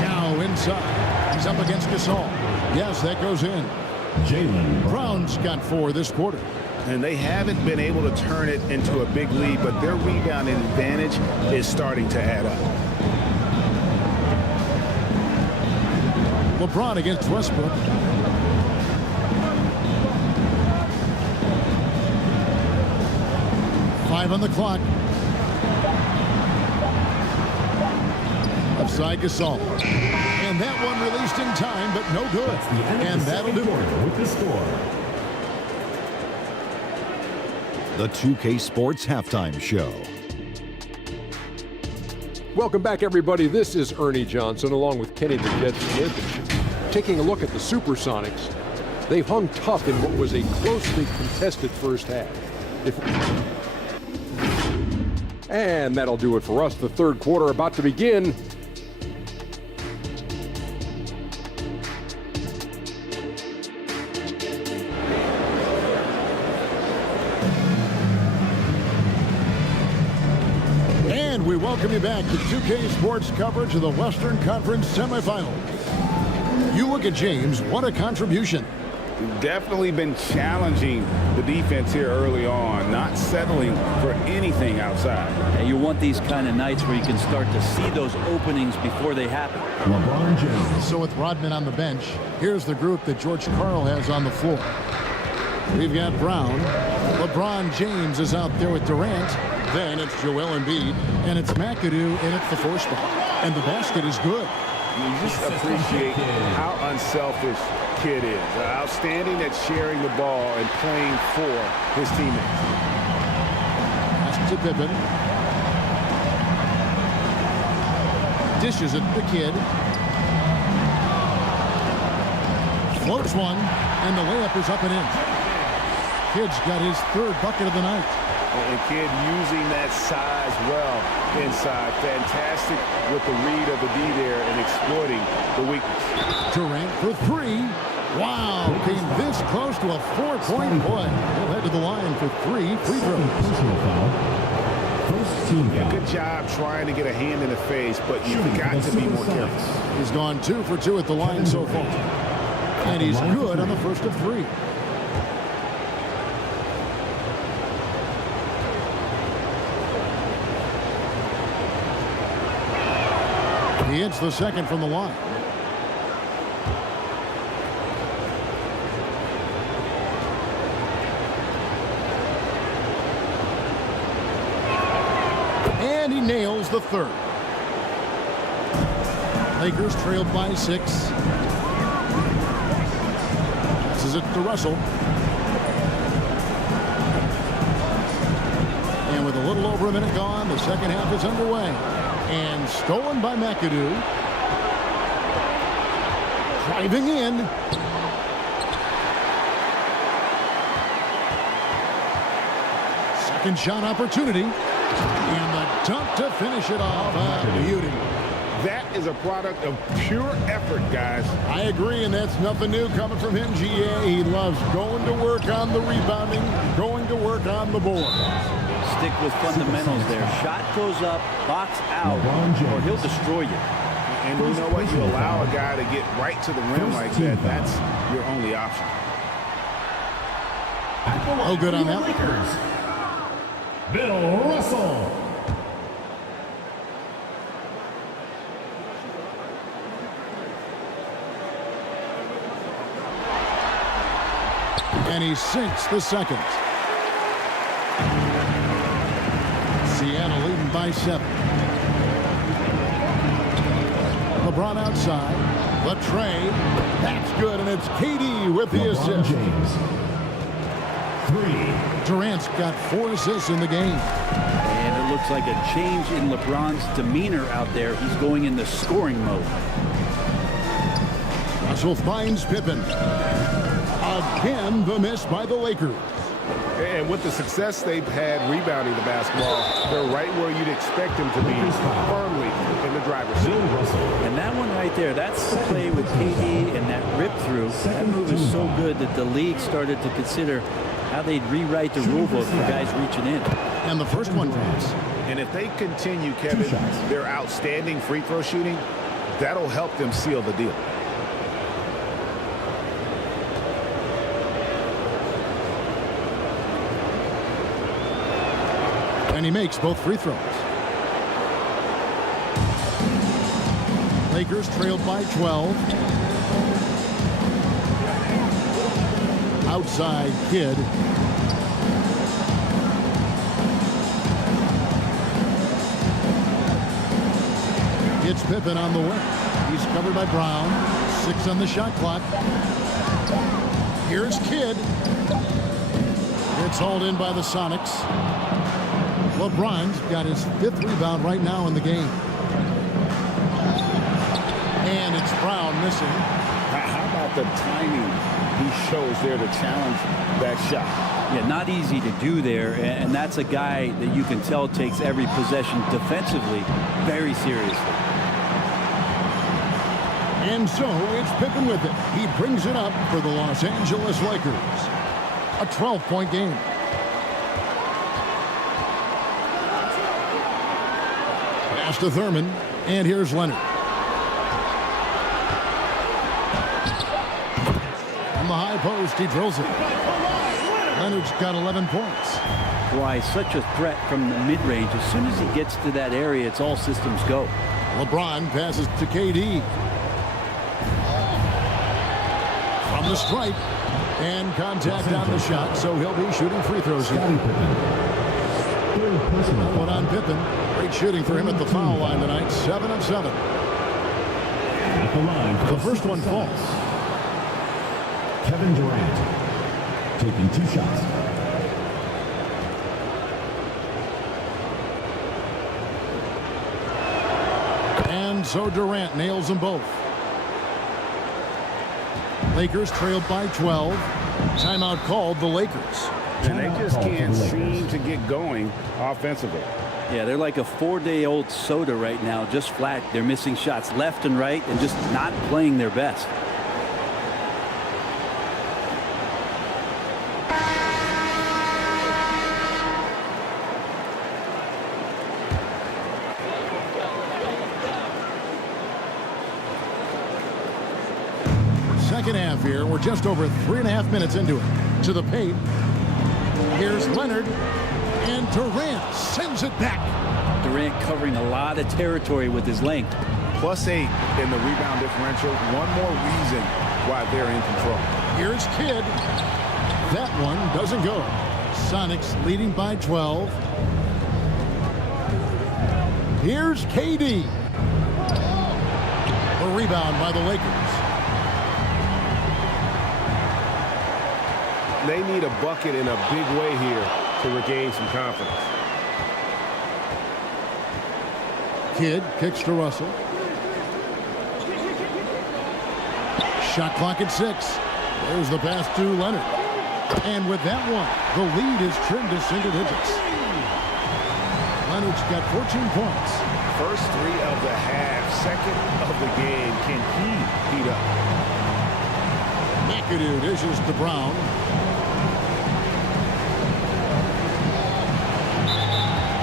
Now inside. He's up against Gasol. Yes, that goes in. Jaylen Brown's got 4 this quarter. And they haven't been able to turn it into a big lead, but their rebounding advantage is starting to add up. LeBron against Westbrook. Five on the clock. Upside Gasol. And that one released in time, but no good. And that'll do it. With the score. The 2K Sports Halftime Show. Welcome back, everybody. This is Ernie Johnson, along with Kenny the Jet Smith. Taking a look at the Supersonics. They've hung tough in what was a closely contested first half. And that'll do it for us. The third quarter about to begin. We welcome you back to 2K Sports coverage of the Western Conference semifinals. You look at James, what a contribution. Definitely been challenging the defense here early on, not settling for anything outside. Yeah, you want these kind of nights where you can start to see those openings before they happen. LeBron James. So with Rodman on the bench, here's the group that George Karl has on the floor. We've got Brown. LeBron James is out there with Durant. Then it's Joel Embiid, and it's McAdoo, and it's the 4 spot. And the basket is good. You just appreciate how unselfish Kid is. Outstanding at sharing the ball and playing for his teammates. Pass to Pippen. Dishes it to Kid. Floats one, and the layup is up and in. Kid's got his 3rd bucket of the night. And Kid using that size well inside. Fantastic with the read of the D there and exploiting the weakness. Durant for 3. Wow, came this close to a 4-point play. He'll head to the line for 3 free throws. Yeah, good job trying to get a hand in the face, but you've got to be more careful. He's gone 2 for 2 at the line so far. And he's good on the first of 3. He hits the second from the line. And he nails the 3rd. Lakers trailed by 6. This is it to Russell. And with a little over a minute gone, the second half is underway. And stolen by McAdoo. Driving in. Second shot opportunity. And the dunk to finish it off. Beauty. That is a product of pure effort, guys. I agree, and that's nothing new coming from him, GA. He loves going to work on the rebounding, going to work on the board. Stick with fundamentals there. Shot goes up, box out, or he'll destroy you. And you know what? You allow a guy to get right to the rim like that. That's your only option. Oh, good on that. Bill Russell. And he sinks the second. Seattle leading by 7. LeBron outside. The tray. That's good, and it's KD with the assist. James. 3. Durant's got 4 assists in the game. And it looks like a change in LeBron's demeanor out there. He's going into scoring mode. Russell finds Pippen. Again, the miss by the Lakers. And with the success they've had rebounding the basketball, they're right where you'd expect them to be, firmly in the driver's seat. And that one right there, that's the play with KD and that rip through. That move is so good that the league started to consider how they'd rewrite the rule book for guys reaching in. And the first one drops. And if they continue, Kevin, their outstanding free throw shooting, that'll help them seal the deal. And he makes both free throws. Lakers trailed by 12. Outside Kidd. Gets Pippen on the wing. He's covered by Brown. 6 on the shot clock. Here's Kidd. It's hauled in by the Sonics. LeBron's got his 5th rebound right now in the game. And it's Brown missing. How about the timing he shows there to challenge that shot? Yeah, not easy to do there, and that's a guy that you can tell takes every possession defensively very seriously. And so it's Pippen with it. He brings it up for the Los Angeles Lakers. A 12-point game. Pass to Thurman, and here's Leonard. On the high post, he drills it. Leonard's got 11 points. Why, such a threat from the mid-range. As soon as he gets to that area, it's all systems go. LeBron passes to KD. From the stripe, and contact on the shot, so he'll be shooting free throws here. Put on Pippen. Great shooting for him at the foul line tonight. 7 of 7. The first one falls. Kevin Durant taking 2 shots. And so Durant nails them both. Lakers trailed by 12. Timeout called the Lakers. And they just can't seem to get going offensively. Yeah, they're like a 4-day-old soda right now, just flat. They're missing shots left and right and just not playing their best. Second half here. We're just over 3.5 minutes into it. To the paint. Here's Leonard. And Durant sends it back. Durant covering a lot of territory with his length. +8 in the rebound differential. One more reason why they're in control. Here's Kidd. That one doesn't go. Sonics leading by 12. Here's KD. The rebound by the Lakers. They need a bucket in a big way here to regain some confidence. Kidd kicks to Russell. Shot clock at 6. There's the pass to Leonard. And with that one, the lead is trimmed to single digits. Leonard's got 14 points. First 3 of the half, second of the game. Can he heat up? McAdoo dishes to Brown.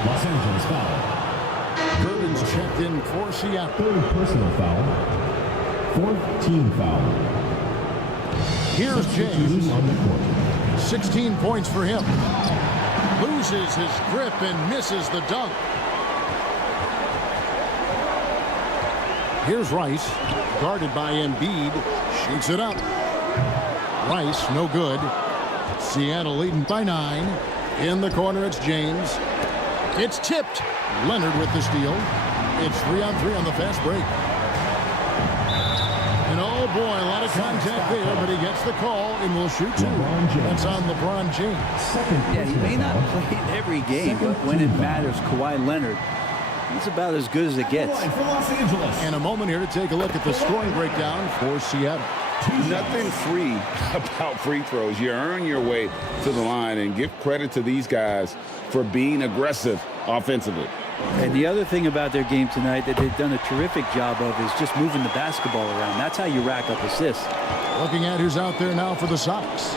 Los Angeles foul. Gordon's checked in for Seattle. 3rd personal foul. 4th team foul. Here's James. On the court. 16 points for him. Loses his grip and misses the dunk. Here's Rice. Guarded by Embiid. Shoots it up. Rice, no good. Seattle leading by 9. In the corner, it's James. It's tipped. Leonard with the steal. It's 3-on-3 on the fast break. And oh, Oh, boy, a lot of contact there, but he gets the call and will shoot two. That's on LeBron James. Yeah, he may not play in every game, but when it matters, Kawhi Leonard, he's about as good as it gets. And a moment here to take a look at the scoring breakdown for Seattle. Nothing free about free throws. You earn your way to the line, and give credit to these guys for being aggressive offensively. And the other thing about their game tonight that they've done a terrific job of is just moving the basketball around. That's how you rack up assists. Looking at who's out there now for the Sox.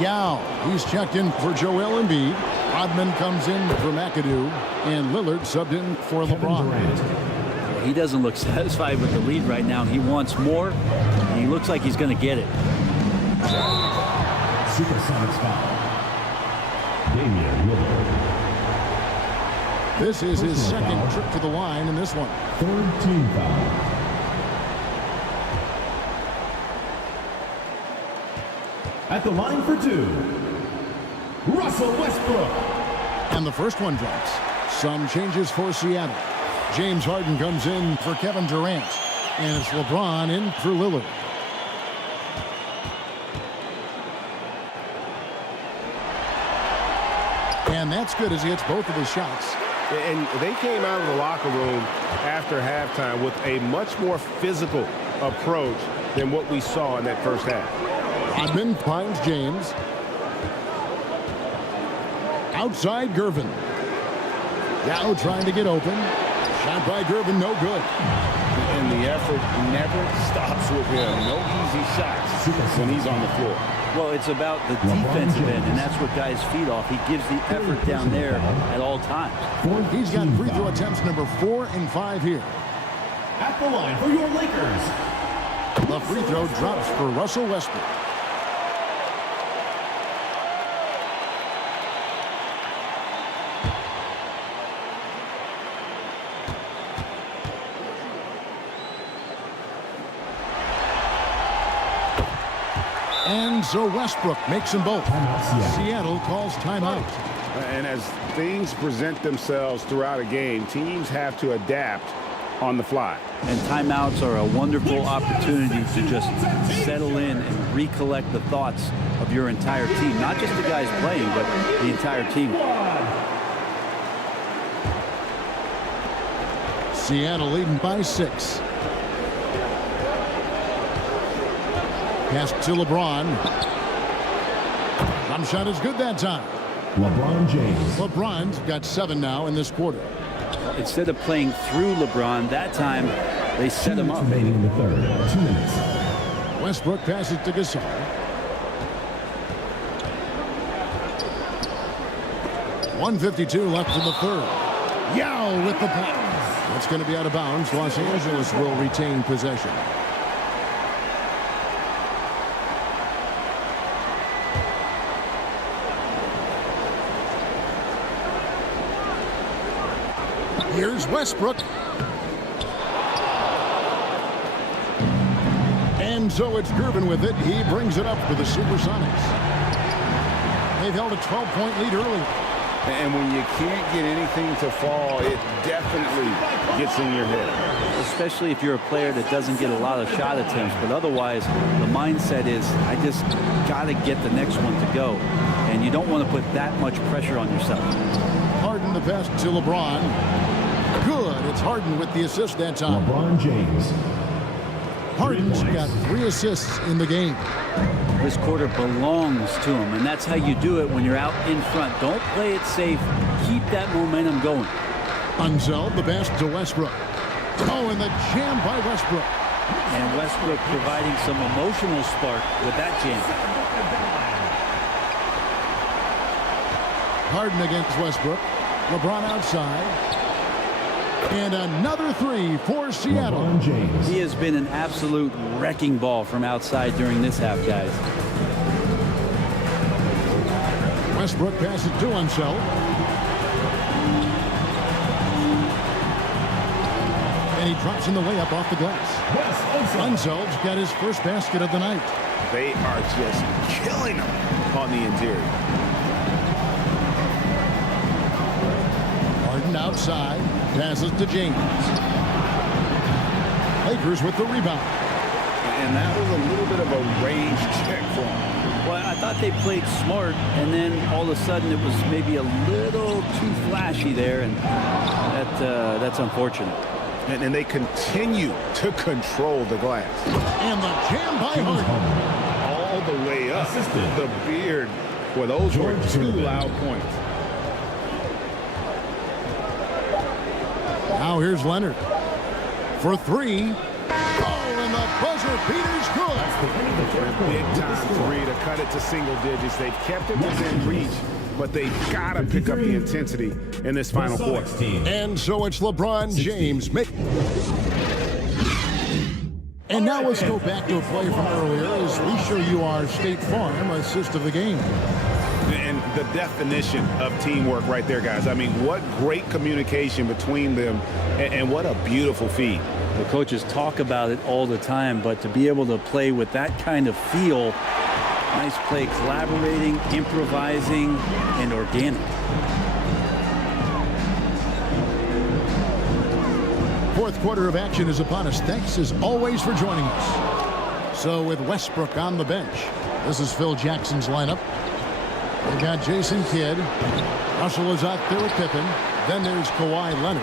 Yao, he's checked in for Joel Embiid. Rodman comes in for McAdoo. And Lillard subbed in for LeBron. He doesn't look satisfied with the lead right now. He wants more, and he looks like he's going to get it. Supersonics foul. Damian Lillard. This is his second trip to the line in this one. Third team foul. At the line for two, Russell Westbrook. And the first one drops. Some changes for Seattle. James Harden comes in for Kevin Durant. And it's LeBron in for Lillard. And that's good as he hits both of his shots. And they came out of the locker room after halftime with a much more physical approach than what we saw in that first half. Rodman finds James. Outside Gervin. Yao trying to get open. Shot by Gervin, no good. And the effort never stops with him. No easy shots when he's on the floor. Well, it's about the defensive end, and that's what guys feed off. He gives the effort down there at all times. He's got free throw attempts number 4 and 5 here. At the line for your Lakers. The free throw drops for Russell Westbrook. And so Westbrook makes them both. Seattle calls timeout. And as things present themselves throughout a game, teams have to adapt on the fly. And timeouts are a wonderful opportunity to just settle in and recollect the thoughts of your entire team. Not just the guys playing, but the entire team. Seattle leading by 6. Pass to LeBron. Jump shot is good that time. LeBron James. LeBron's got 7 now in this quarter. Instead of playing through LeBron, that time they set him up. Remaining in the third. 2 minutes. Westbrook passes to Gasol. .152 left in the third. Yao with the block. It's going to be out of bounds. Los Angeles will retain possession. Here's Westbrook. And so it's Gervin with it. He brings it up for the Supersonics. They've held a 12-point lead early. And when you can't get anything to fall, it definitely gets in your head. Especially if you're a player that doesn't get a lot of shot attempts. But otherwise, the mindset is, I just got to get the next one to go. And you don't want to put that much pressure on yourself. Harden the pass to LeBron. Good. It's Harden with the assist that time. LeBron James. Harden's got 3 assists in the game. This quarter belongs to him, and that's how you do it when you're out in front. Don't play it safe. Keep that momentum going. Unseld the pass to Westbrook. Oh, and the jam by Westbrook. And Westbrook providing some emotional spark with that jam. Harden against Westbrook. LeBron outside. And another 3 for Seattle. LeBron James. He has been an absolute wrecking ball from outside during this half, guys. Westbrook passes to Unseld. And he drops in the layup off the glass. Unseld's got his first basket of the night. They are just killing him on the interior. Harden outside. Passes to James. Lakers with the rebound. And that was a little bit of a range check for him. Well, I thought they played smart, and then all of a sudden it was maybe a little too flashy there, and that's unfortunate. And they continue to control the glass. And the jam by Harden. All the way up. The beard. Well, those were 2 loud points. Now here's Leonard for 3. Oh, and the buzzer beater's good. Big time 3 to cut it to single digits. They've kept it within reach, but they've got to pick up the intensity in this final quarter. And so it's LeBron James. And now let's go back to a play from earlier as we show you our State Farm assist of the game. And the definition of teamwork right there, guys. I mean, what great communication between them, and what a beautiful feed. The coaches talk about it all the time, but to be able to play with that kind of feel, nice play, collaborating, improvising, and organic. Fourth quarter of action is upon us. Thanks as always for joining us. So with Westbrook on the bench, this is Phil Jackson's lineup. They got Jason Kidd. Russell is out there with Pippen. Then there's Kawhi Leonard.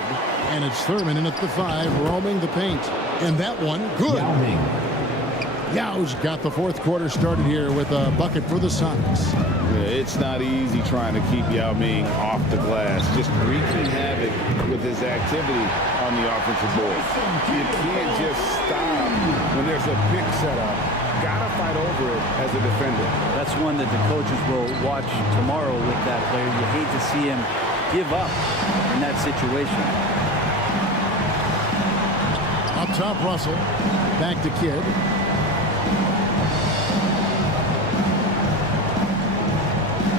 And it's Thurman in at the 5, roaming the paint. And that one, good. Yao's got the fourth quarter started here with a bucket for the Sonics. Yeah, it's not easy trying to keep Yao Ming off the glass. Just wreaking havoc with his activity on the offensive board. You can't just stop when there's a pick set up. Gotta fight over it as a defender. That's one that the coaches will watch tomorrow with that player. You hate to see him give up in that situation. Up top, Russell. Back to Kidd.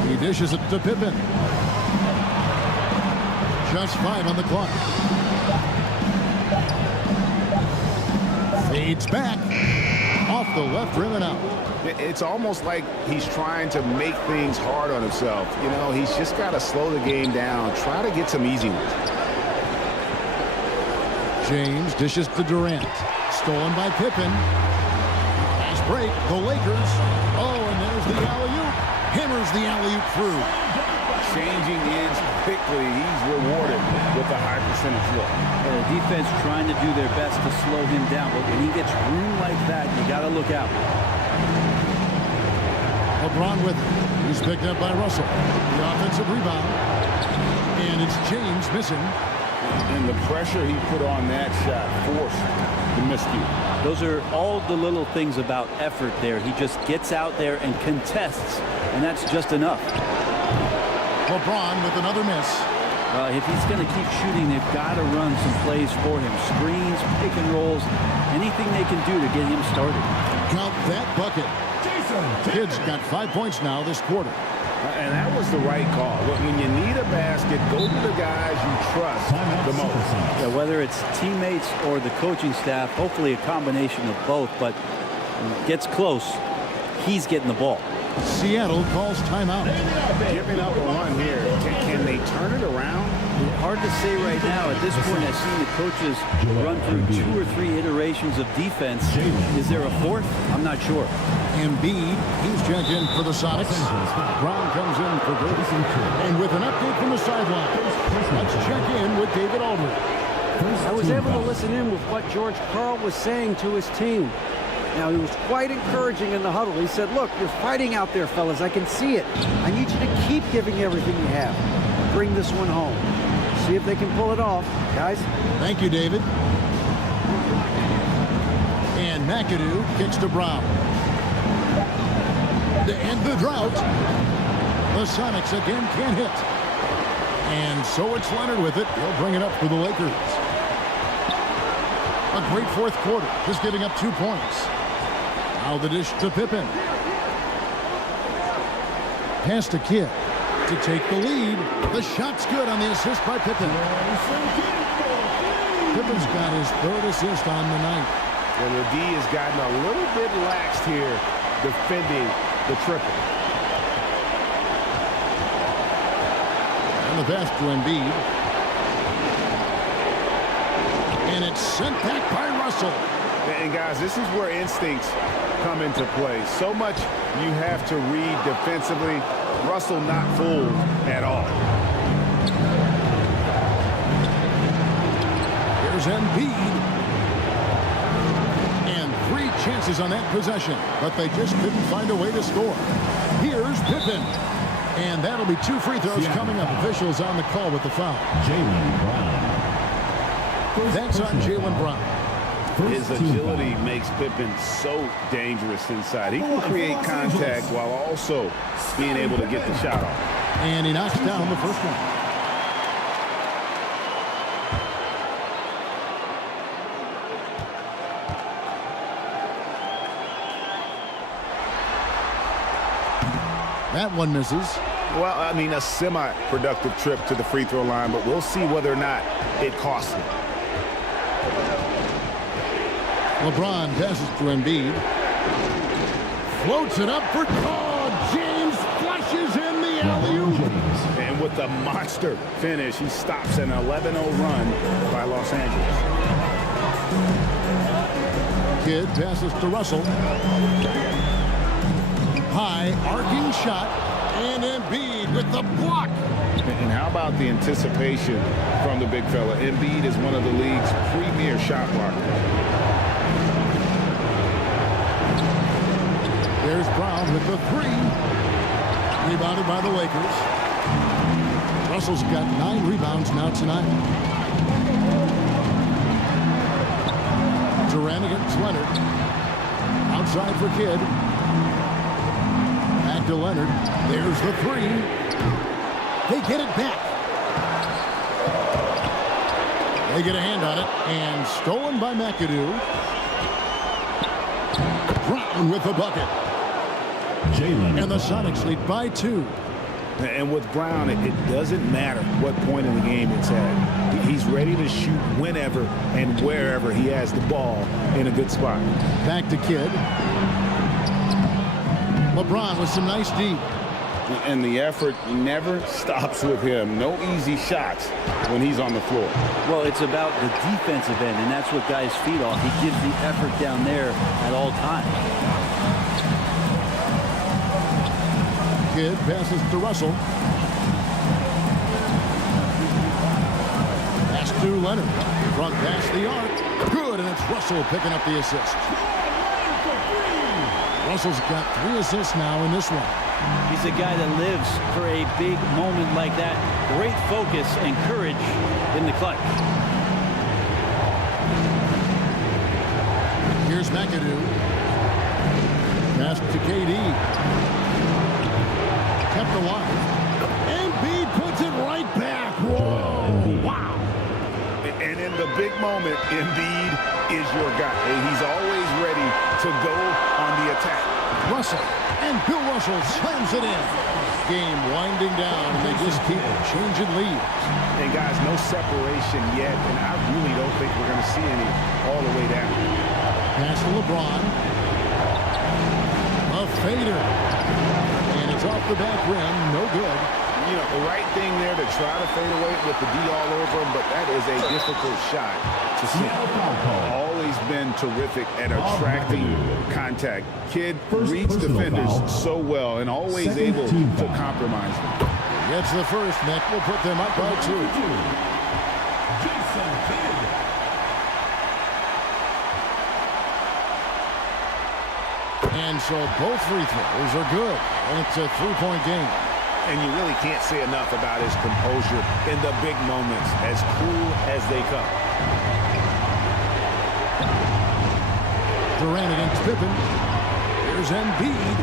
He dishes it to Pippen. Just 5 on the clock. Fades back. Off the left rim and out. It's almost like he's trying to make things hard on himself. You know, he's just got to slow the game down. Try to get some easy ones. James dishes to Durant. Stolen by Pippen. Fast break. The Lakers. Oh, and there's the alley-oop. Hammers the alley-oop through. Changing ends quickly. He's rewarded with a high percentage look. The defense trying to do their best to slow him down, but when he gets room like that, you got to look out. LeBron with it. He's picked up by Russell. The offensive rebound. And it's James missing. And the pressure he put on that shot forced the miscue. Those are all the little things about effort there. He just gets out there and contests, and that's just enough. LeBron with another miss. If he's going to keep shooting, they've got to run some plays for him. Screens, pick and rolls, anything they can do to get him started. Count that bucket. Kidd's got 5 points now this quarter. And that was the right call. When you need a basket, go to the guys you trust the most. Yeah, whether it's teammates or the coaching staff, hopefully a combination of both, but when it gets close, he's getting the ball. Seattle calls timeout. Giving up a run here. Can they turn it around? Hard to say right now. At this point, I've seen the coaches run through 2 or 3 iterations of defense. Is there a fourth? I'm not sure. Embiid, he's checked in for the Sonics. Brown comes in for Davis. And with an update from the sideline, let's check in with David Aldridge. I was able to listen in with what George Karl was saying to his team. Now, he was quite encouraging in the huddle. He said, look, you're fighting out there, fellas. I can see it. I need you to keep giving everything you have. Bring this one home. See if they can pull it off, guys. Thank you, David. And McAdoo kicks to Brown. To end the drought, the Sonics again can't hit. And so it's Leonard with it. He'll bring it up for the Lakers. A great fourth quarter, just giving up 2 points. Now the dish to Pippen. Pass to Kidd to take the lead. The shot's good on the assist by Pippen. Pippen's got his 3rd assist on the night. And the D has gotten a little bit laxed here defending the triple. And the pass to Embiid. And it's sent back by Russell. And guys, this is where instincts come into play. So much you have to read defensively. Russell not fooled at all. Here's Embiid. And 3 chances on that possession, but they just couldn't find a way to score. Here's Pippen. And that'll be 2 free throws coming up. Officials on the call with the foul. Jaylen Brown. That's on Jaylen Brown. His agility makes Pippen so dangerous inside. He can create contact while also being able to get the shot off. And he knocks down the first one. That one misses. Well, I mean, a semi-productive trip to the free throw line, but we'll see whether or not it costs him. LeBron passes to Embiid. Floats it up for James flushes in the alley-oop. And with the monster finish, he stops an 11-0 run by Los Angeles. Kidd passes to Russell. High arcing shot, and Embiid with the block. And how about the anticipation from the big fella? Embiid is one of the league's premier shot blockers. There's Brown with the 3. Rebounded by the Lakers. Russell's got 9 rebounds now tonight. Durant against Leonard. Outside for Kidd. Back to Leonard. There's the 3. They get it back. They get a hand on it, and stolen by McAdoo. Brown with the bucket. And the Sonics lead by 2. And with Brown, it doesn't matter what point in the game it's at. He's ready to shoot whenever and wherever he has the ball in a good spot. Back to Kidd. LeBron with some nice D. And the effort never stops with him. No easy shots when he's on the floor. Well, it's about the defensive end, and that's what guys feed off. He gives the effort down there at all times. Kidd passes to Russell. Pass to Leonard. Front pass the arc. Good, and it's Russell picking up the assist. Russell's got 3 assists now in this one. He's a guy that lives for a big moment like that. Great focus and courage in the clutch. Here's McAdoo. Pass to KD. Kept alive. Embiid puts it right back. Whoa! Wow! And in the big moment, Embiid is your guy. He's always ready to go on the attack. Russell, and Bill Russell slams it in. Game winding down, and they just keep changing leads. And guys, no separation yet, and I really don't think we're going to see any all the way down. Pass to LeBron. A fader. And it's off the back rim, no good. You know, the right thing there to try to fade away with the D all over him, but that is a difficult shot to see. Always been terrific at attracting contact. Kidd reads defenders so well and always able to compromise them. Gets the first, Nick. Will put them up by 2. And so both free throws are good, and it's a 3-point game. And you really can't say enough about his composure in the big moments, as cool as they come. Durant against Pippen. Here's Embiid.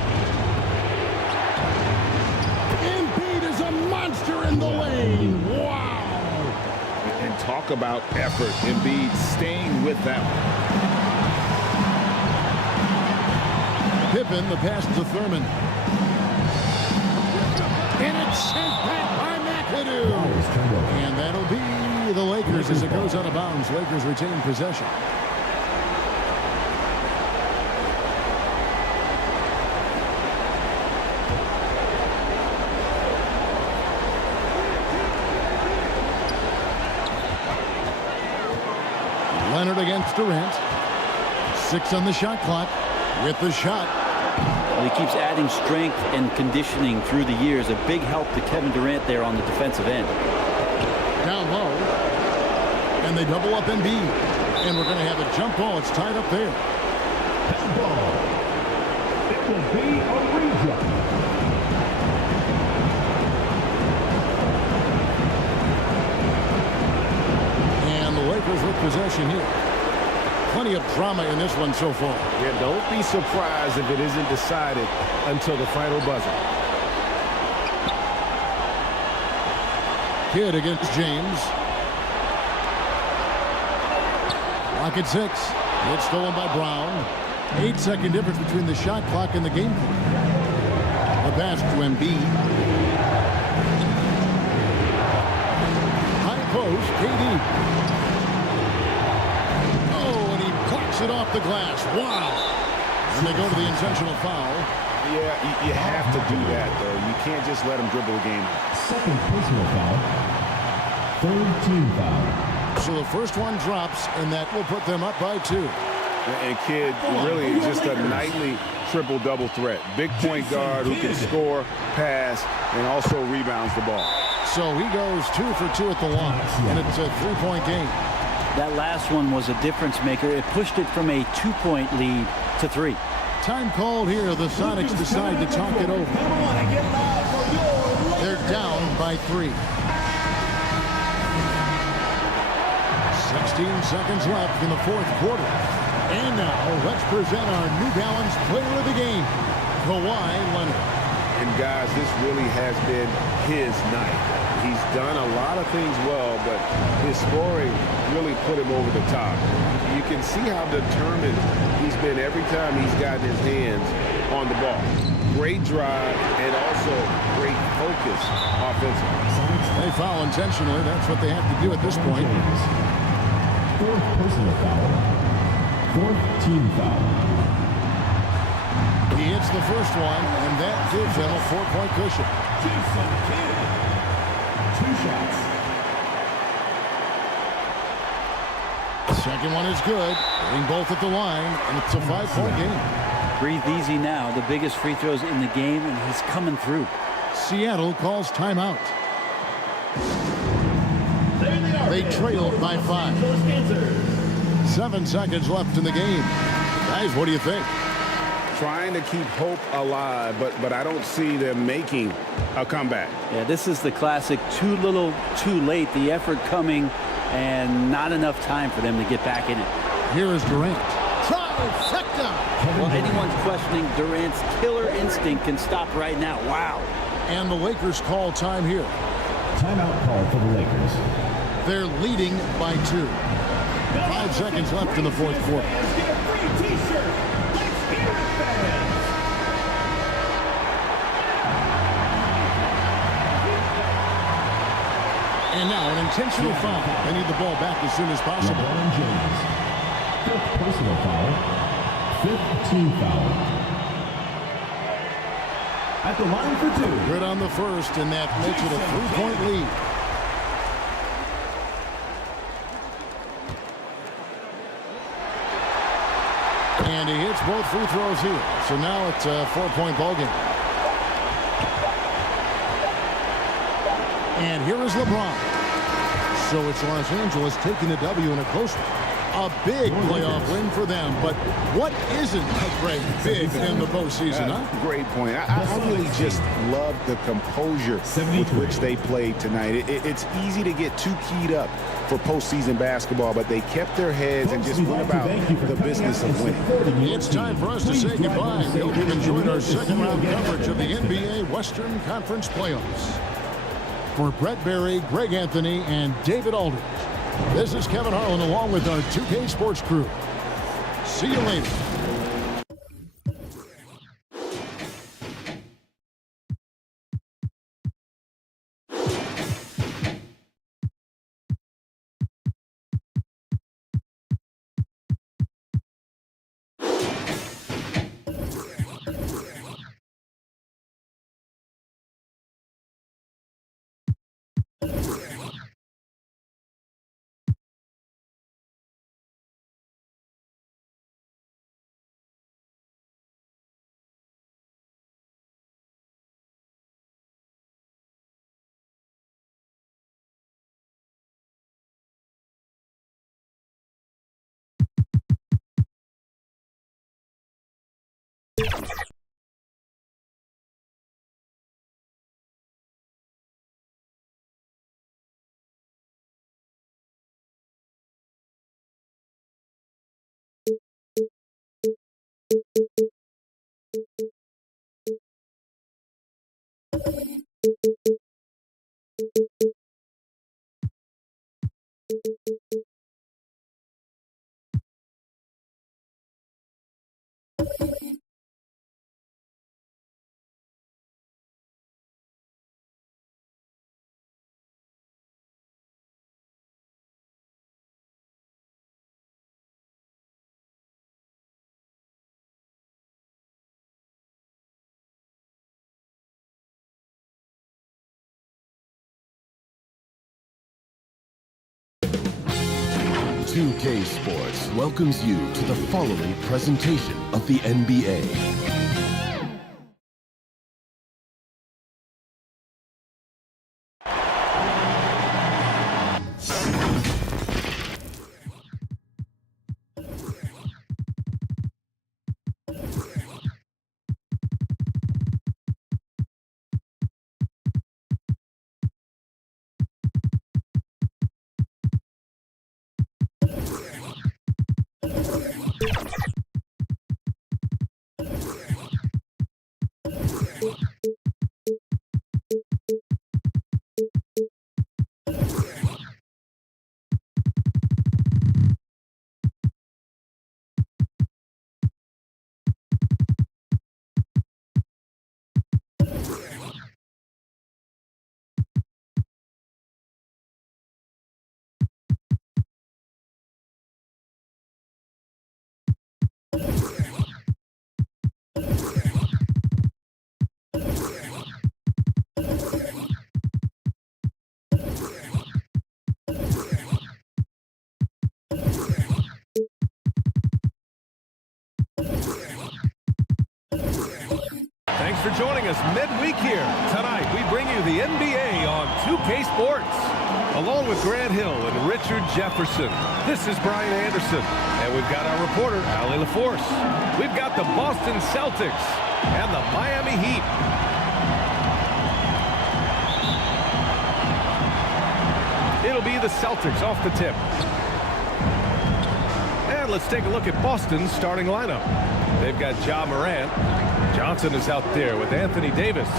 Embiid is a monster in the lane. Wow! And talk about effort. Embiid staying with them. Pippen, the pass to Thurman. And it's sent back by McAdoo. And that'll be the Lakers as it goes out of bounds. Lakers retain possession. Leonard against Durant. 6 on the shot clock with the shot. Well, he keeps adding strength and conditioning through the years. A big help to Kevin Durant there on the defensive end. Down low. And they double up Embiid. And we're going to have a jump ball. It's tied up there. Ball. It will be a rejump. And the Lakers with possession here. Plenty of drama in this one so far. Yeah, don't be surprised if it isn't decided until the final buzzer. Kidd against James. Clock at 6. It's stolen by Brown. 8-second difference between the shot clock and the game clock. The pass to Embiid. High post, KD. Oh, and he plucks it off the glass. Wow. And they go to the intentional foul. Yeah, you have to do that, though. You can't just let him dribble the game. Second personal foul. Third team foul. So the first one drops, and that will put them up by 2. And Kidd really just a nightly triple-double threat. Big point guard who can score, pass, and also rebounds the ball. So he goes 2 for 2 at the line, and it's a 3-point game. That last one was a difference maker. It pushed it from a 2-point lead to 3. Time called here. The Sonics decide to talk it over. They're down by 3. 16 seconds left in the fourth quarter. And now let's present our New Balance player of the game, Kawhi Leonard. And guys, this really has been his night. He's done a lot of things well, but his scoring really put him over the top. You can see how determined he's been every time he's gotten his hands on the ball. Great drive and also great focus offensively. They foul intentionally. That's what they have to do at this point. Fourth personal foul. Fourth team foul. He hits the first one, and that gives him a 4-point cushion. Jason Kidd. 2 shots. Second one is good. Hitting both at the line, and it's a 5-point game. Breathe easy now. The biggest free throws in the game, and he's coming through. Seattle calls timeout. They trail by 5. 7 seconds left in the game. Guys, what do you think? Trying to keep hope alive, but I don't see them making a comeback. Yeah, this is the classic too little, too late. The effort coming and not enough time for them to get back in it. Here is Durant. Trifecta! Well, anyone questioning Durant's killer instinct can stop right now. Wow. And the Lakers call time here. Timeout call for the Lakers. They're leading by 2. 5 seconds left in the fourth quarter. Get a free t-shirt. Let's hear it, fans. And now an intentional foul. They need the ball back as soon as possible. LeBron James. Fifth personal foul. Fifth team foul. At the line for 2. Good on the first, and that makes it a 3-point lead. And he hits both free throws here. So now it's a 4-point ball game. And here is LeBron. So it's Los Angeles taking the W in a close one. A big playoff win for them. But what isn't a great big in the postseason, huh? Great point. I really just love the composure with which they played tonight. It's easy to get too keyed up for postseason basketball, but they kept their heads and just went about the business of winning. It's time for us to say goodbye. We hope you've enjoyed our second round coverage of the NBA Western Conference Playoffs. For Brett Berry, Greg Anthony, and David Aldridge, this is Kevin Harlan along with our 2K Sports crew. See you later. 2K Sports welcomes you to the following presentation of the NBA. Thanks for joining us midweek here. Tonight, we bring you the NBA on 2K Sports. Along with Grant Hill and Richard Jefferson, this is Brian Anderson. And we've got our reporter, Ali LaForce. We've got the Boston Celtics and the Miami Heat. It'll be the Celtics off the tip. And let's take a look at Boston's starting lineup. They've got Ja Morant. Johnson is out there with Anthony Davis.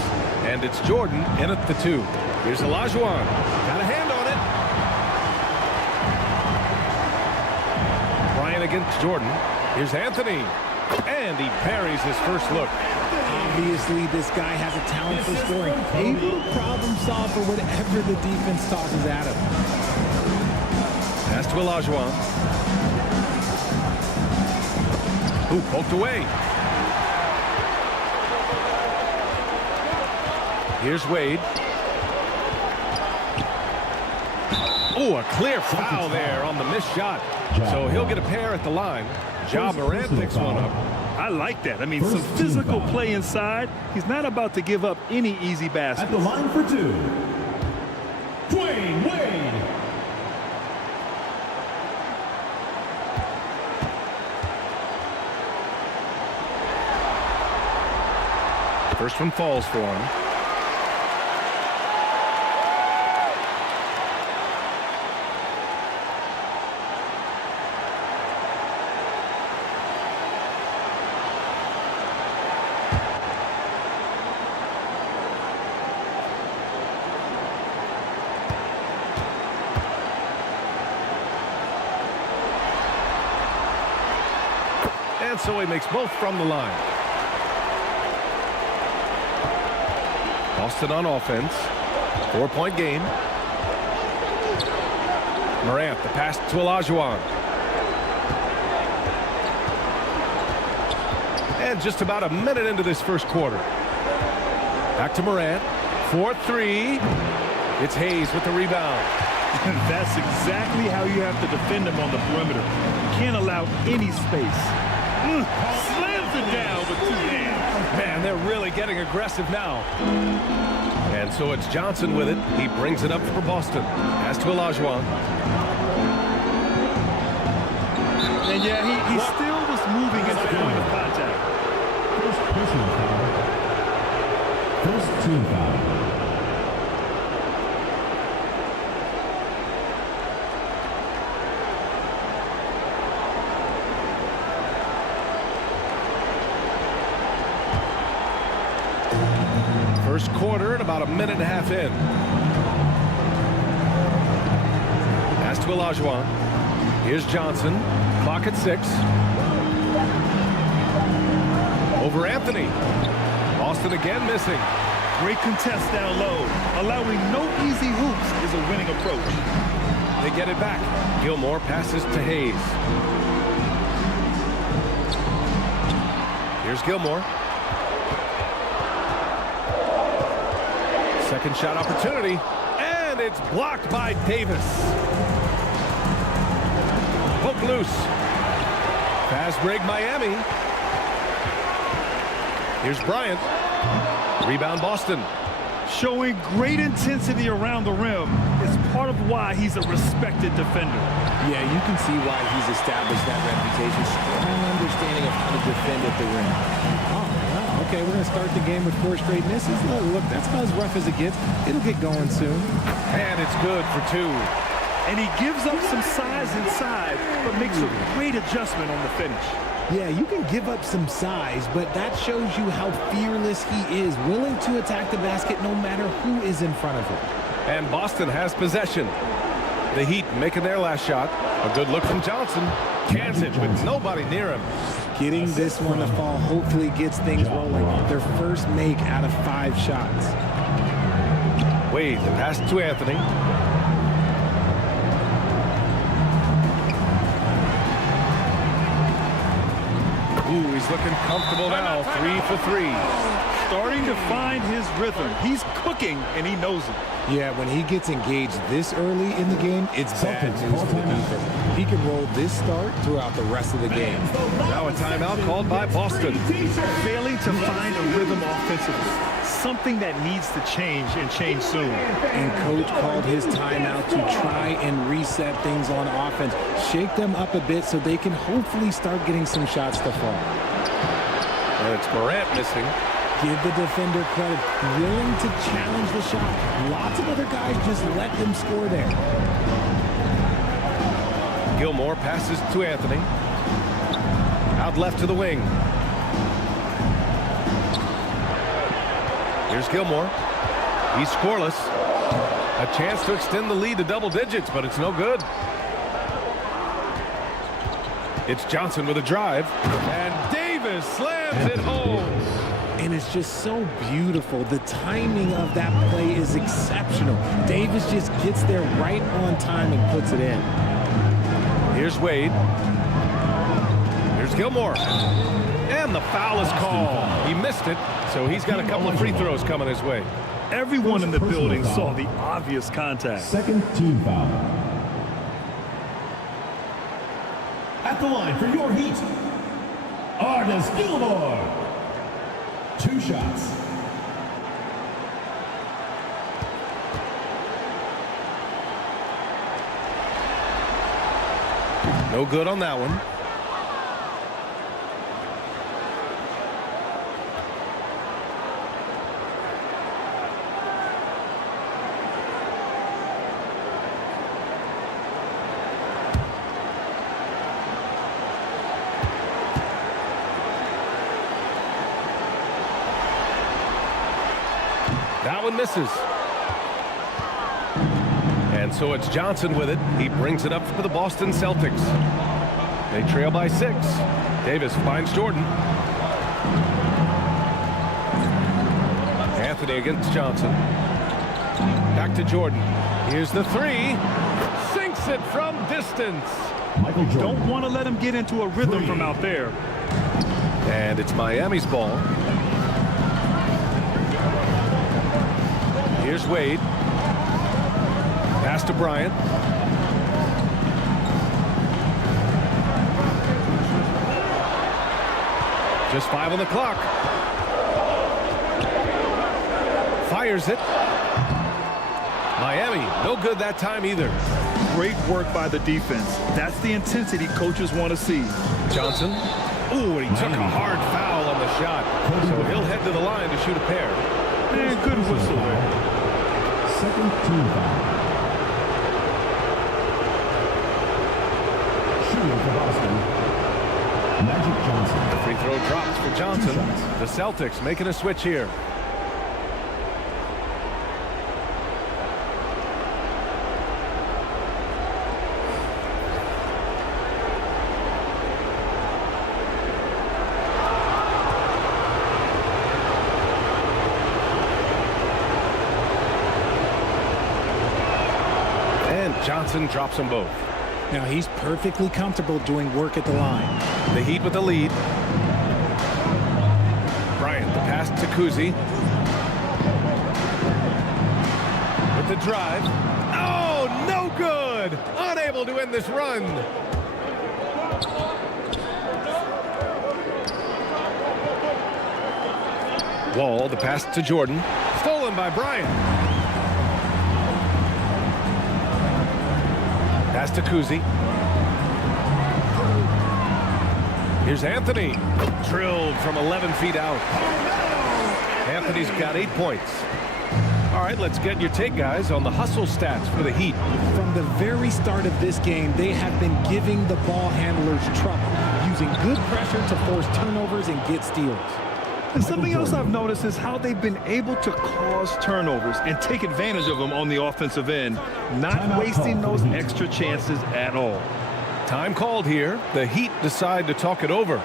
And it's Jordan in at the 2. Here's Olajuwon. Got a hand on it. Bryant against Jordan. Here's Anthony. And he parries his first look. Obviously, this guy has a talent for scoring. Able to problem solve for whatever the defense tosses at him. Pass to Olajuwon. Ooh, poked away. Here's Wade. Oh, a clear foul there on the missed shot. So he'll get a pair at the line. Ja Morant picks one up. I like that. I mean, some physical play inside. He's not about to give up any easy baskets. At the line for 2, Dwayne Wade. First one falls for him. And so he makes both from the line. Boston on offense. 4-point game. Morant, the pass to Olajuwon. And just about a minute into this first quarter. Back to Morant. 4-3. It's Hayes with the rebound. That's exactly how you have to defend him on the perimeter. You can't allow any space. Slams it down with 2 hands. Man, they're really getting aggressive now. And so it's Johnson with it. He brings it up for Boston. Pass to Olajuwon. And yeah, he still was moving at the point of contact. First personal foul. First team foul. First quarter and about a minute and a half in. Pass to Olajuwon. Here's Johnson. Clock at 6. Over Anthony. Boston again missing. Great contest down low. Allowing no easy hoops is a winning approach. They get it back. Gilmore passes to Hayes. Here's Gilmore. Second shot opportunity. And it's blocked by Davis. Poke loose. Fast break Miami. Here's Bryant. Rebound Boston. Showing great intensity around the rim is part of why he's a respected defender. Yeah, you can see why he's established that reputation. Strong understanding of how to defend at the rim. Oh, wow. Okay, we're going to start the game with 4 straight misses. Look, that's about as rough as it gets. It'll get going soon. And it's good for 2. And he gives up some size inside, but makes a great adjustment on the finish. Yeah, you can give up some size, but that shows you how fearless he is, willing to attack the basket no matter who is in front of him. And Boston has possession. The Heat making their last shot. A good look from Johnson. Cans it with nobody near him. Getting this one to fall hopefully gets things rolling. Their first make out of 5 shots. Wade, the pass to Anthony. Ooh, he's looking comfortable now. 3 for 3. Starting to find his rhythm. He's cooking, and he knows it. Yeah, when he gets engaged this early in the game, it's bad news for the defense. He can roll this start throughout the rest of the game. Now a timeout called by Boston. Failing to find a rhythm offensively. Something that needs to change and change soon. And coach called his timeout to try and reset things on offense. Shake them up a bit so they can hopefully start getting some shots to fall. And it's Morant missing. Give the defender credit. Willing to challenge the shot. Lots of other guys just let them score there. Gilmore passes to Anthony. Out left to the wing. Here's Gilmore. He's scoreless. A chance to extend the lead to double digits, but it's no good. It's Johnson with a drive. And Davis slams it home. And it's just so beautiful. The timing of that play is exceptional. Davis just gets there right on time and puts it in. Here's Wade. Here's Gilmore. And the foul is called. He missed it, so he's got a couple of free throws coming his way. Everyone in the building saw the obvious contact. Second team foul. At the line for your Heat, Artis Gilmore. 2 shots. No good on that one. That one misses. And so it's Johnson with it. He brings it up for the Boston Celtics. They trail by 6. Davis finds Jordan. Anthony against Johnson. Back to Jordan. Here's the 3. Sinks it from distance. Don't want to let him get into a rhythm from out there. And it's Miami's ball. Here's Wade. Pass to Bryant. Just 5 on the clock. Fires it. Miami, no good that time either. Great work by the defense. That's the intensity coaches want to see. Johnson. Ooh, and he took a hard foul on the shot. So he'll head to the line to shoot a pair. And good whistle there. Second team foul. Shooting for Boston, Magic Johnson. The free throw drops for Johnson. The Celtics making a switch here. Johnson drops them both. Now he's perfectly comfortable doing work at the line. The Heat with the lead. Bryant, the pass to Kuzi. With the drive. Oh, no good! Unable to end this run. Wall, the pass to Jordan. Stolen by Bryant. Pass to Kuzi. Here's Anthony. Drilled from 11 feet out. Anthony's got 8 points. All right, let's get your take, guys, on the hustle stats for the Heat. From the very start of this game, they have been giving the ball handlers trouble, using good pressure to force turnovers and get steals. And something else I've noticed is how they've been able to cause turnovers and take advantage of them on the offensive end, not wasting those extra chances at all. Time called here. The Heat decide to talk it over.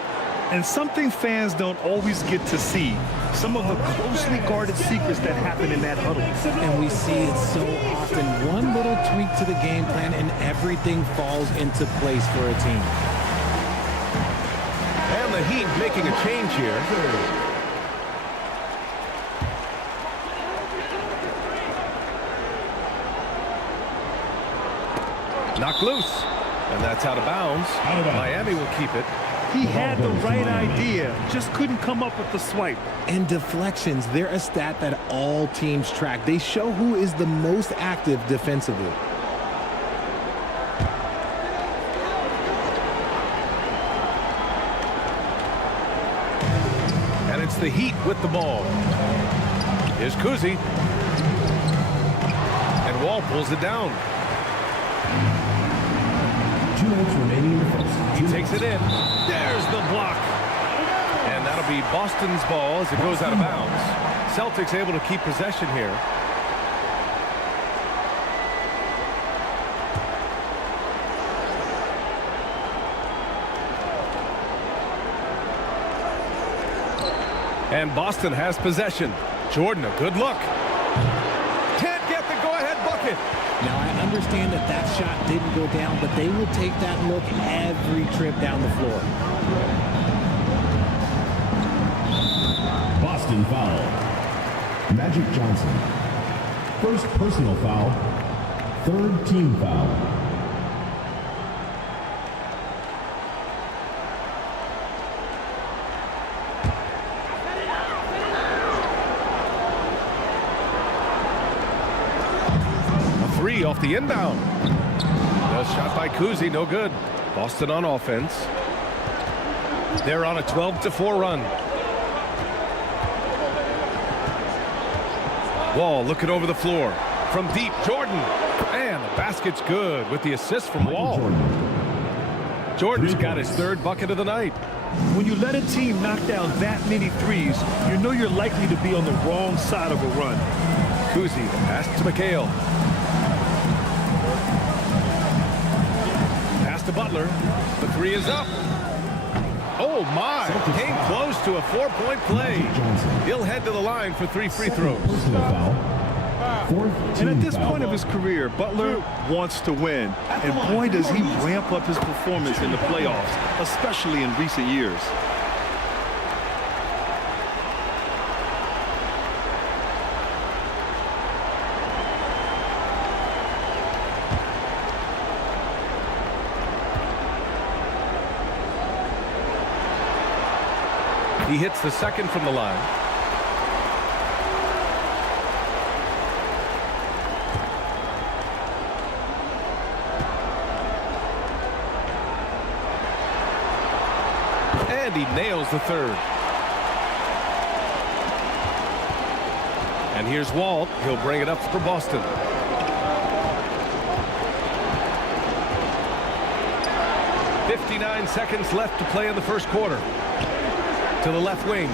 And something fans don't always get to see, some of the closely guarded secrets that happen in that huddle. And we see it so often. One little tweak to the game plan and everything falls into place for a team. And the Heat making a change here. Knocked loose. And that's out of bounds. Miami will keep it. He had the right idea, just couldn't come up with the swipe. And deflections, they're a stat that all teams track. They show who is the most active defensively. And it's the Heat with the ball. Here's Kuzi. And Wall pulls it down. 2 minutes remaining in the first. He takes it in. There's the block. And that'll be Boston's ball as it goes out of bounds. Celtics able to keep possession here. And Boston has possession. Jordan, a good look. Can't get the go-ahead bucket. Now, I understand that that shot didn't go down, but they will take that look every trip down the floor. Boston foul. Magic Johnson. First personal foul. Third team foul. Off the inbound. No shot by Kuzi, no good. Boston on offense. They're on a 12-4 run. Wall looking over the floor. From deep, Jordan. And the basket's good with the assist from Wall. Jordan's got his 3rd bucket of the night. When you let a team knock down that many threes, you know you're likely to be on the wrong side of a run. Kuzi, the pass to McHale. To Butler. The 3 is up. Oh my! Came close to a 4-point play. He'll head to the line for 3 free throws. And at this point of his career, Butler wants to win. And boy, does he ramp up his performance in the playoffs, especially in recent years. He hits the 2nd from the line. And he nails the 3rd. And here's Walt. He'll bring it up for Boston. .59 seconds left to play in the first quarter. To the left wing.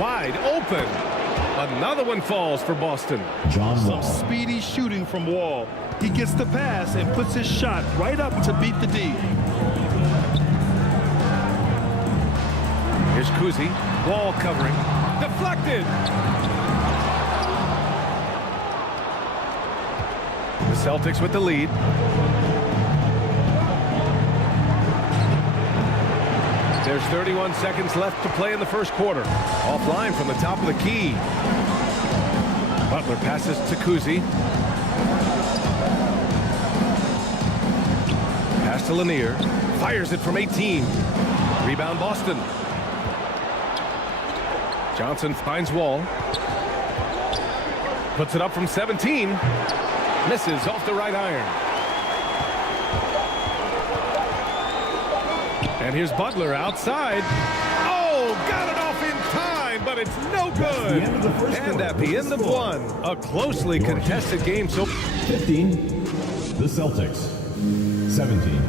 Wide open. Another one falls for Boston. Some speedy shooting from Wall. He gets the pass and puts his shot right up to beat the D. Here's Kuzi. Wall covering. Deflected. The Celtics with the lead. There's 31 seconds left to play in the first quarter. Offline from the top of the key. Butler passes to Kuzi. Pass to Lanier. Fires it from 18. Rebound Boston. Johnson finds Wall. Puts it up from 17. Misses off the right iron. And here's Butler outside. Oh, got it off in time, but it's no good. And at the end of one, a closely contested game. So 15, the Celtics. 17.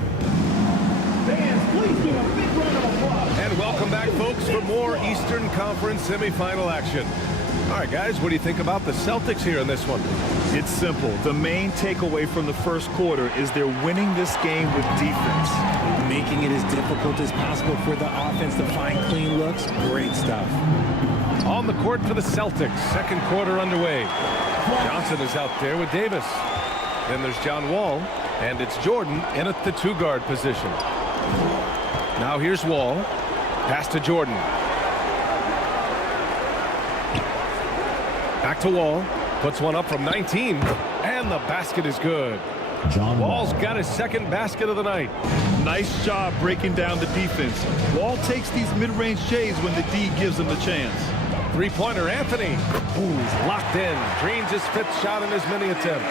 Fans, please give a big round of applause. And welcome back, folks, for more Eastern Conference semifinal action. All right, guys, what do you think about the Celtics here in this one? It's simple. The main takeaway from the first quarter is they're winning this game with defense. Making it as difficult as possible for the offense to find clean looks. Great stuff. On the court for the Celtics. Second quarter underway. Johnson is out there with Davis. Then there's John Wall. And it's Jordan in at the two-guard position. Now here's Wall. Pass to Jordan. Back to Wall. Puts one up from 19. And the basket is good. Wall's got his second basket of the night. Nice job breaking down the defense. Wall takes these mid-range J's when the D gives him the chance. Three-pointer, Anthony. Ooh, he's locked in. Dreams his fifth shot in as many attempts.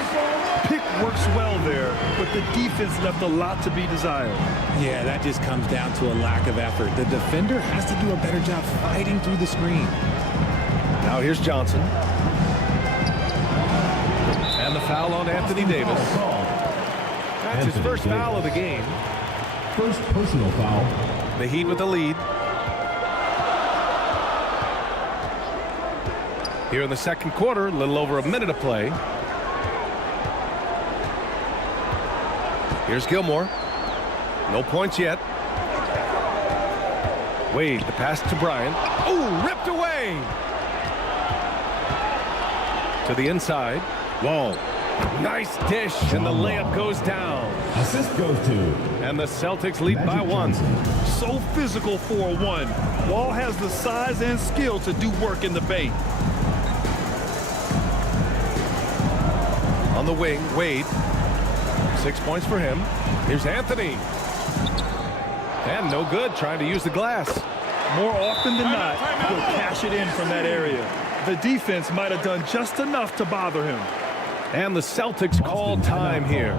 Pick works well there, but the defense left a lot to be desired. Yeah, that just comes down to a lack of effort. The defender has to do a better job fighting through the screen. Now here's Johnson. And the foul on Anthony Davis. That's his first foul of the game. First personal foul. The Heat with the lead. Here in the second quarter, a little over a minute of play. Here's Gilmore. No points yet. Wade, the pass to Bryant. Ooh, ripped away. To the inside. Wall. Nice dish, and the layup goes down. Assist goes to. And the Celtics lead by one. So physical for a one. Wall has the size and skill to do work in the paint. On the wing, Wade. 6 points for him. Here's Anthony. And no good, trying to use the glass. More often than not, he'll cash it in from that area. The defense might have done just enough to bother him. And the Celtics call time here.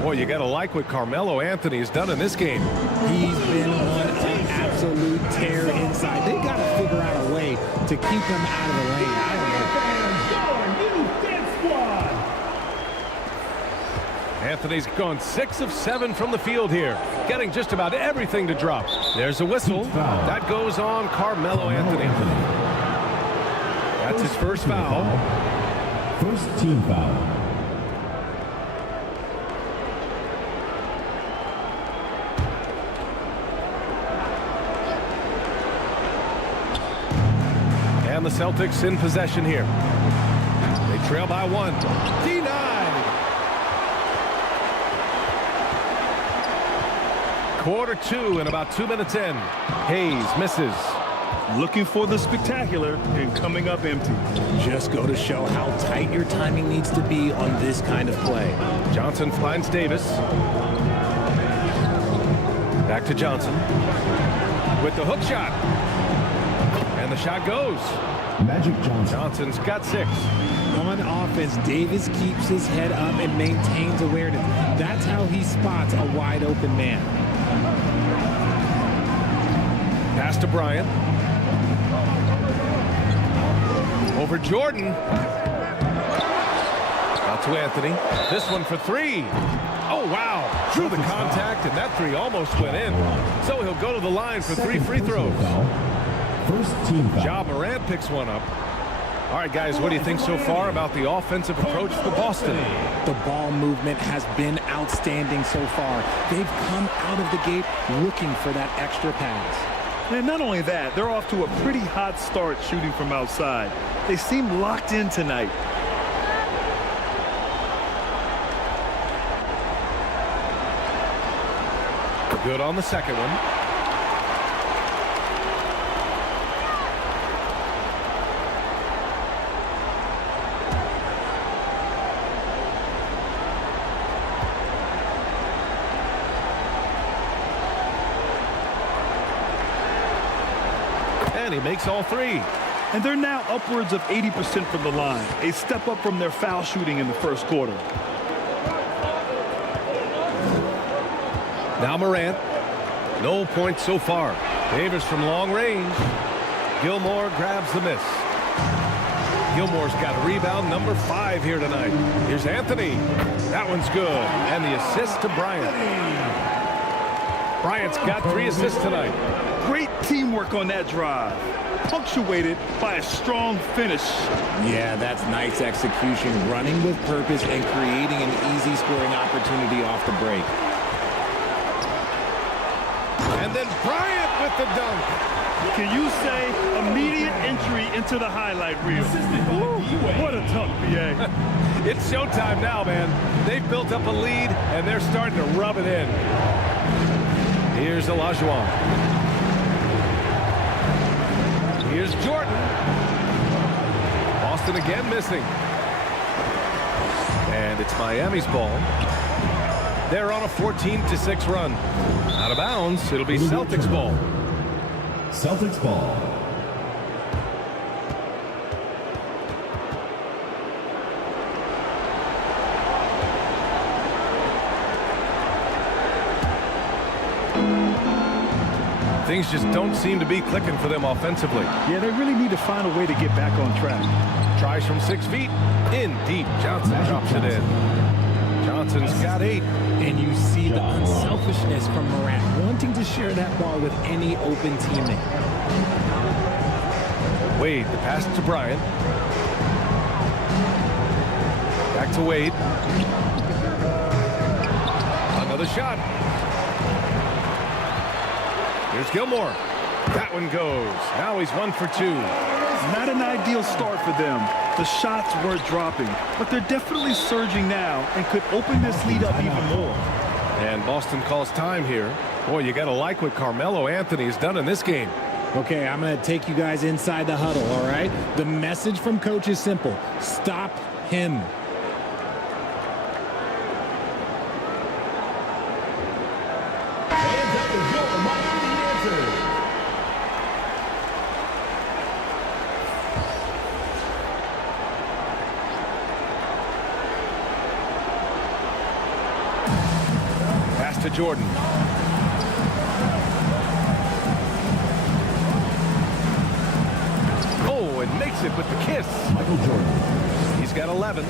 Boy, you got to like what Carmelo Anthony has done in this game. He's been on an absolute tear inside. They got to figure out a way to keep him out of the lane. I don't know. Anthony's gone 6 of 7 from the field here, getting just about everything to drop. There's a whistle. That goes on Carmelo Anthony. That's his first foul. First team foul. And the Celtics in possession here. They trail by one. Denied. Quarter two and about 2 minutes in. Hayes misses. Looking for the spectacular and coming up empty. Just go to show how tight your timing needs to be on this kind of play. Johnson finds Davis. Back to Johnson. With the hook shot. And the shot goes. Magic Johnson. Johnson's got 6. On offense, Davis keeps his head up and maintains awareness. That's how he spots a wide open man. Pass to Bryant. Over Jordan. Out to Anthony. This one for 3. Oh, wow. Through the contact, and that 3 almost went in. So he'll go to the line for 3 free throws. First team foul. Ja Morant picks one up. All right, guys, what do you think so far about the offensive approach for Boston? The ball movement has been outstanding so far. They've come out of the gate looking for that extra pass. And not only that, they're off to a pretty hot start shooting from outside. They seem locked in tonight. Good on the second one. And he makes all three. And they're now upwards of 80% from the line, a step up from their foul shooting in the first quarter. Now Morant. No points so far. Davis from long range. Gilmore grabs the miss. Gilmore's got rebound number 5 here tonight. Here's Anthony. That one's good. And the assist to Bryant. Bryant's got 3 assists tonight. Great teamwork on that drive, punctuated by a strong finish. Yeah, that's nice execution, running with purpose and creating an easy scoring opportunity off the break. And then Bryant with the dunk. Can you say immediate entry into the highlight reel? Ooh, what a dunk, BA. It's showtime now, man. They've built up a lead, and they're starting to rub it in. Here's Olajuwon. Here's Jordan. Boston again missing. And it's Miami's ball. They're on a 14-6 run. Out of bounds, it'll be Celtics ball. Celtics ball. Things just don't seem to be clicking for them offensively. Yeah, they really need to find a way to get back on track. Tries from 6 feet. In deep. Johnson drops it in. Johnson's got 8. And you see the unselfishness from Morant, wanting to share that ball with any open teammate. Wade, the pass to Bryant. Back to Wade. Another shot. Here's Gilmore. That one goes. Now he's 1 for 2. Not an ideal start for them. The shots weren't dropping, but they're definitely surging now and could open this lead up even more. And Boston calls time here. Boy, you got to like what Carmelo Anthony has done in this game. Okay, I'm going to take you guys inside the huddle, all right? The message from coach is simple. Stop him. To Jordan. Oh, and makes it with the kiss. Michael Jordan. He's got 11.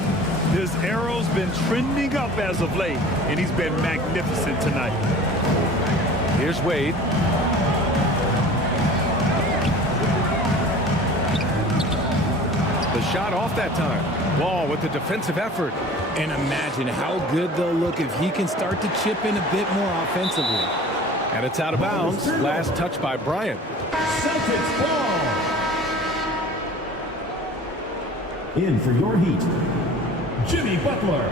His arrow's been trending up as of late, and he's been magnificent tonight. Here's Wade. The shot off that time. Wall with the defensive effort. And imagine how good they'll look if he can start to chip in a bit more offensively. And it's out of bounds. Last touch by Bryant. Celtics ball. In for your Heat, Jimmy Butler,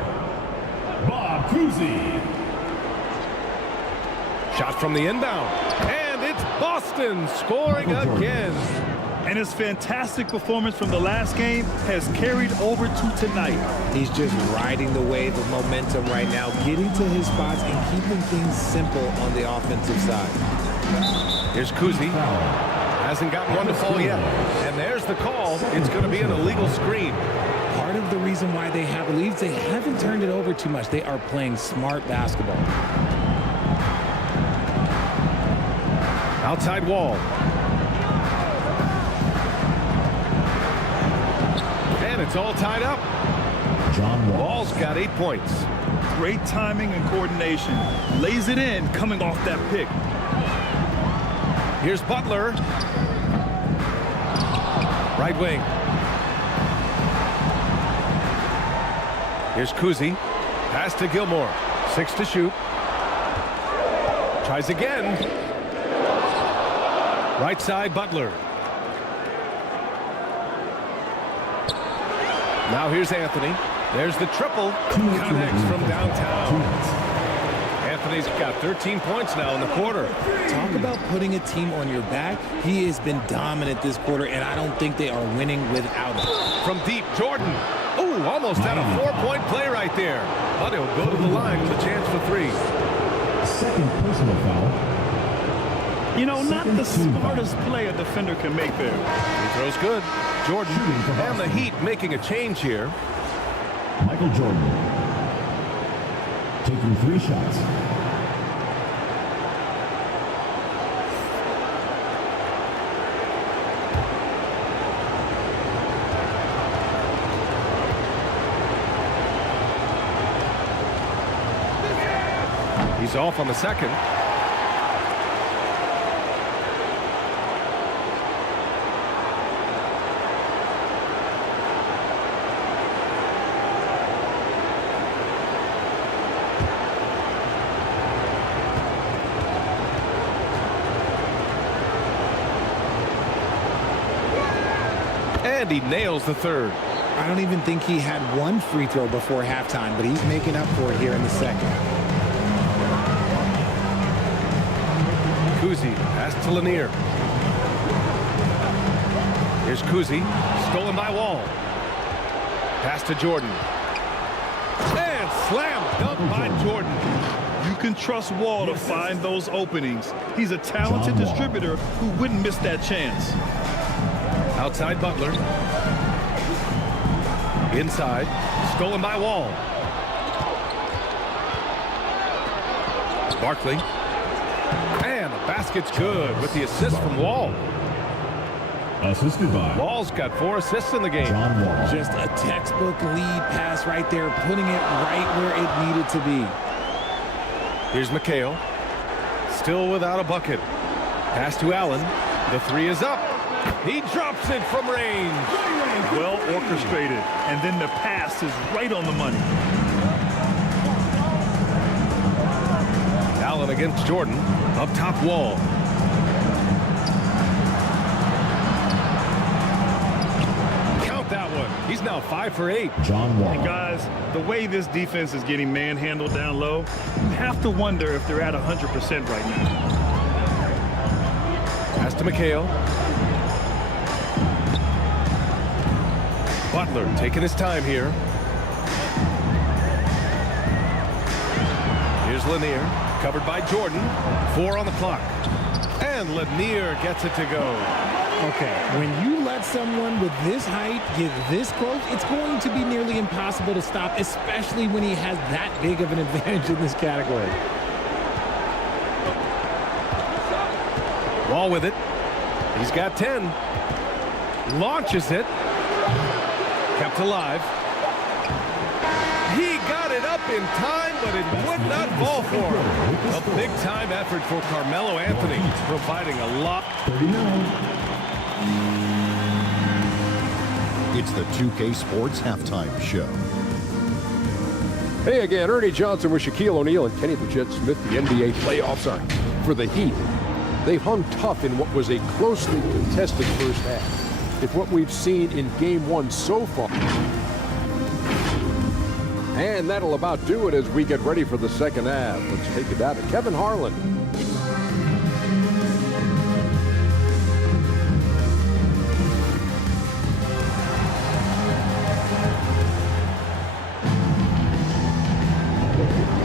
Bob Cousy. Shot from the inbound. And it's Boston scoring again. And his fantastic performance from the last game has carried over to tonight. He's just riding the wave of momentum right now, getting to his spots and keeping things simple on the offensive side. Here's Cousy. Hasn't gotten one to fall yet. And there's the call. It's going to be an illegal screen. Part of the reason why they have leads, they haven't turned it over too much. They are playing smart basketball. Outside Wall. And it's all tied up. John Wall's got 8 points. Great timing and coordination. Lays it in coming off that pick. Here's Butler. Right wing. Here's Cousy. Pass to Gilmore. 6 to shoot. Tries again. Right side, Butler. Now here's Anthony. There's the triple. Connects from downtown. Anthony's got 13 points now in the quarter. Talk about putting a team on your back. He has been dominant this quarter, and I don't think they are winning without him. From deep, Jordan. Ooh, almost had a 4-point play right there. But he'll go to the line with a chance for 3. Second personal foul. You know, not the smartest play a defender can make there. He throws good. Jordan and the Heat making a change here. Michael Jordan taking 3 shots. He's off on the second. And he nails the third. I don't even think he had 1 free throw before halftime, but he's making up for it here in the second. Kuzi, pass to Lanier. Here's Kuzi, stolen by Wall. Pass to Jordan. And slam dunk by Jordan. You can trust Wall to find those openings. He's a talented distributor who wouldn't miss that chance. Outside Butler. Inside, stolen by Wall. Barkley. And the basket's good with the assist from Wall. Assisted by Wall's got 4 assists in the game. Just a textbook lead pass right there, putting it right where it needed to be. Here's McHale. Still without a bucket. Pass to Allen. The 3 is up. He drops it from range. Well orchestrated, and then the pass is right on the money. Allen against Jordan. Up top, Wall. Count that one. He's now 5 for 8. John Wall. And guys, the way this defense is getting manhandled down low, you have to wonder if they're at 100% right now. Pass to McHale. Butler taking his time here. Here's Lanier, covered by Jordan. 4 on the clock. And Lanier gets it to go. Okay, when you let someone with this height get this close, it's going to be nearly impossible to stop, especially when he has that big of an advantage in this category. Wall with it. He's got 10. Launches it. Kept alive. He got it up in time, but it would not fall for him. A big-time effort for Carmelo Anthony, providing a lot. It's the 2K Sports Halftime Show. Hey again, Ernie Johnson with Shaquille O'Neal and Kenny the Jet Smith. The NBA playoffs are for the Heat. They've hung tough in what was a closely contested first half. If what we've seen in Game 1 so far. And that'll about do it as we get ready for the second half. Let's take it down to Kevin Harlan.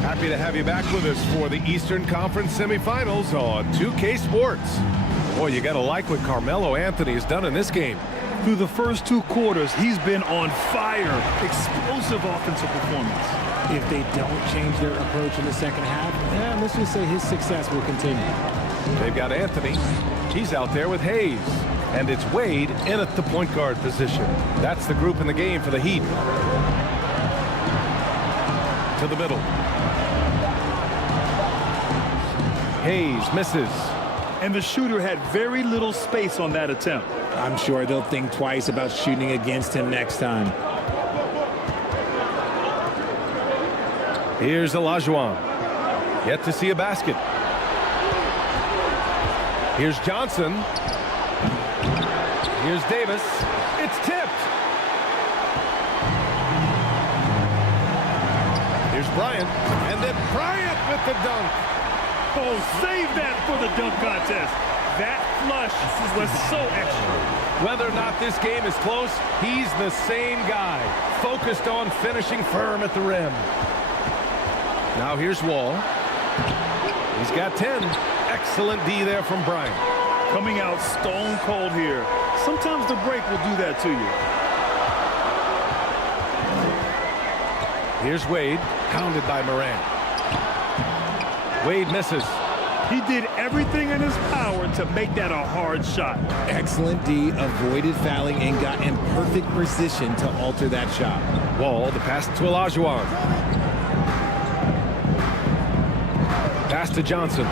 Happy to have you back with us for the Eastern Conference semifinals on 2K Sports. Boy, you gotta like what Carmelo Anthony has done in this game. Through the first 2 quarters, he's been on fire. Explosive offensive performance. If they don't change their approach in the second half, let's just say his success will continue. They've got Anthony. He's out there with Hayes. And it's Wade in at the point guard position. That's the group in the game for the Heat. To the middle. Hayes misses. And the shooter had very little space on that attempt. I'm sure they'll think twice about shooting against him next time. Here's Olajuwon. Yet to see a basket. Here's Johnson. Here's Davis. It's tipped. Here's Bryant, and then Bryant with the dunk. Oh, save that for the dunk contest. That flush was so extra. Whether or not this game is close, he's the same guy, focused on finishing firm at the rim. Now here's Wall. He's got 10. Excellent D there from Bryant. Coming out stone cold here. Sometimes the break will do that to you. Here's Wade, pounded by Morant. Wade misses. He did everything in his power to make that a hard shot. Excellent D, avoided fouling and got in perfect position to alter that shot. Wall, the pass to Olajuwon. Pass to Johnson.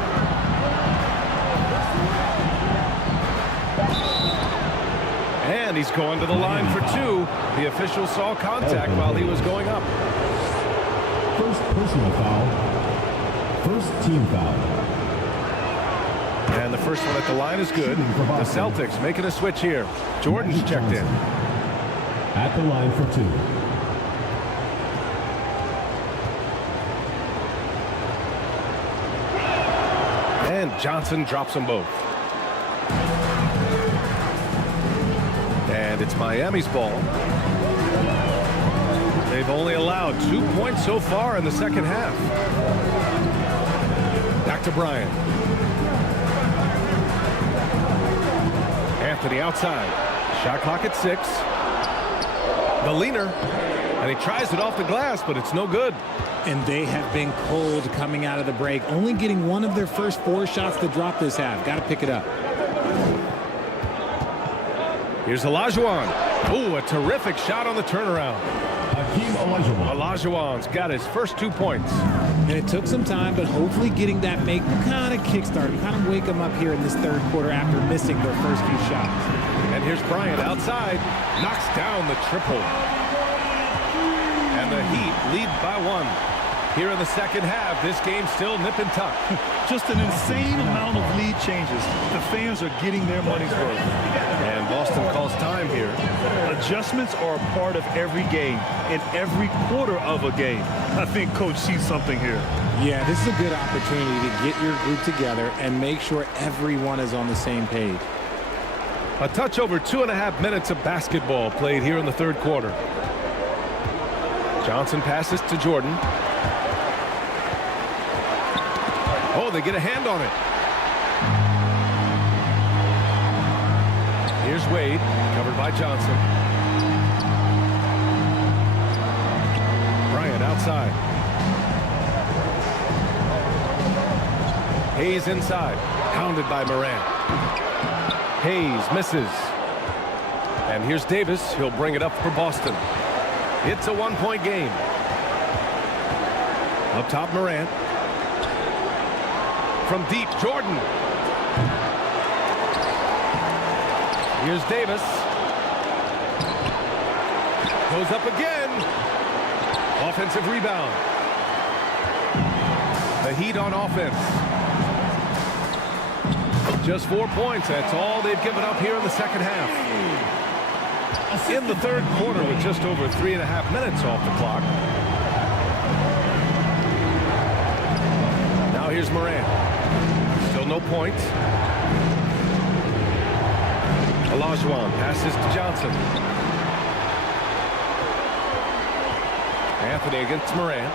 And he's going to the line for two. The official saw contact while he was going up. First personal foul. First team foul. And the first one at the line is good. The Celtics making a switch here. Jordan's checked in. At the line for two. And Johnson drops them both. And it's Miami's ball. They've only allowed 2 points so far in the second half. Back to Bryant. Anthony outside. Shot clock at 6. The leaner. And he tries it off the glass, but it's no good. And they have been cold coming out of the break. Only getting one of their first 4 shots to drop this half. Got to pick it up. Here's Olajuwon. Oh, a terrific shot on the turnaround. Olajuwon's got his first 2 points. And it took some time, but hopefully getting that make kind of kickstart, kind of wake them up here in this third quarter after missing their first few shots. And here's Bryant outside. Knocks down the triple. And the Heat lead by 1. Here in the second half, this game's still nip and tuck. Just an insane amount of lead changes. The fans are getting their money's worth. And Boston calls time here. Adjustments are a part of every game and every quarter of a game. I think Coach sees something here. Yeah, this is a good opportunity to get your group together and make sure everyone is on the same page. A touch over 2.5 minutes of basketball played here in the third quarter. Johnson passes to Jordan. Oh, they get a hand on it. Here's Wade, covered by Johnson. Bryant outside. Hayes inside, pounded by Morant. Hayes misses. And here's Davis. He'll bring it up for Boston. It's a 1-point game. Up top, Morant. From deep, Jordan. Here's Davis. Goes up again. Offensive rebound. The Heat on offense. Just 4 points. That's all they've given up here in the second half. In the third quarter with just over 3.5 minutes off the clock. Now here's Morant. Still no points. Olajuwon passes to Johnson. Anthony against Morant.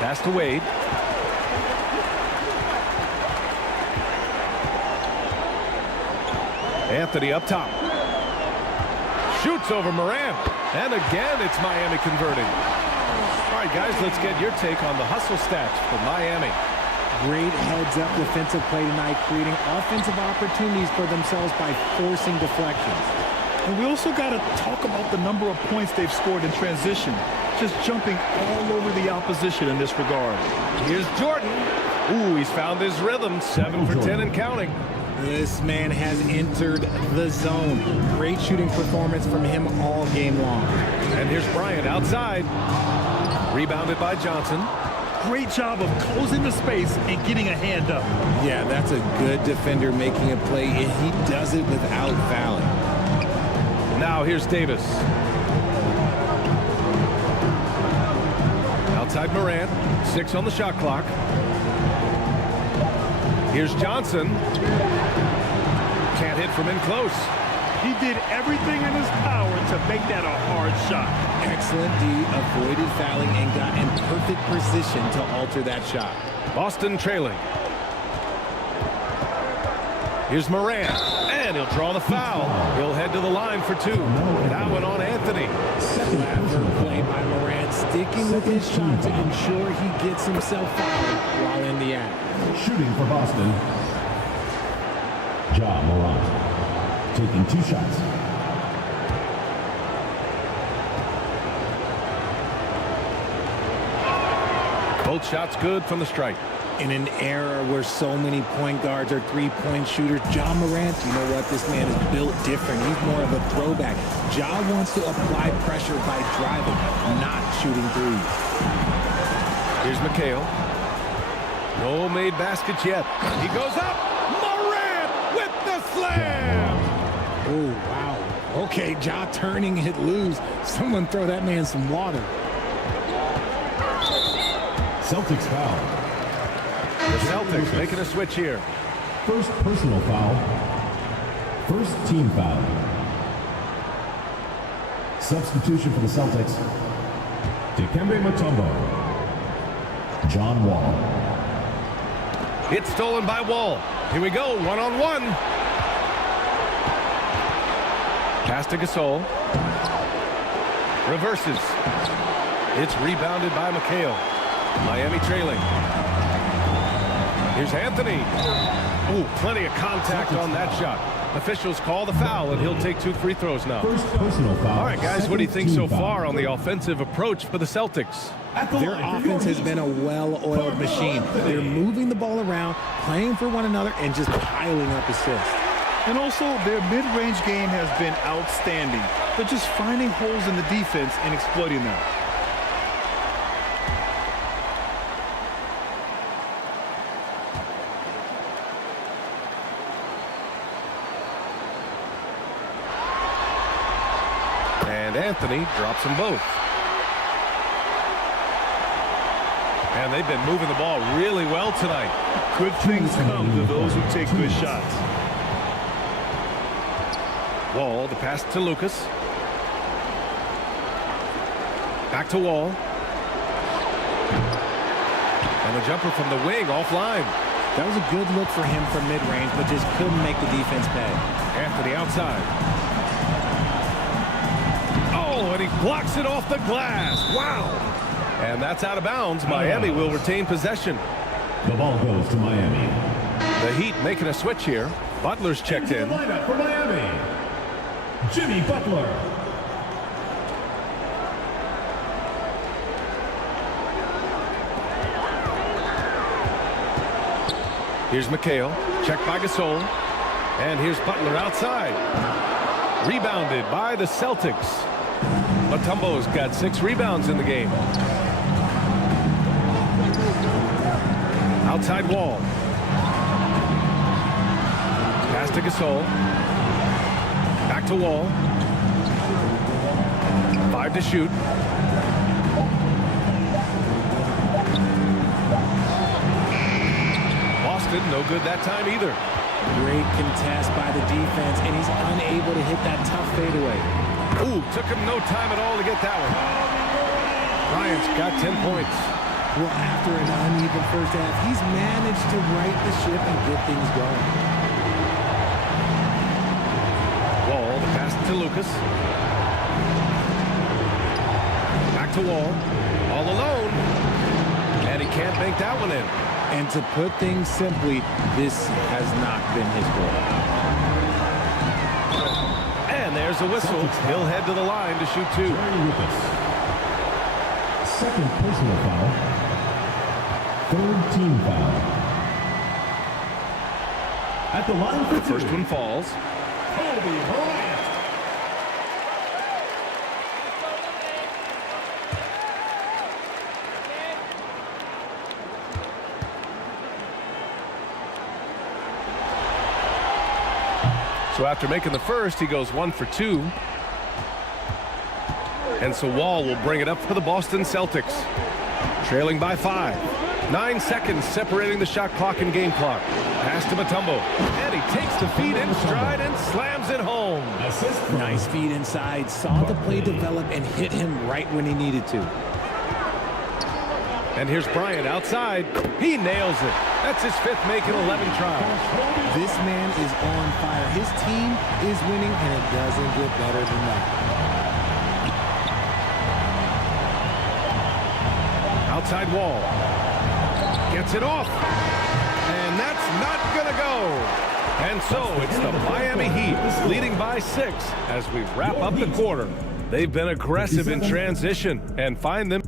Pass to Wade. Anthony up top. Shoots over Morant. And again, it's Miami converting. All right, guys, let's get your take on the hustle stats for Miami. Great heads-up defensive play tonight, creating offensive opportunities for themselves by forcing deflections. And we also got to talk about the number of points they've scored in transition. Just jumping all over the opposition in this regard. Here's Jordan. Ooh, he's found his rhythm. 7 for 10 and counting. This man has entered the zone. Great shooting performance from him all game long. And here's Bryant outside. Rebounded by Johnson. Great job of closing the space and getting a hand up. Yeah, that's a good defender making a play, and he does it without fouling. Now here's Davis. Outside Morant, 6 on the shot clock. Here's Johnson. Can't hit from in close. He did everything in his power to make that a hard shot. Excellent D, avoided fouling and got in perfect position to alter that shot. Boston trailing. Here's Morant, and he'll draw the foul. He'll head to the line for 2. That one on Anthony. Clever play by Morant, sticking with his shot to ensure he gets himself fouled while in the act. Shooting for Boston, Ja Morant, taking 2 shots. Both shots good from the stripe. In an era where so many point guards are three-point shooters, Ja Morant, you know what? This man is built different. He's more of a throwback. Ja wants to apply pressure by driving, not shooting threes. Here's McHale. No made baskets yet. He goes up. Morant with the slam. Oh, wow. Okay, Ja turning it loose. Someone throw that man some water. Celtics foul. The Celtics making a switch here. First personal foul. First team foul. Substitution for the Celtics. Dikembe Mutombo. John Wall. It's stolen by Wall. Here we go, one-on-one. Pass to Gasol. Reverses. It's rebounded by McHale. Miami trailing. Here's Anthony. Ooh, plenty of contact on that shot. Officials call the foul, and he'll take 2 free throws now. First personal foul. All right, guys, what do you think so far on the offensive approach for the Celtics? Their offense has been a well-oiled machine. They're moving the ball around, playing for one another, and just piling up assists. And also, their mid-range game has been outstanding. They're just finding holes in the defense and exploiting them. And Anthony drops them both. And they've been moving the ball really well tonight. Good things come to those who take good shots. Wall, the pass to Lucas. Back to Wall. And the jumper from the wing offline. That was a good look for him from mid-range, but just couldn't make the defense pay. Anthony outside. Oh, and he blocks it off the glass. Wow. And that's out of bounds. Miami will retain possession. The ball goes to Miami. The Heat making a switch here. Butler's checked in. Lineup for Miami. Jimmy Butler. Here's McHale. Checked by Gasol. And here's Butler outside. Rebounded by the Celtics. Mutombo's got 6 rebounds in the game. Outside Wall. Pass to Gasol. Back to Wall. 5 to shoot. Boston, no good that time either. Great contest by the defense, and he's unable to hit that tough fadeaway. Ooh, took him no time at all to get that one. Bryant's got 10 points. Well, after an uneven first half, he's managed to right the ship and get things going. Wall, the pass to Lucas. Back to Wall. All alone. And he can't bank that one in. And to put things simply, this has not been his goal. And there's a whistle. He'll head to the line to shoot 2. Second personal foul. Third team foul. At the line for 2. First one falls. Kobe Bryant. So after making the first, he goes 1 for 2. And so Wall will bring it up for the Boston Celtics. Trailing by 5. 9 seconds separating the shot clock and game clock. Pass to Mutombo. And he takes the feed in stride and slams it home. Nice feed inside. Saw the play develop and hit him right when he needed to. And here's Bryant outside. He nails it. That's his 5th make in 11 tries. This man is on fire. His team is winning, and it doesn't get better than that. Outside wall. Gets it off. And that's not going to go. And so it's the Miami Heat leading by 6 as we wrap up the quarter. They've been aggressive in transition and find them.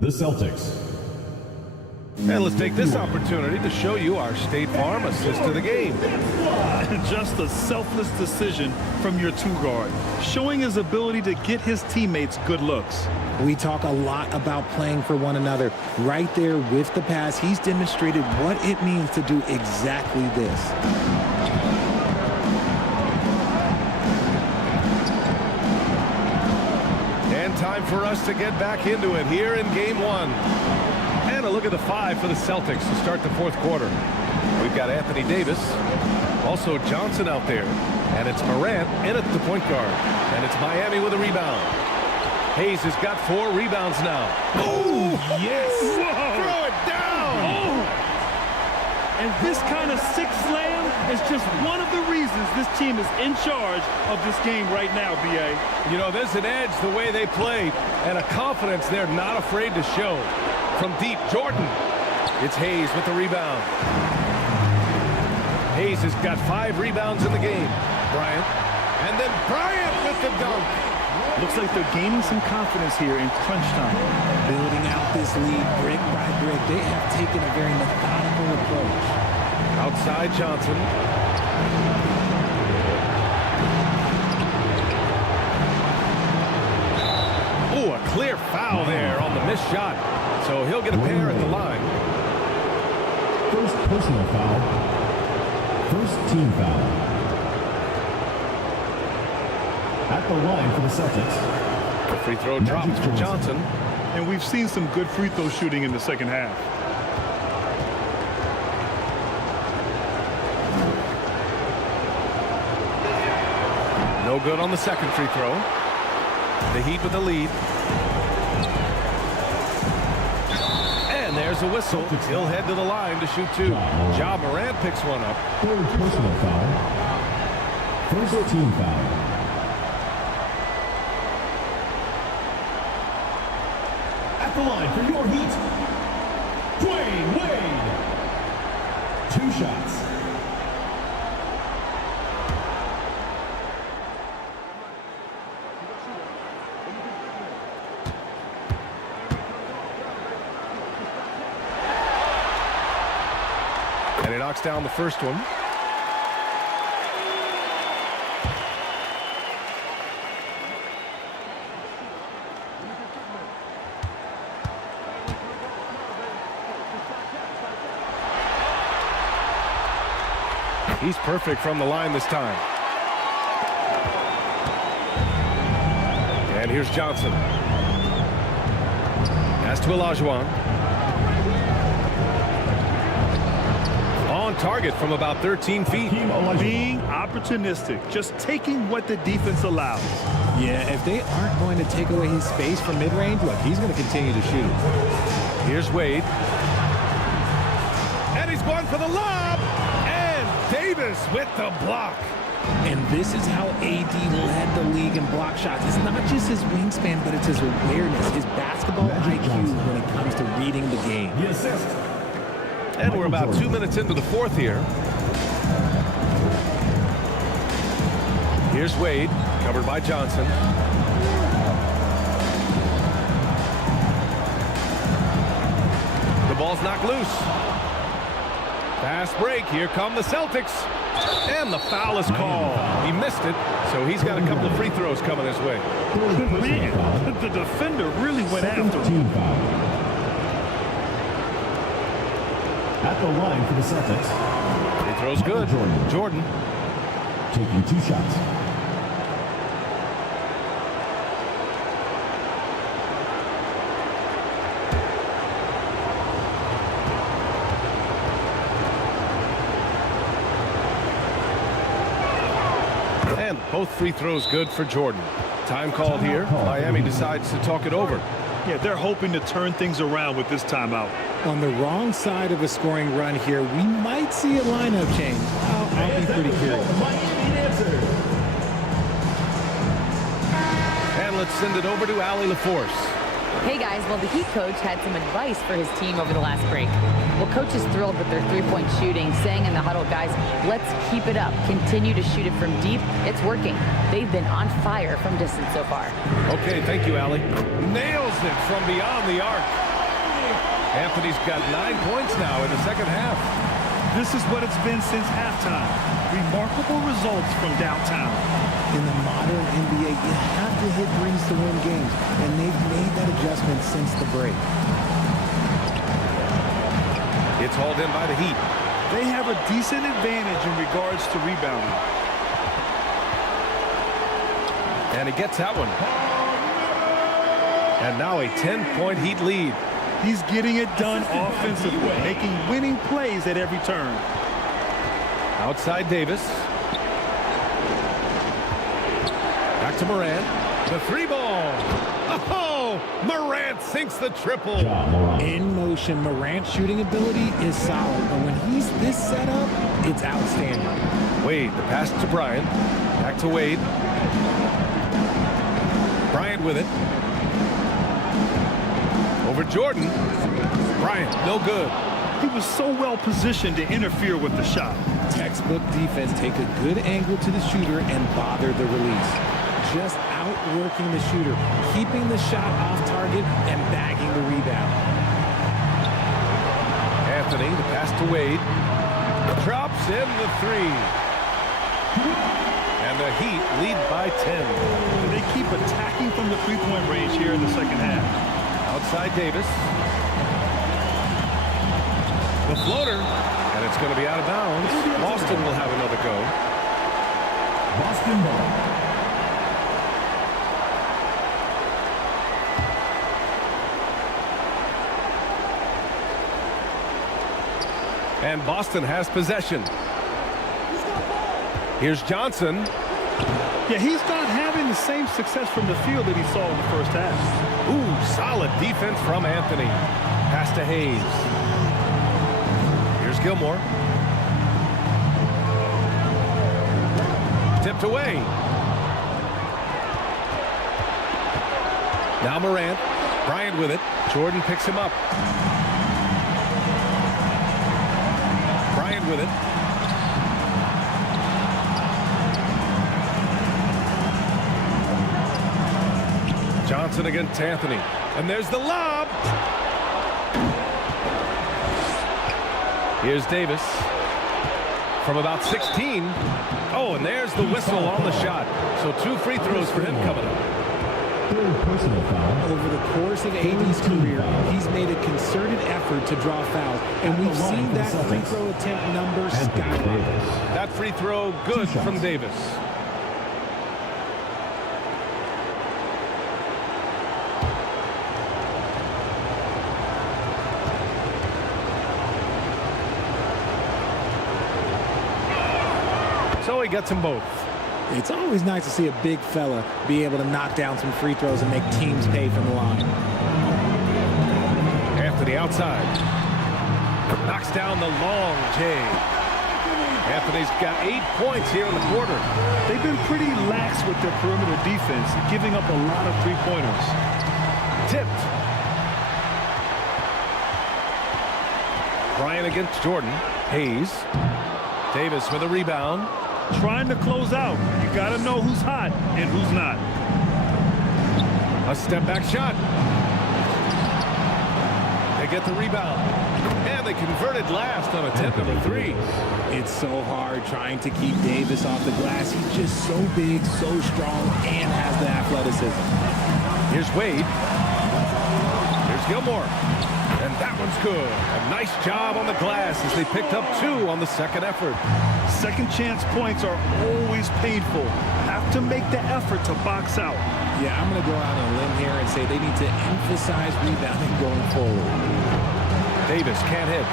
The Celtics. And let's take this opportunity to show you our State Farm assist to the game. Just a selfless decision from your 2-guard, showing his ability to get his teammates good looks. We talk a lot about playing for one another. Right there with the pass, he's demonstrated what it means to do exactly this. And time for us to get back into it here in game 1. And a look at the 5 for the Celtics to start the 4th quarter. We've got Anthony Davis, also Johnson out there, and it's Morant in at the point guard. And it's Miami with a rebound. Hayes has got 4 rebounds now. Oh, yes! Whoa. Throw it down! Oh. And this kind of sick slam is just one of the reasons this team is in charge of this game right now, B.A. You know, there's an edge the way they play and a confidence they're not afraid to show. From deep, Jordan. It's Hayes with the rebound. Hayes has got 5 rebounds in the game. Bryant. And then Bryant with the dunk. Looks like they're gaining some confidence here in crunch time. Building out this lead brick by brick. They have taken a very methodical approach. Outside Johnson. Ooh, a clear foul there on the missed shot. So he'll get a pair at the line. First personal foul. First team foul. At the line for the Celtics. The free throw drops for Johnson. And we've seen some good free throw shooting in the second half. No good on the second free throw. The Heat with the lead. And there's a whistle. He'll head to the line to shoot 2. Ja Morant picks one up. Third personal foul. First team foul. At the line for your Heat, Dwayne Wade. 2 shots. And he knocks down the first one. He's perfect from the line this time. And here's Johnson. Pass to Olajuwon. On target from about 13 feet. Being opportunistic, just taking what the defense allows. Yeah, if they aren't going to take away his space from mid-range, look, he's going to continue to shoot. Here's Wade. And he's going for the lob. And Davis with the block. And this is how AD led the league in block shots. It's not just his wingspan, but it's his awareness, his basketball IQ when it comes to reading the game. The assist. And we're about 2 minutes into the 4th here. Here's Wade, covered by Johnson. The ball's knocked loose. Fast break. Here come the Celtics. And the foul is called. He missed it, so he's got a couple of free throws coming his way. Man, the defender really went after him. At the line for the Celtics. Free throws good. Jordan. Taking 2 shots. And both free throws good for Jordan. Time called here. Miami decides to talk it over. Yeah, they're hoping to turn things around with this timeout. On the wrong side of a scoring run here, we might see a lineup change. I'll be pretty curious. And let's send it over to Allie LaForce. Hey guys, well the Heat coach had some advice for his team over the last break. Well, coach is thrilled with their three-point shooting, saying in the huddle, guys, let's keep it up. Continue to shoot it from deep. It's working. They've been on fire from distance so far. Okay, thank you, Allie. Nails it from beyond the arc. Anthony's got 9 points now in the second half. This is what it's been since halftime. Remarkable results from downtown. In the modern NBA, you have to hit threes to win games, and they've made that adjustment since the break. It's hauled in by the Heat. They have a decent advantage in regards to rebounding. And he gets that one. And now a 10-point Heat lead. He's getting it done offensively, making winning plays at every turn. Outside Davis. Back to Morant. The three ball. Oh, Morant sinks the triple. In motion, Morant's shooting ability is solid, but when he's this set up, it's outstanding. Wade, the pass to Bryant. Back to Wade. Bryant with it. Over Jordan. Bryant, no good. He was so well positioned to interfere with the shot. Textbook defense, take a good angle to the shooter and bother the release. Just outworking the shooter, keeping the shot off target and bagging the rebound. Anthony, the pass to Wade. Drops in the three. And the Heat lead by 10. They keep attacking from the three-point range here in the second half. Outside Davis. The floater, and it's going to be out of bounds. Boston will have another go. Boston ball. And Boston has possession. Here's Johnson. Yeah, he's not having the same success from the field that he saw in the first half. Ooh, solid defense from Anthony. Pass to Hayes. Here's Gilmore. Tipped away. Now Morant. Bryant with it. Jordan picks him up. Bryant with it. Johnson against Anthony. And there's the lob. Here's Davis. From about 16. Oh, and there's the whistle on the shot. So 2 free throws for him coming up. Personal foul. Over the course of AD's career, he's made a concerted effort to draw fouls, and we've seen that free throw attempt number skyrocket. That free throw good from Davis. So he gets them both. It's always nice to see a big fella be able to knock down some free throws and make teams pay from the line. Anthony outside. Knocks down the long J. Anthony's got 8 points here in the quarter. They've been pretty lax with their perimeter defense, giving up a lot of three-pointers. Tipped. Bryant against Jordan. Hayes. Davis with a rebound. Trying to close out. You got to know who's hot and who's not. A step back shot. They get the rebound. And they converted last on attempt number 3. It's so hard trying to keep Davis off the glass. He's just so big, so strong, and has the athleticism. Here's Wade. Here's Gilmore. And that one's good. A nice job on the glass as they picked up 2 on the second effort. Second chance points are always painful. Have to make the effort to box out. Yeah, I'm going to go out on a limb here and say they need to emphasize rebounding going forward. Davis can't hit.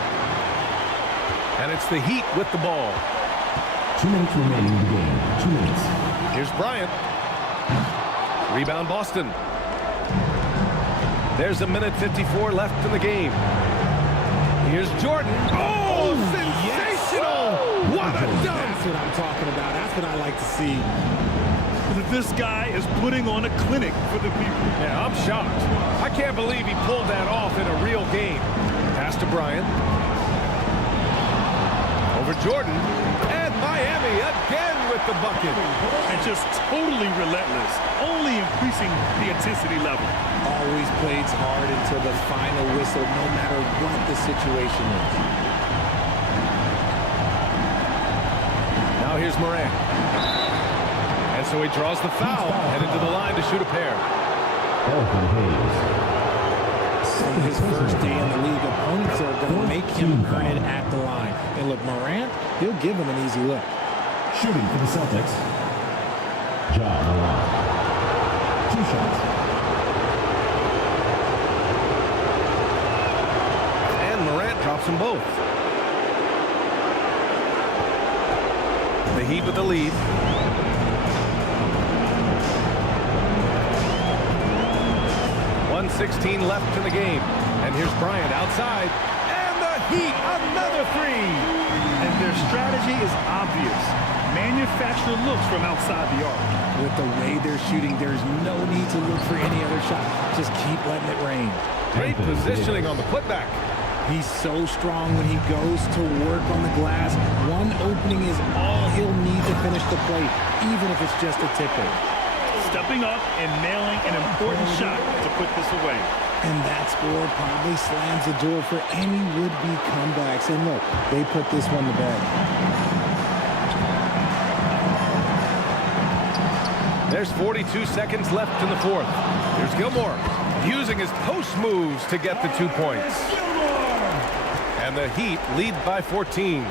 And it's the Heat with the ball. 2 minutes remaining in the game. 2 minutes. Here's Bryant. Rebound Boston. There's a minute 54 left in the game. Here's Jordan. Oh, sensational! Yes. What a dunk! That's what I'm talking about. That's what I like to see. This guy is putting on a clinic for the people. Yeah, I'm shocked. I can't believe he pulled that off in a real game. Pass to Bryant. Over Jordan. And Miami again with the bucket. And just totally relentless, only increasing the intensity level. Always plays hard until the final whistle, no matter what the situation is. Now here's Morant. And so he draws the foul, headed to the line to shoot a pair. On his first day in the league, opponents are going to make him earn it at the line. And look, Morant, he'll give him an easy look. Shooting for the Celtics. JAJA. 2 shots. And Morant drops them both. The Heat with the lead. 1:16 left in the game. And here's Bryant outside. And the Heat, another three. And their strategy is obvious. Manufacture looks from outside the arc. With the way they're shooting, there's no need to look for any other shot. Just keep letting it rain. Great positioning on the putback. He's so strong when he goes to work on the glass. One opening is all he'll need to finish the play, even if it's just a tip-in. Stepping up and nailing an important shot to put this away. And that score probably slams the door for any would-be comebacks. And look, they put this one to bed. There's 42 seconds left in the fourth. Here's Gilmore using his post moves to get the 2 points. And the Heat lead by 14.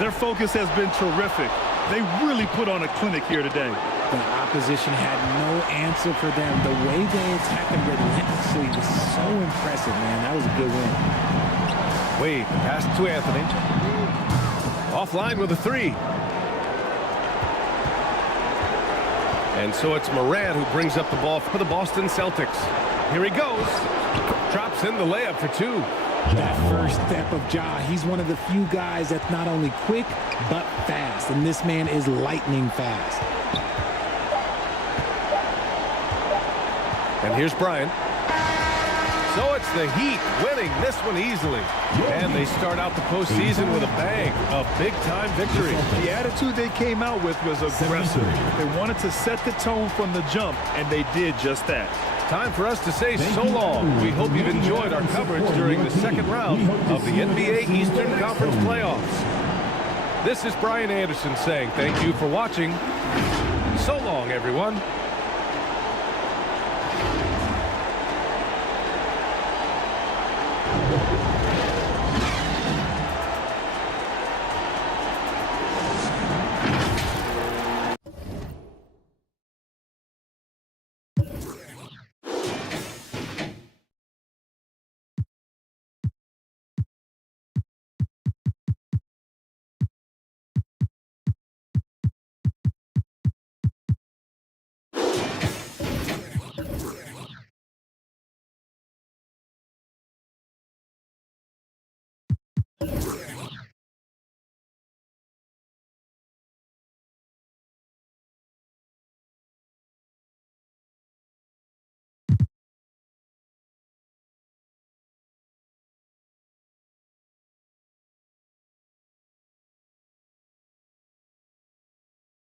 Their focus has been terrific. They really put on a clinic here today. The opposition had no answer for them. The way they attacked them relentlessly was so impressive, man. That was a good win. Wade, pass to Anthony. Offline with a three. And so it's Morant who brings up the ball for the Boston Celtics. Here he goes. Drops in the layup for 2. That first step of Ja, he's one of the few guys that's not only quick, but fast. And this man is lightning fast. And here's Bryant. So it's the Heat winning this one easily. And they start out the postseason with a bang, a big-time victory. The attitude they came out with was aggressive. They wanted to set the tone from the jump, and they did just that. Time for us to say so long. We hope you've enjoyed our coverage during the second round of the NBA Eastern Conference playoffs. This is Brian Anderson saying thank you for watching. So long, everyone.